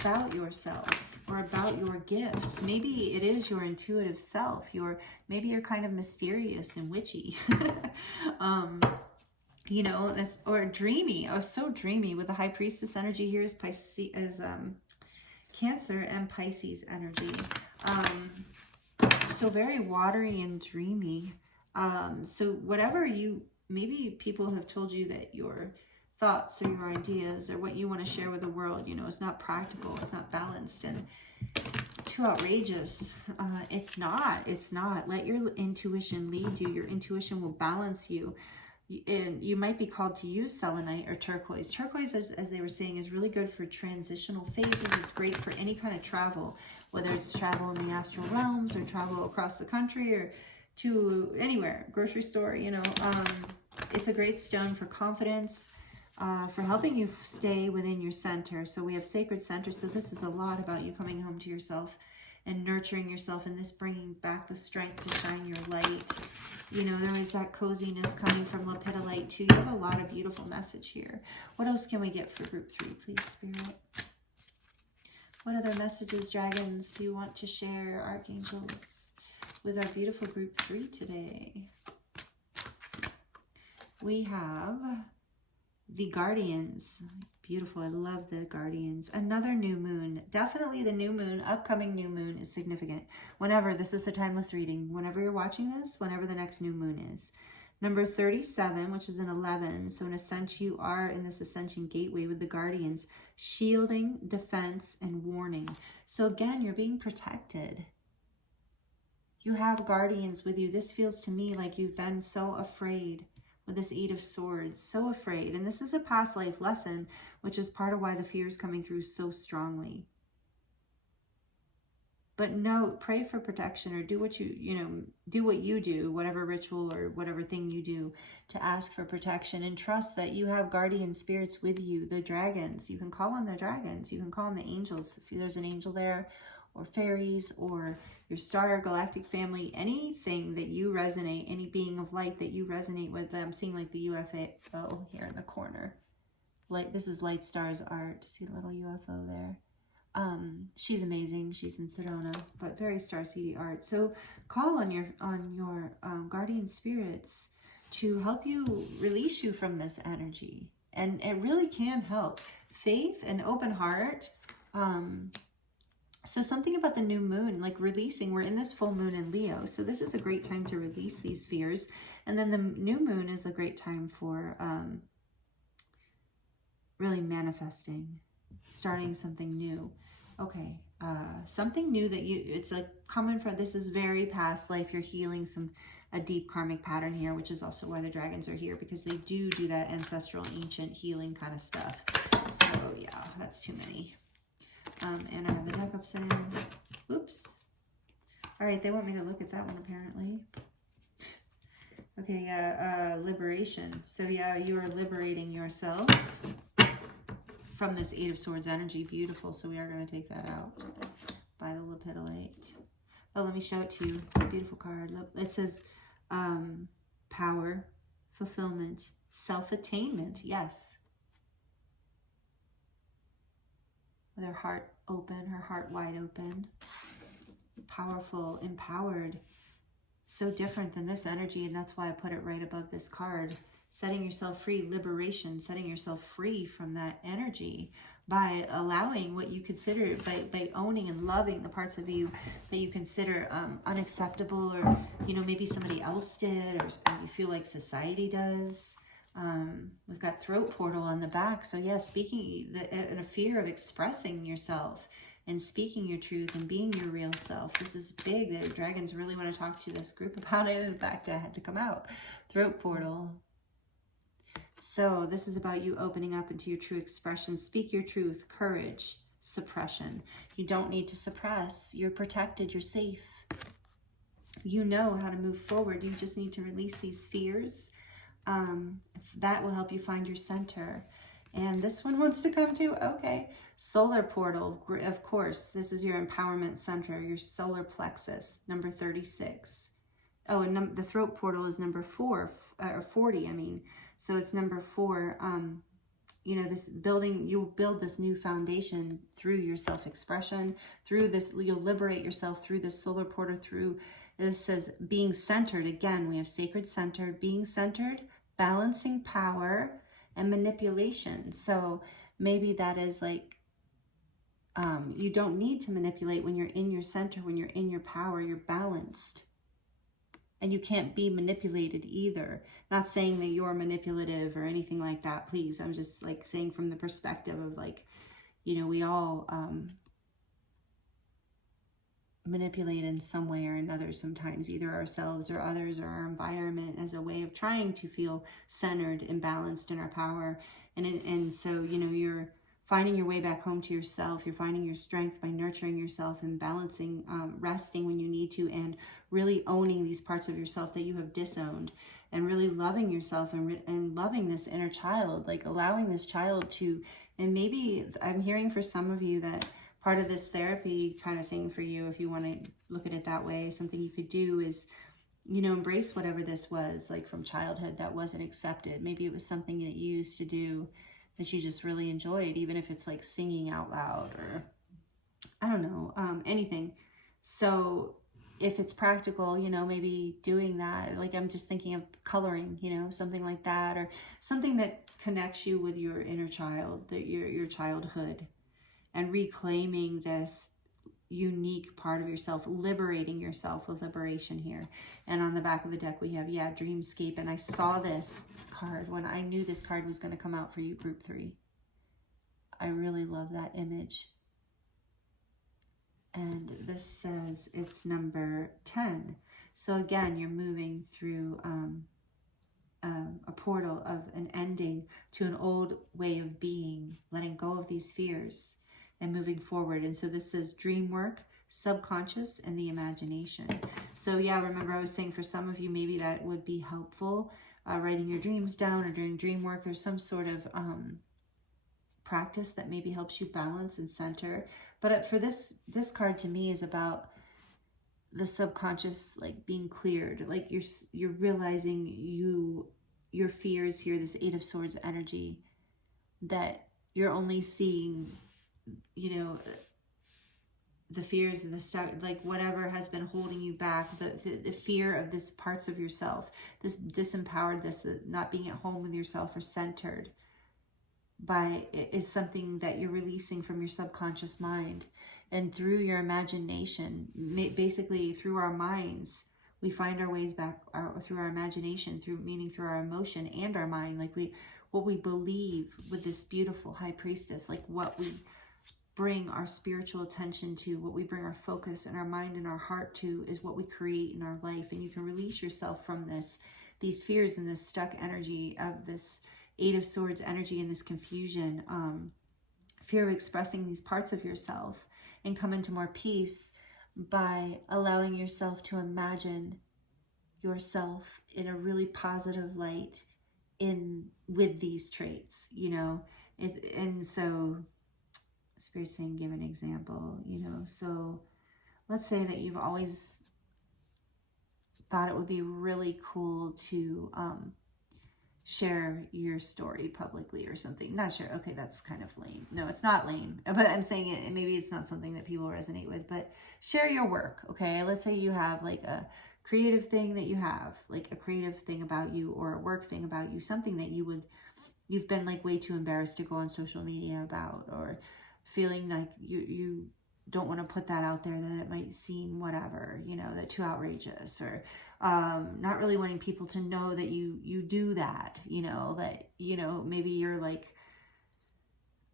about yourself or about your gifts. Maybe it is your intuitive self. Maybe you're kind of mysterious and witchy. You know, this, or dreamy. I was so dreamy with the High Priestess energy here is Cancer and Pisces energy. So very watery and dreamy. So whatever maybe people have told you that your thoughts or your ideas or what you want to share with the world, you know, is not practical, it's not balanced, and too outrageous. It's not. Let your intuition lead you. Your intuition will balance you. And you might be called to use selenite or turquoise. Turquoise, as they were saying, is really good for transitional phases. It's great for any kind of travel, whether it's travel in the astral realms or travel across the country or to anywhere, grocery store, you know. It's a great stone for confidence, for helping you stay within your center. So we have sacred center. So this is a lot about you coming home to yourself and nurturing yourself, and this bringing back the strength to shine your light. You know, there is that coziness coming from Lepidolite too. You have a lot of beautiful message here. What else can we get for group 3, please, Spirit? What other messages, dragons, do you want to share, archangels, with our beautiful group 3 today? We have the Guardians. Beautiful. I love the Guardians. Another new moon. Definitely the new moon, upcoming new moon is significant. Whenever, this is the timeless reading. Whenever you're watching this, whenever the next new moon is. Number 37, which is an 11. So in a sense, you are in this ascension gateway with the Guardians. Shielding, defense, and warning. So again, you're being protected. You have Guardians with you. This feels to me like you've been so afraid. With this 8 of Swords, so afraid. And this is a past life lesson, which is part of why the fear is coming through so strongly. But no, pray for protection, or do what you do, whatever ritual or whatever thing you do to ask for protection, and trust that you have guardian spirits with you, the dragons. You can call on the dragons, you can call on the angels. See, there's an angel there, or fairies, or your star galactic family, anything that you resonate, any being of light that you resonate with. I'm seeing like the UFO here in the corner. This is Light Star's art. See the little UFO there? She's amazing. She's in Sedona, but very starseedy art. So call on your guardian spirits to help you release you from this energy, and it really can help. Faith and open heart. So something about the new moon, like releasing, we're in this full moon in Leo. So this is a great time to release these fears. And then the new moon is a great time for really manifesting, starting something new. Okay, something new that it's like coming from, this is very past life. You're healing a deep karmic pattern here, which is also why the dragons are here, because they do that ancestral, ancient healing kind of stuff. So yeah, that's too many. And I have the deck upside down. Oops. All right, they want me to look at that one apparently. Okay, liberation. So yeah, you are liberating yourself from this 8 of Swords energy. Beautiful. So we are going to take that out by the Lepidolite. Oh, let me show it to you. It's a beautiful card. Look, it says power, fulfillment, self-attainment. Yes. With her heart open, her heart wide open. Powerful, empowered. So different than this energy, and that's why I put it right above this card. Setting yourself free, liberation, setting yourself free from that energy by allowing what you consider, by owning and loving the parts of you that you consider unacceptable, or maybe somebody else did, or you feel like society does. We've got throat portal on the back. So yeah, speaking in a fear of expressing yourself and speaking your truth and being your real self. This is big. The dragons really want to talk to this group about it. In fact, I had to come out. Throat portal. So this is about you opening up into your true expression. Speak your truth, courage, suppression. You don't need to suppress. You're protected. You're safe. You know how to move forward. You just need to release these fears. That will help you find your center. And this one wants to come too. Okay. Solar portal. Of course, this is your empowerment center, your solar plexus, number 36. Oh, and the throat portal is number 4, or 40, I mean. So it's number 4. You know, this building, you'll build this new foundation through your self-expression, through this, you'll liberate yourself through this solar portal, through, this says being centered. Again, we have sacred centered, being centered, balancing power, and manipulation. So maybe that is like, you don't need to manipulate when you're in your center, when you're in your power, you're balanced. And you can't be manipulated either. Not saying that you're manipulative or anything like that, please. I'm just like saying from the perspective of like, you know, we all manipulate in some way or another sometimes, either ourselves or others or our environment, as a way of trying to feel centered and balanced in our power. And so, you know, you're finding your way back home to yourself. You're finding your strength by nurturing yourself and balancing, resting when you need to, and really owning these parts of yourself that you have disowned, and really loving yourself and loving this inner child, like allowing this child to, and maybe I'm hearing for some of you that part of this therapy kind of thing for you, if you want to look at it that way, something you could do is, you know, embrace whatever this was like from childhood that wasn't accepted. Maybe it was something that you used to do that you just really enjoyed, even if it's like singing out loud or I don't know, anything. So if it's practical, you know, maybe doing that, like I'm just thinking of coloring, you know, something like that, or something that connects you with your inner child, your childhood, and reclaiming this unique part of yourself, liberating yourself with liberation here. And on the back of the deck we have, yeah, Dreamscape. And I saw this card when I knew this card was going to come out for you, group 3. I really love that image. And this says it's number 10. So again, you're moving through a portal of an ending to an old way of being, letting go of these fears and moving forward. And so this says dream work, subconscious, and the imagination. So yeah, remember I was saying for some of you, maybe that would be helpful, writing your dreams down or doing dream work. There's some sort of practice that maybe helps you balance and center. But for this card to me is about the subconscious, like being cleared, like you're realizing your fears here, this 8 of Swords energy, that you're only seeing, you know, the fears of the stuff, like whatever has been holding you back, the fear of this parts of yourself, this disempowered, this not being at home with yourself or centered by, is something that you're releasing from your subconscious mind. And through your imagination, basically through our minds, we find our ways back through our imagination, meaning through our emotion and our mind, like what we believe with this beautiful high priestess, like what we bring our spiritual attention to, what we bring our focus and our mind and our heart to, is what we create in our life. And you can release yourself from these fears and this stuck energy of this 8 of Swords energy and this confusion, fear of expressing these parts of yourself, and come into more peace by allowing yourself to imagine yourself in a really positive light with these traits, you know. And so Spirit's saying, give an example, you know. So let's say that you've always thought it would be really cool to share your story publicly or something. Not sure. Okay, that's kind of lame. No, it's not lame, but I'm saying it, maybe it's not something that people resonate with, but share your work. Okay, let's say you have like a creative thing that you have, like a creative thing about you, or a work thing about you, something that you've been like way too embarrassed to go on social media about, or feeling like you don't want to put that out there, that it might seem whatever, you know, that too outrageous, or not really wanting people to know that you do that, you know, that, you know, maybe you're like,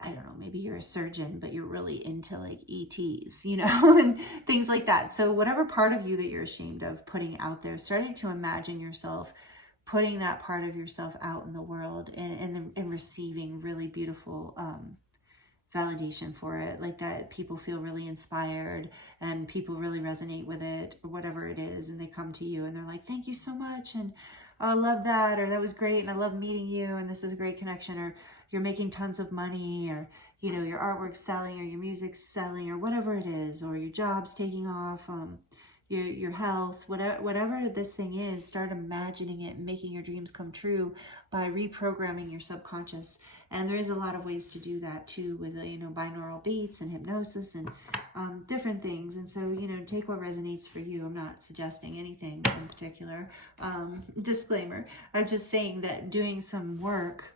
I don't know, maybe you're a surgeon, but you're really into like ETs, you know, and things like that. So whatever part of you that you're ashamed of putting out there, starting to imagine yourself putting that part of yourself out in the world, and receiving really beautiful validation for it, like that people feel really inspired and people really resonate with it or whatever it is, and they come to you and they're like, thank you so much, and oh, I love that, or that was great, and I love meeting you, and this is a great connection, or you're making tons of money, or you know, your artwork's selling, or your music's selling, or whatever it is, or your job's taking off, your health, whatever this thing is. Start imagining it and making your dreams come true by reprogramming your subconscious. And there is a lot of ways to do that too, with you know, binaural beats and hypnosis and different things. And so, you know, take what resonates for you. I'm not suggesting anything in particular. Disclaimer, I'm just saying that doing some work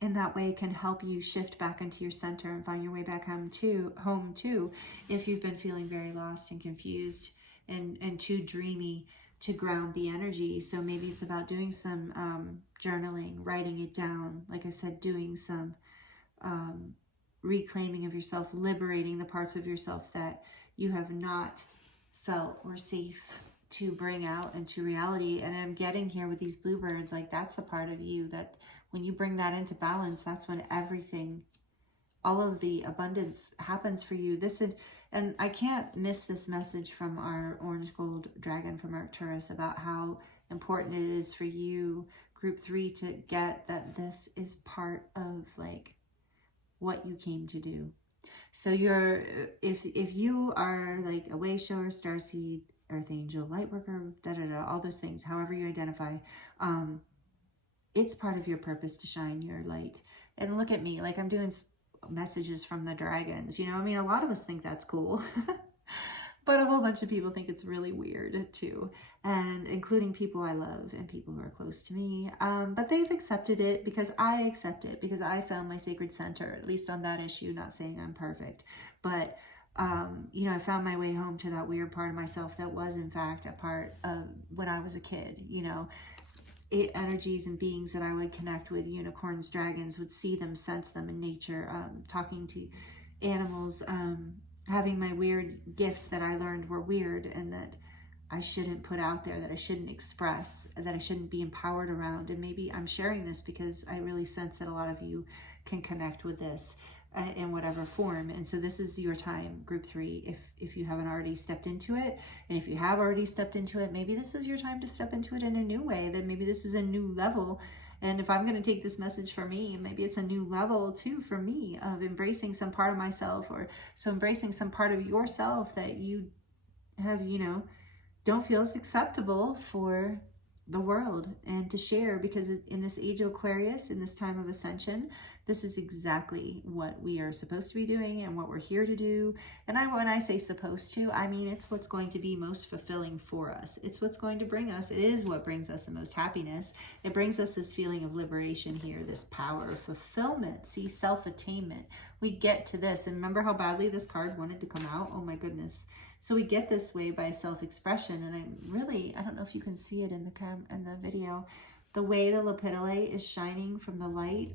in that way can help you shift back into your center and find your way back home too, if you've been feeling very lost and confused and too dreamy to ground the energy. So maybe it's about doing some journaling, writing it down, like I said, doing some reclaiming of yourself, liberating the parts of yourself that you have not felt or safe to bring out into reality. And I'm getting here with these bluebirds, like that's the part of you that when you bring that into balance, that's when everything, all of the abundance happens for you. And I can't miss this message from our orange gold dragon from Arcturus about how important it is for you, group 3, to get that this is part of like what you came to do. So if you are like a way shower, starseed, earth angel, light worker, all those things, however you identify, it's part of your purpose to shine your light. And look at me, like I'm doing messages from the dragons, you know, I mean, a lot of us think that's cool, but a whole bunch of people think it's really weird too, and including people I love and people who are close to me, but they've accepted it because I accept it, because I found my sacred center, at least on that issue. Not saying I'm perfect, but you know, I found my way home to that weird part of myself that was in fact a part of when I was a kid, you know, energies and beings that I would connect with, unicorns, dragons, would see them, sense them in nature, talking to animals, having my weird gifts that I learned were weird and that I shouldn't put out there, that I shouldn't express, that I shouldn't be empowered around. And maybe I'm sharing this because I really sense that a lot of you can connect with this in whatever form. And so this is your time, group 3, if you haven't already stepped into it. And if you have already stepped into it, maybe this is your time to step into it in a new way, that maybe this is a new level. And if I'm going to take this message for me, maybe it's a new level too for me of embracing some part of myself, or so embracing some part of yourself that you have, you know, don't feel is acceptable for the world and to share, because in this age of Aquarius, in this time of ascension, this is exactly what we are supposed to be doing and what we're here to do. And when I say supposed to, I mean it's what's going to be most fulfilling for us. It's what's going to bring us, it is what brings us the most happiness. It brings us this feeling of liberation here, this power of fulfillment. See, self-attainment. We get to this, and remember how badly this card wanted to come out? Oh my goodness. So we get this way by self-expression, and I don't know if you can see it in the video, the way the lepidolite is shining from the light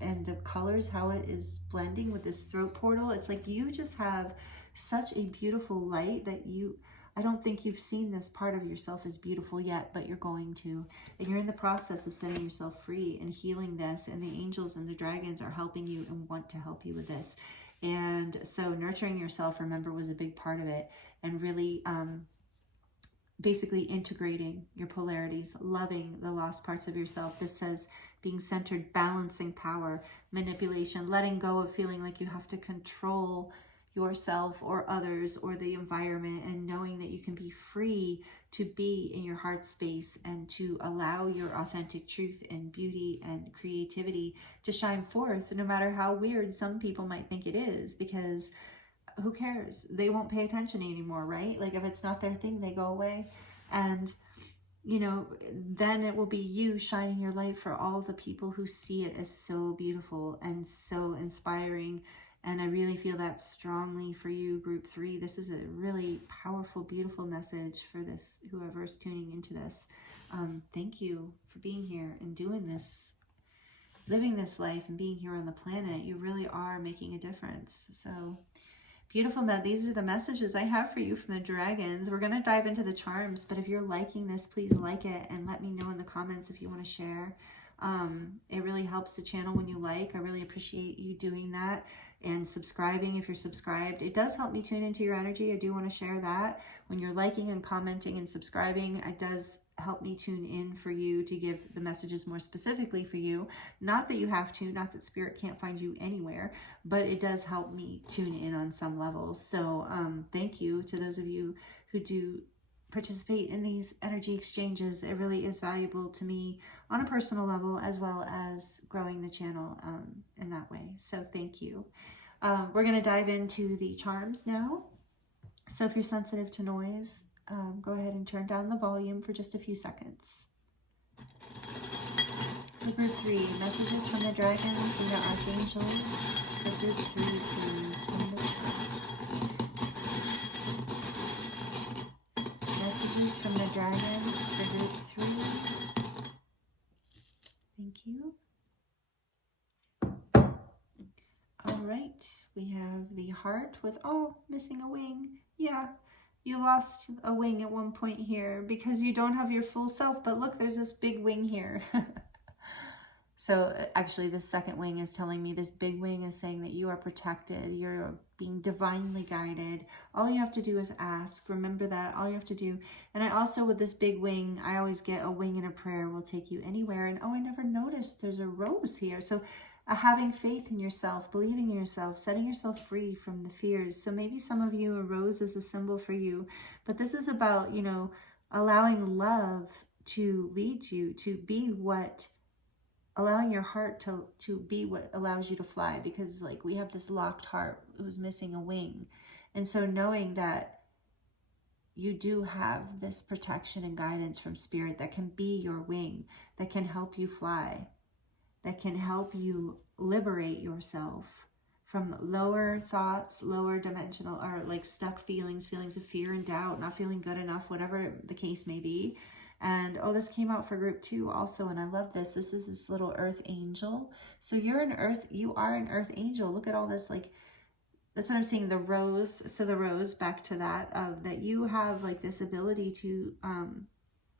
and the colors, how it is blending with this throat portal. It's like you just have such a beautiful light that I don't think you've seen this part of yourself as beautiful yet, but you're going to. And you're in the process of setting yourself free and healing this, and the angels and the dragons are helping you and want to help you with this. And so nurturing yourself, remember, was a big part of it, and really basically integrating your polarities, loving the lost parts of yourself. This says being centered, balancing power, manipulation, letting go of feeling like you have to control yourself or others or the environment, and knowing that you can be free to be in your heart space and to allow your authentic truth and beauty and creativity to shine forth, no matter how weird some people might think it is, because who cares? They won't pay attention anymore, right? Like if it's not their thing, they go away. And you know, then it will be you shining your light for all the people who see it as so beautiful and so inspiring. And I really feel that strongly for you, group 3. This is a really powerful, beautiful message for this, whoever's tuning into this. Thank you for being here and doing this, living this life and being here on the planet. You really are making a difference. So beautiful. That these are the messages I have for you from the dragons. We're going to dive into the charms, but if you're liking this, please like it and let me know in the comments if you want to share. It really helps the channel when you like. I really appreciate you doing that and subscribing if you're subscribed. It does help me tune into your energy. I do want to share that. When you're liking and commenting and subscribing, it does help me tune in for you to give the messages more specifically for you. Not that you have to, not that spirit can't find you anywhere, but it does help me tune in on some levels. So thank you to those of you who do participate in these energy exchanges. It really is valuable to me on a personal level, as well as growing the channel in that way. So thank you. We're going to dive into the charms now. So if you're sensitive to noise, go ahead and turn down the volume for just a few seconds. For group 3, messages from the dragons and the archangels. For group 3, please, from the messages from the dragons for group 3. Thank you. All right, we have the heart with, oh, missing a wing. Yeah, you lost a wing at one point here because you don't have your full self, but look, there's this big wing here. So actually this second wing is telling me, this big wing is saying that you are protected, you're being divinely guided. All you have to do is ask. Remember that, all you have to do. And I also, with this big wing, I always get a wing and a prayer will take you anywhere. And oh, I never noticed there's a rose here. So having faith in yourself, believing in yourself, setting yourself free from the fears. So maybe some of you, a rose is a symbol for you, but this is about, you know, allowing love to lead you to be what, allowing your heart to be what allows you to fly, because like we have this locked heart, it was missing a wing. And so knowing that you do have this protection and guidance from spirit that can be your wing, that can help you fly, that can help you liberate yourself from lower thoughts, lower dimensional, or like stuck feelings, feelings of fear and doubt, not feeling good enough, whatever the case may be. And oh, this came out for group 2 also, and I love this. This is this little earth angel. So you are an earth angel. Look at all this, like, that's what I'm saying, the rose. So the rose, back to that, that you have like this ability to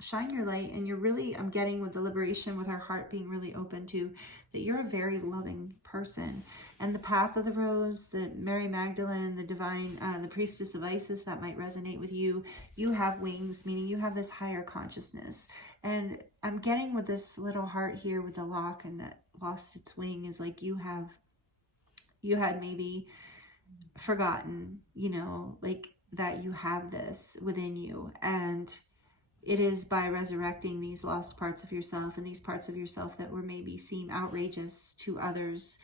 shine your light. And you're really, I'm getting with the liberation, with our heart being really open to that you're a very loving person. And the path of the rose, the Mary Magdalene, the divine, the priestess of Isis, that might resonate with you. You have wings, meaning you have this higher consciousness. And I'm getting with this little heart here with the lock and that lost its wing is like you had maybe forgotten, you know, like that you have this within you. And it is by resurrecting these lost parts of yourself and these parts of yourself that were maybe seem outrageous to others.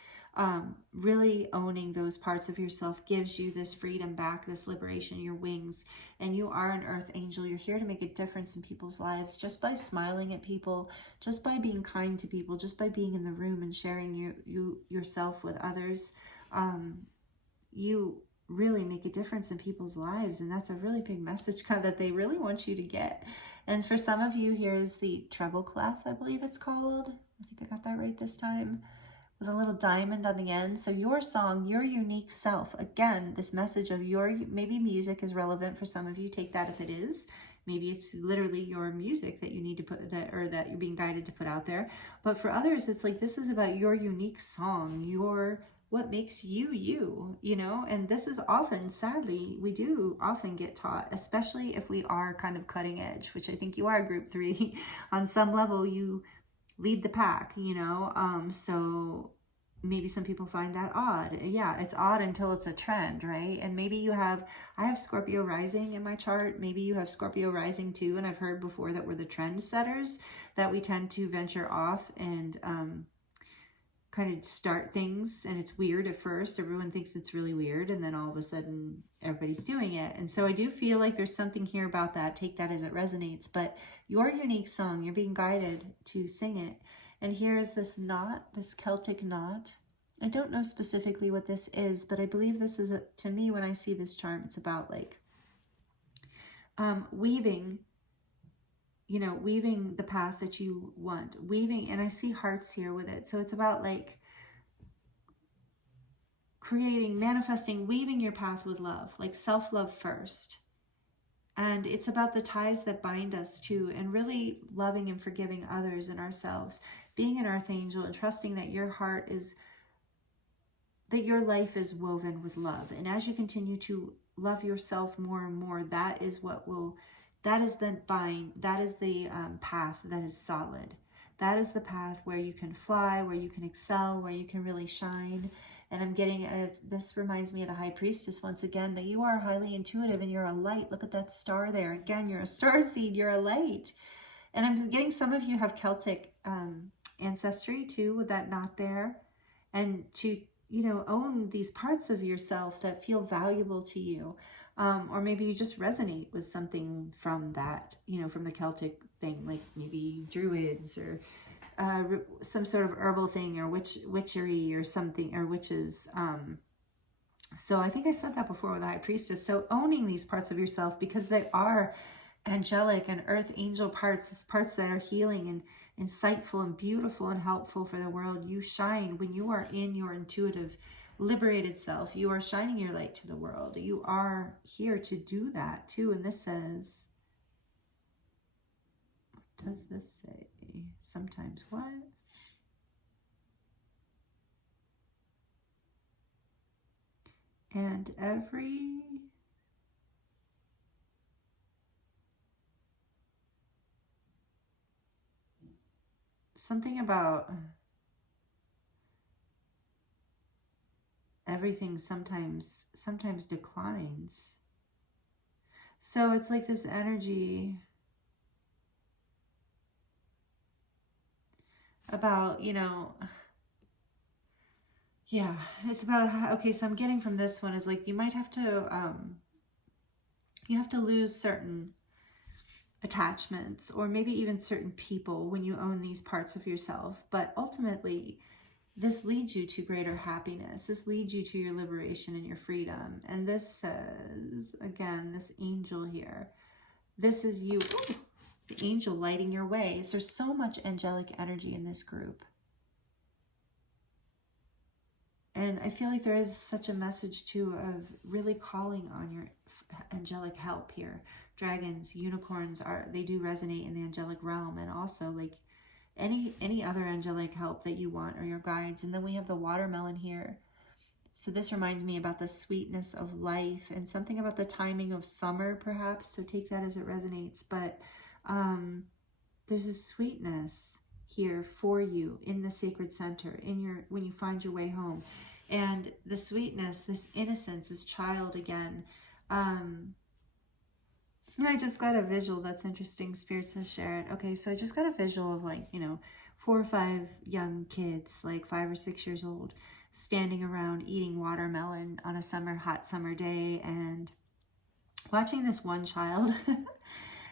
Really owning those parts of yourself gives you this freedom back, this liberation, your wings. And you are an earth angel. You're here to make a difference in people's lives just by smiling at people, just by being kind to people, just by being in the room and sharing yourself with others. You really make a difference in people's lives, and that's a really big message that they really want you to get. And for some of you, here is the treble clef, I believe it's called. I think I got that right this time, with a little diamond on the end. So your song, your unique self, again, this message of your, maybe music is relevant for some of you. Take that if it is. Maybe it's literally your music that you need to put that, or that you're being guided to put out there. But for others, it's like, this is about your unique song, what makes you, you know? And this is often, sadly, we do often get taught, especially if we are kind of cutting edge, which I think you are, group 3. On some level, you lead the pack, you know? So maybe some people find that odd. Yeah, it's odd until it's a trend, right? And maybe I have Scorpio rising in my chart. Maybe you have Scorpio rising too. And I've heard before that we're the trend setters, that we tend to venture off and, kind of start things, and it's weird at first. Everyone thinks it's really weird, and then all of a sudden everybody's doing it. And so I do feel like there's something here about that. Take that as it resonates. But your unique song, you're being guided to sing it. And here is this knot, this Celtic knot. I don't know specifically what this is, but I believe this is, to me, when I see this charm, it's about like weaving, you know, weaving the path that you want, weaving, and I see hearts here with it. So it's about like creating, manifesting, weaving your path with love, like self-love first. And it's about the ties that bind us too, and really loving and forgiving others and ourselves, being an archangel and trusting that your heart is, that your life is woven with love. And as you continue to love yourself more and more, that is what will, that is the bind, that is the path that is solid. That is the path where you can fly, where you can excel, where you can really shine. And I'm getting, this reminds me of the High Priestess once again, that you are highly intuitive and you're a light. Look at that star there. Again, you're a star seed, you're a light. And I'm getting some of you have Celtic ancestry too, with that knot there. And to, you know, own these parts of yourself that feel valuable to you. Or maybe you just resonate with something from that, you know, from the Celtic thing, like maybe druids or some sort of herbal thing, or witchery or something, or witches. So I think I said that before with the High Priestess. So owning these parts of yourself, because they are angelic and earth angel parts, these parts that are healing and insightful and beautiful and helpful for the world. You shine when you are in your intuitive, liberated self. You are shining your light to the world. You are here to do that too. And this says, what does this say? Sometimes what? And every something about everything sometimes declines. So it's like this energy about, you know, yeah, it's about how, okay, so I'm getting from this one is like you might have to lose certain attachments, or maybe even certain people, when you own these parts of yourself. But ultimately, this leads you to greater happiness. This leads you to your liberation and your freedom. And this says, again, this angel here, this is you, ooh, the angel lighting your ways. There's so much angelic energy in this group. And I feel like there is such a message too of really calling on your angelic help here. Dragons, unicorns, they do resonate in the angelic realm, and also like any other angelic help that you want, or your guides. And then we have the watermelon here. So this reminds me about the sweetness of life and something about the timing of summer, perhaps. So take that as it resonates. But there's a sweetness here for you in the sacred center, when you find your way home. And the sweetness, this innocence, this child again. I just got a visual that's interesting. Spirits has shared. Okay, so I just got a visual of, like, you know, 4 or 5 young kids, like 5 or 6 years old, standing around eating watermelon on a hot summer day, and watching this one child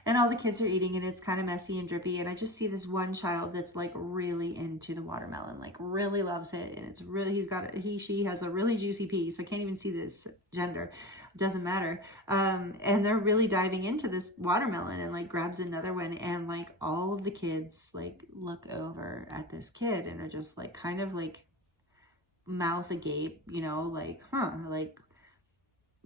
and all the kids are eating, and it's kind of messy and drippy. And I just see this one child that's like really into the watermelon, like really loves it. And it's really, she has a really juicy piece. I can't even see this gender. It doesn't matter. And they're really diving into this watermelon, and like grabs another one. And like all of the kids like look over at this kid and are just like kind of like mouth agape, you know, like, huh, like,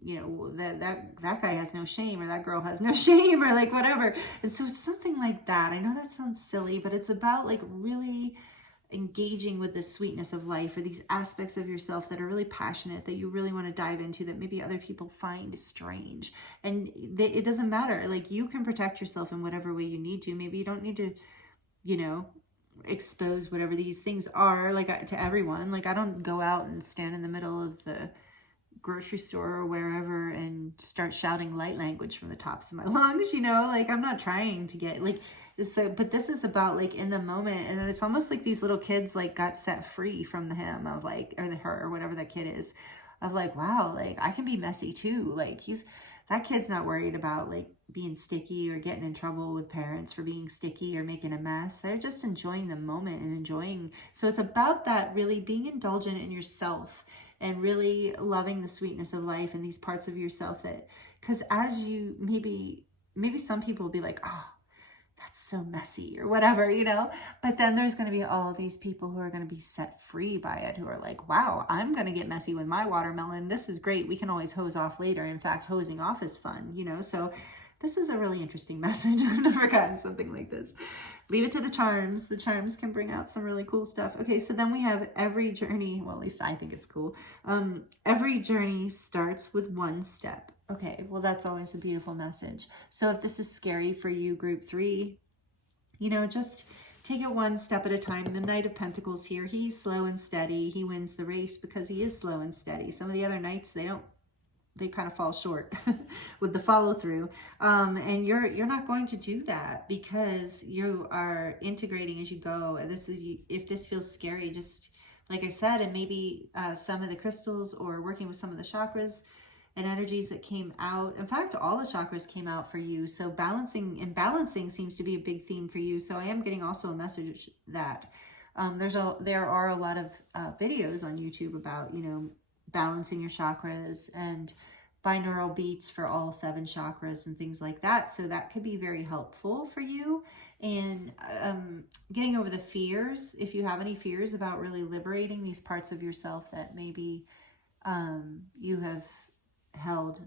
you know, that guy has no shame, or that girl has no shame, or like whatever. And so it's something like that. I know that sounds silly, but it's about like really engaging with the sweetness of life, or these aspects of yourself that are really passionate, that you really want to dive into, that maybe other people find strange. And it doesn't matter. Like, you can protect yourself in whatever way you need to. Maybe you don't need to, you know, expose whatever these things are, like, to everyone. Like, I don't go out and stand in the middle of the grocery store or wherever and start shouting light language from the tops of my lungs, you know, like, I'm not trying to get like this. But this is about like in the moment. And it's almost like these little kids like got set free from the him of like, or the her, or whatever that kid is, of like, wow, like I can be messy too. Like, that kid's not worried about like being sticky or getting in trouble with parents for being sticky or making a mess. They're just enjoying the moment and enjoying. So it's about that, really being indulgent in yourself and really loving the sweetness of life and these parts of yourself that, because as you, maybe some people will be like, oh, that's so messy or whatever, you know, but then there's going to be all these people who are going to be set free by it, who are like, wow, I'm going to get messy with my watermelon. This is great. We can always hose off later. In fact, hosing off is fun, you know? So This is a really interesting message. I've never gotten something like this. Leave it to the charms. The charms can bring out some really cool stuff. Okay, so then we have every journey, well, at least I think it's cool. Every journey starts with one step. Okay, well, that's always a beautiful message. So if this is scary for you, group 3, you know, just take it one step at a time. The Knight of Pentacles here, he's slow and steady. He wins the race because he is slow and steady. Some of the other knights, they kind of fall short with the follow through. And you're not going to do that because you are integrating as you go. If this feels scary, just like I said, and maybe some of the crystals or working with some of the chakras and energies that came out. In fact, all the chakras came out for you. So balancing seems to be a big theme for you. So I am getting also a message that there are a lot of videos on YouTube about, you know, balancing your chakras and binaural beats for all 7 chakras and things like that. So that could be very helpful for you. And getting over the fears, if you have any fears about really liberating these parts of yourself that maybe you have held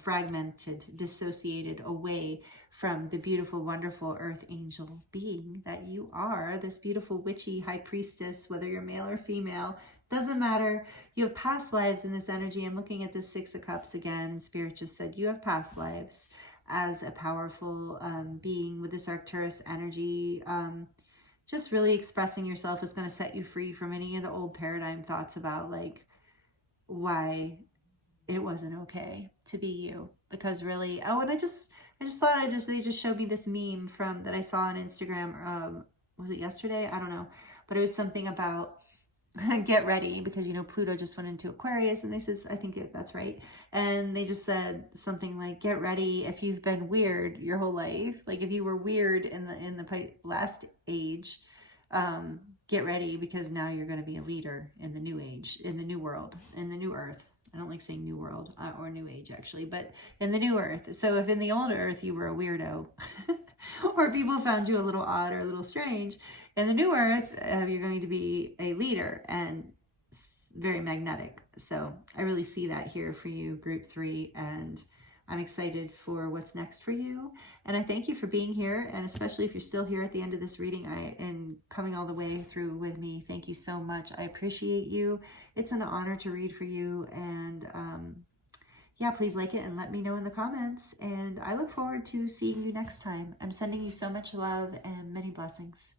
fragmented, dissociated away from the beautiful, wonderful earth angel being that you are, this beautiful witchy high priestess, whether you're male or female, doesn't matter. You have past lives in this energy. I'm looking at this 6 of Cups again, and Spirit just said you have past lives as a powerful being with this Arcturus energy. Just really expressing yourself is going to set you free from any of the old paradigm thoughts about like why it wasn't okay to be you. Because really, oh, and I just thought they just showed me this meme that I saw on Instagram. Was it yesterday? I don't know, but it was something about get ready, because you know Pluto just went into Aquarius, and they says, I think that's right, and they just said something like, get ready if you've been weird your whole life, like if you were weird in the last age, get ready, because now you're going to be a leader in the new age, in the new world, in the new earth. I don't like saying new world or new age actually, but in the new earth. So if in the old earth you were a weirdo or people found you a little odd or a little strange, in the new earth, you're going to be a leader and very magnetic. So I really see that here for you, group 3, and I'm excited for what's next for you. And I thank you for being here, and especially if you're still here at the end of this reading and coming all the way through with me. Thank you so much. I appreciate you. It's an honor to read for you. And yeah, please like it and let me know in the comments. And I look forward to seeing you next time. I'm sending you so much love and many blessings.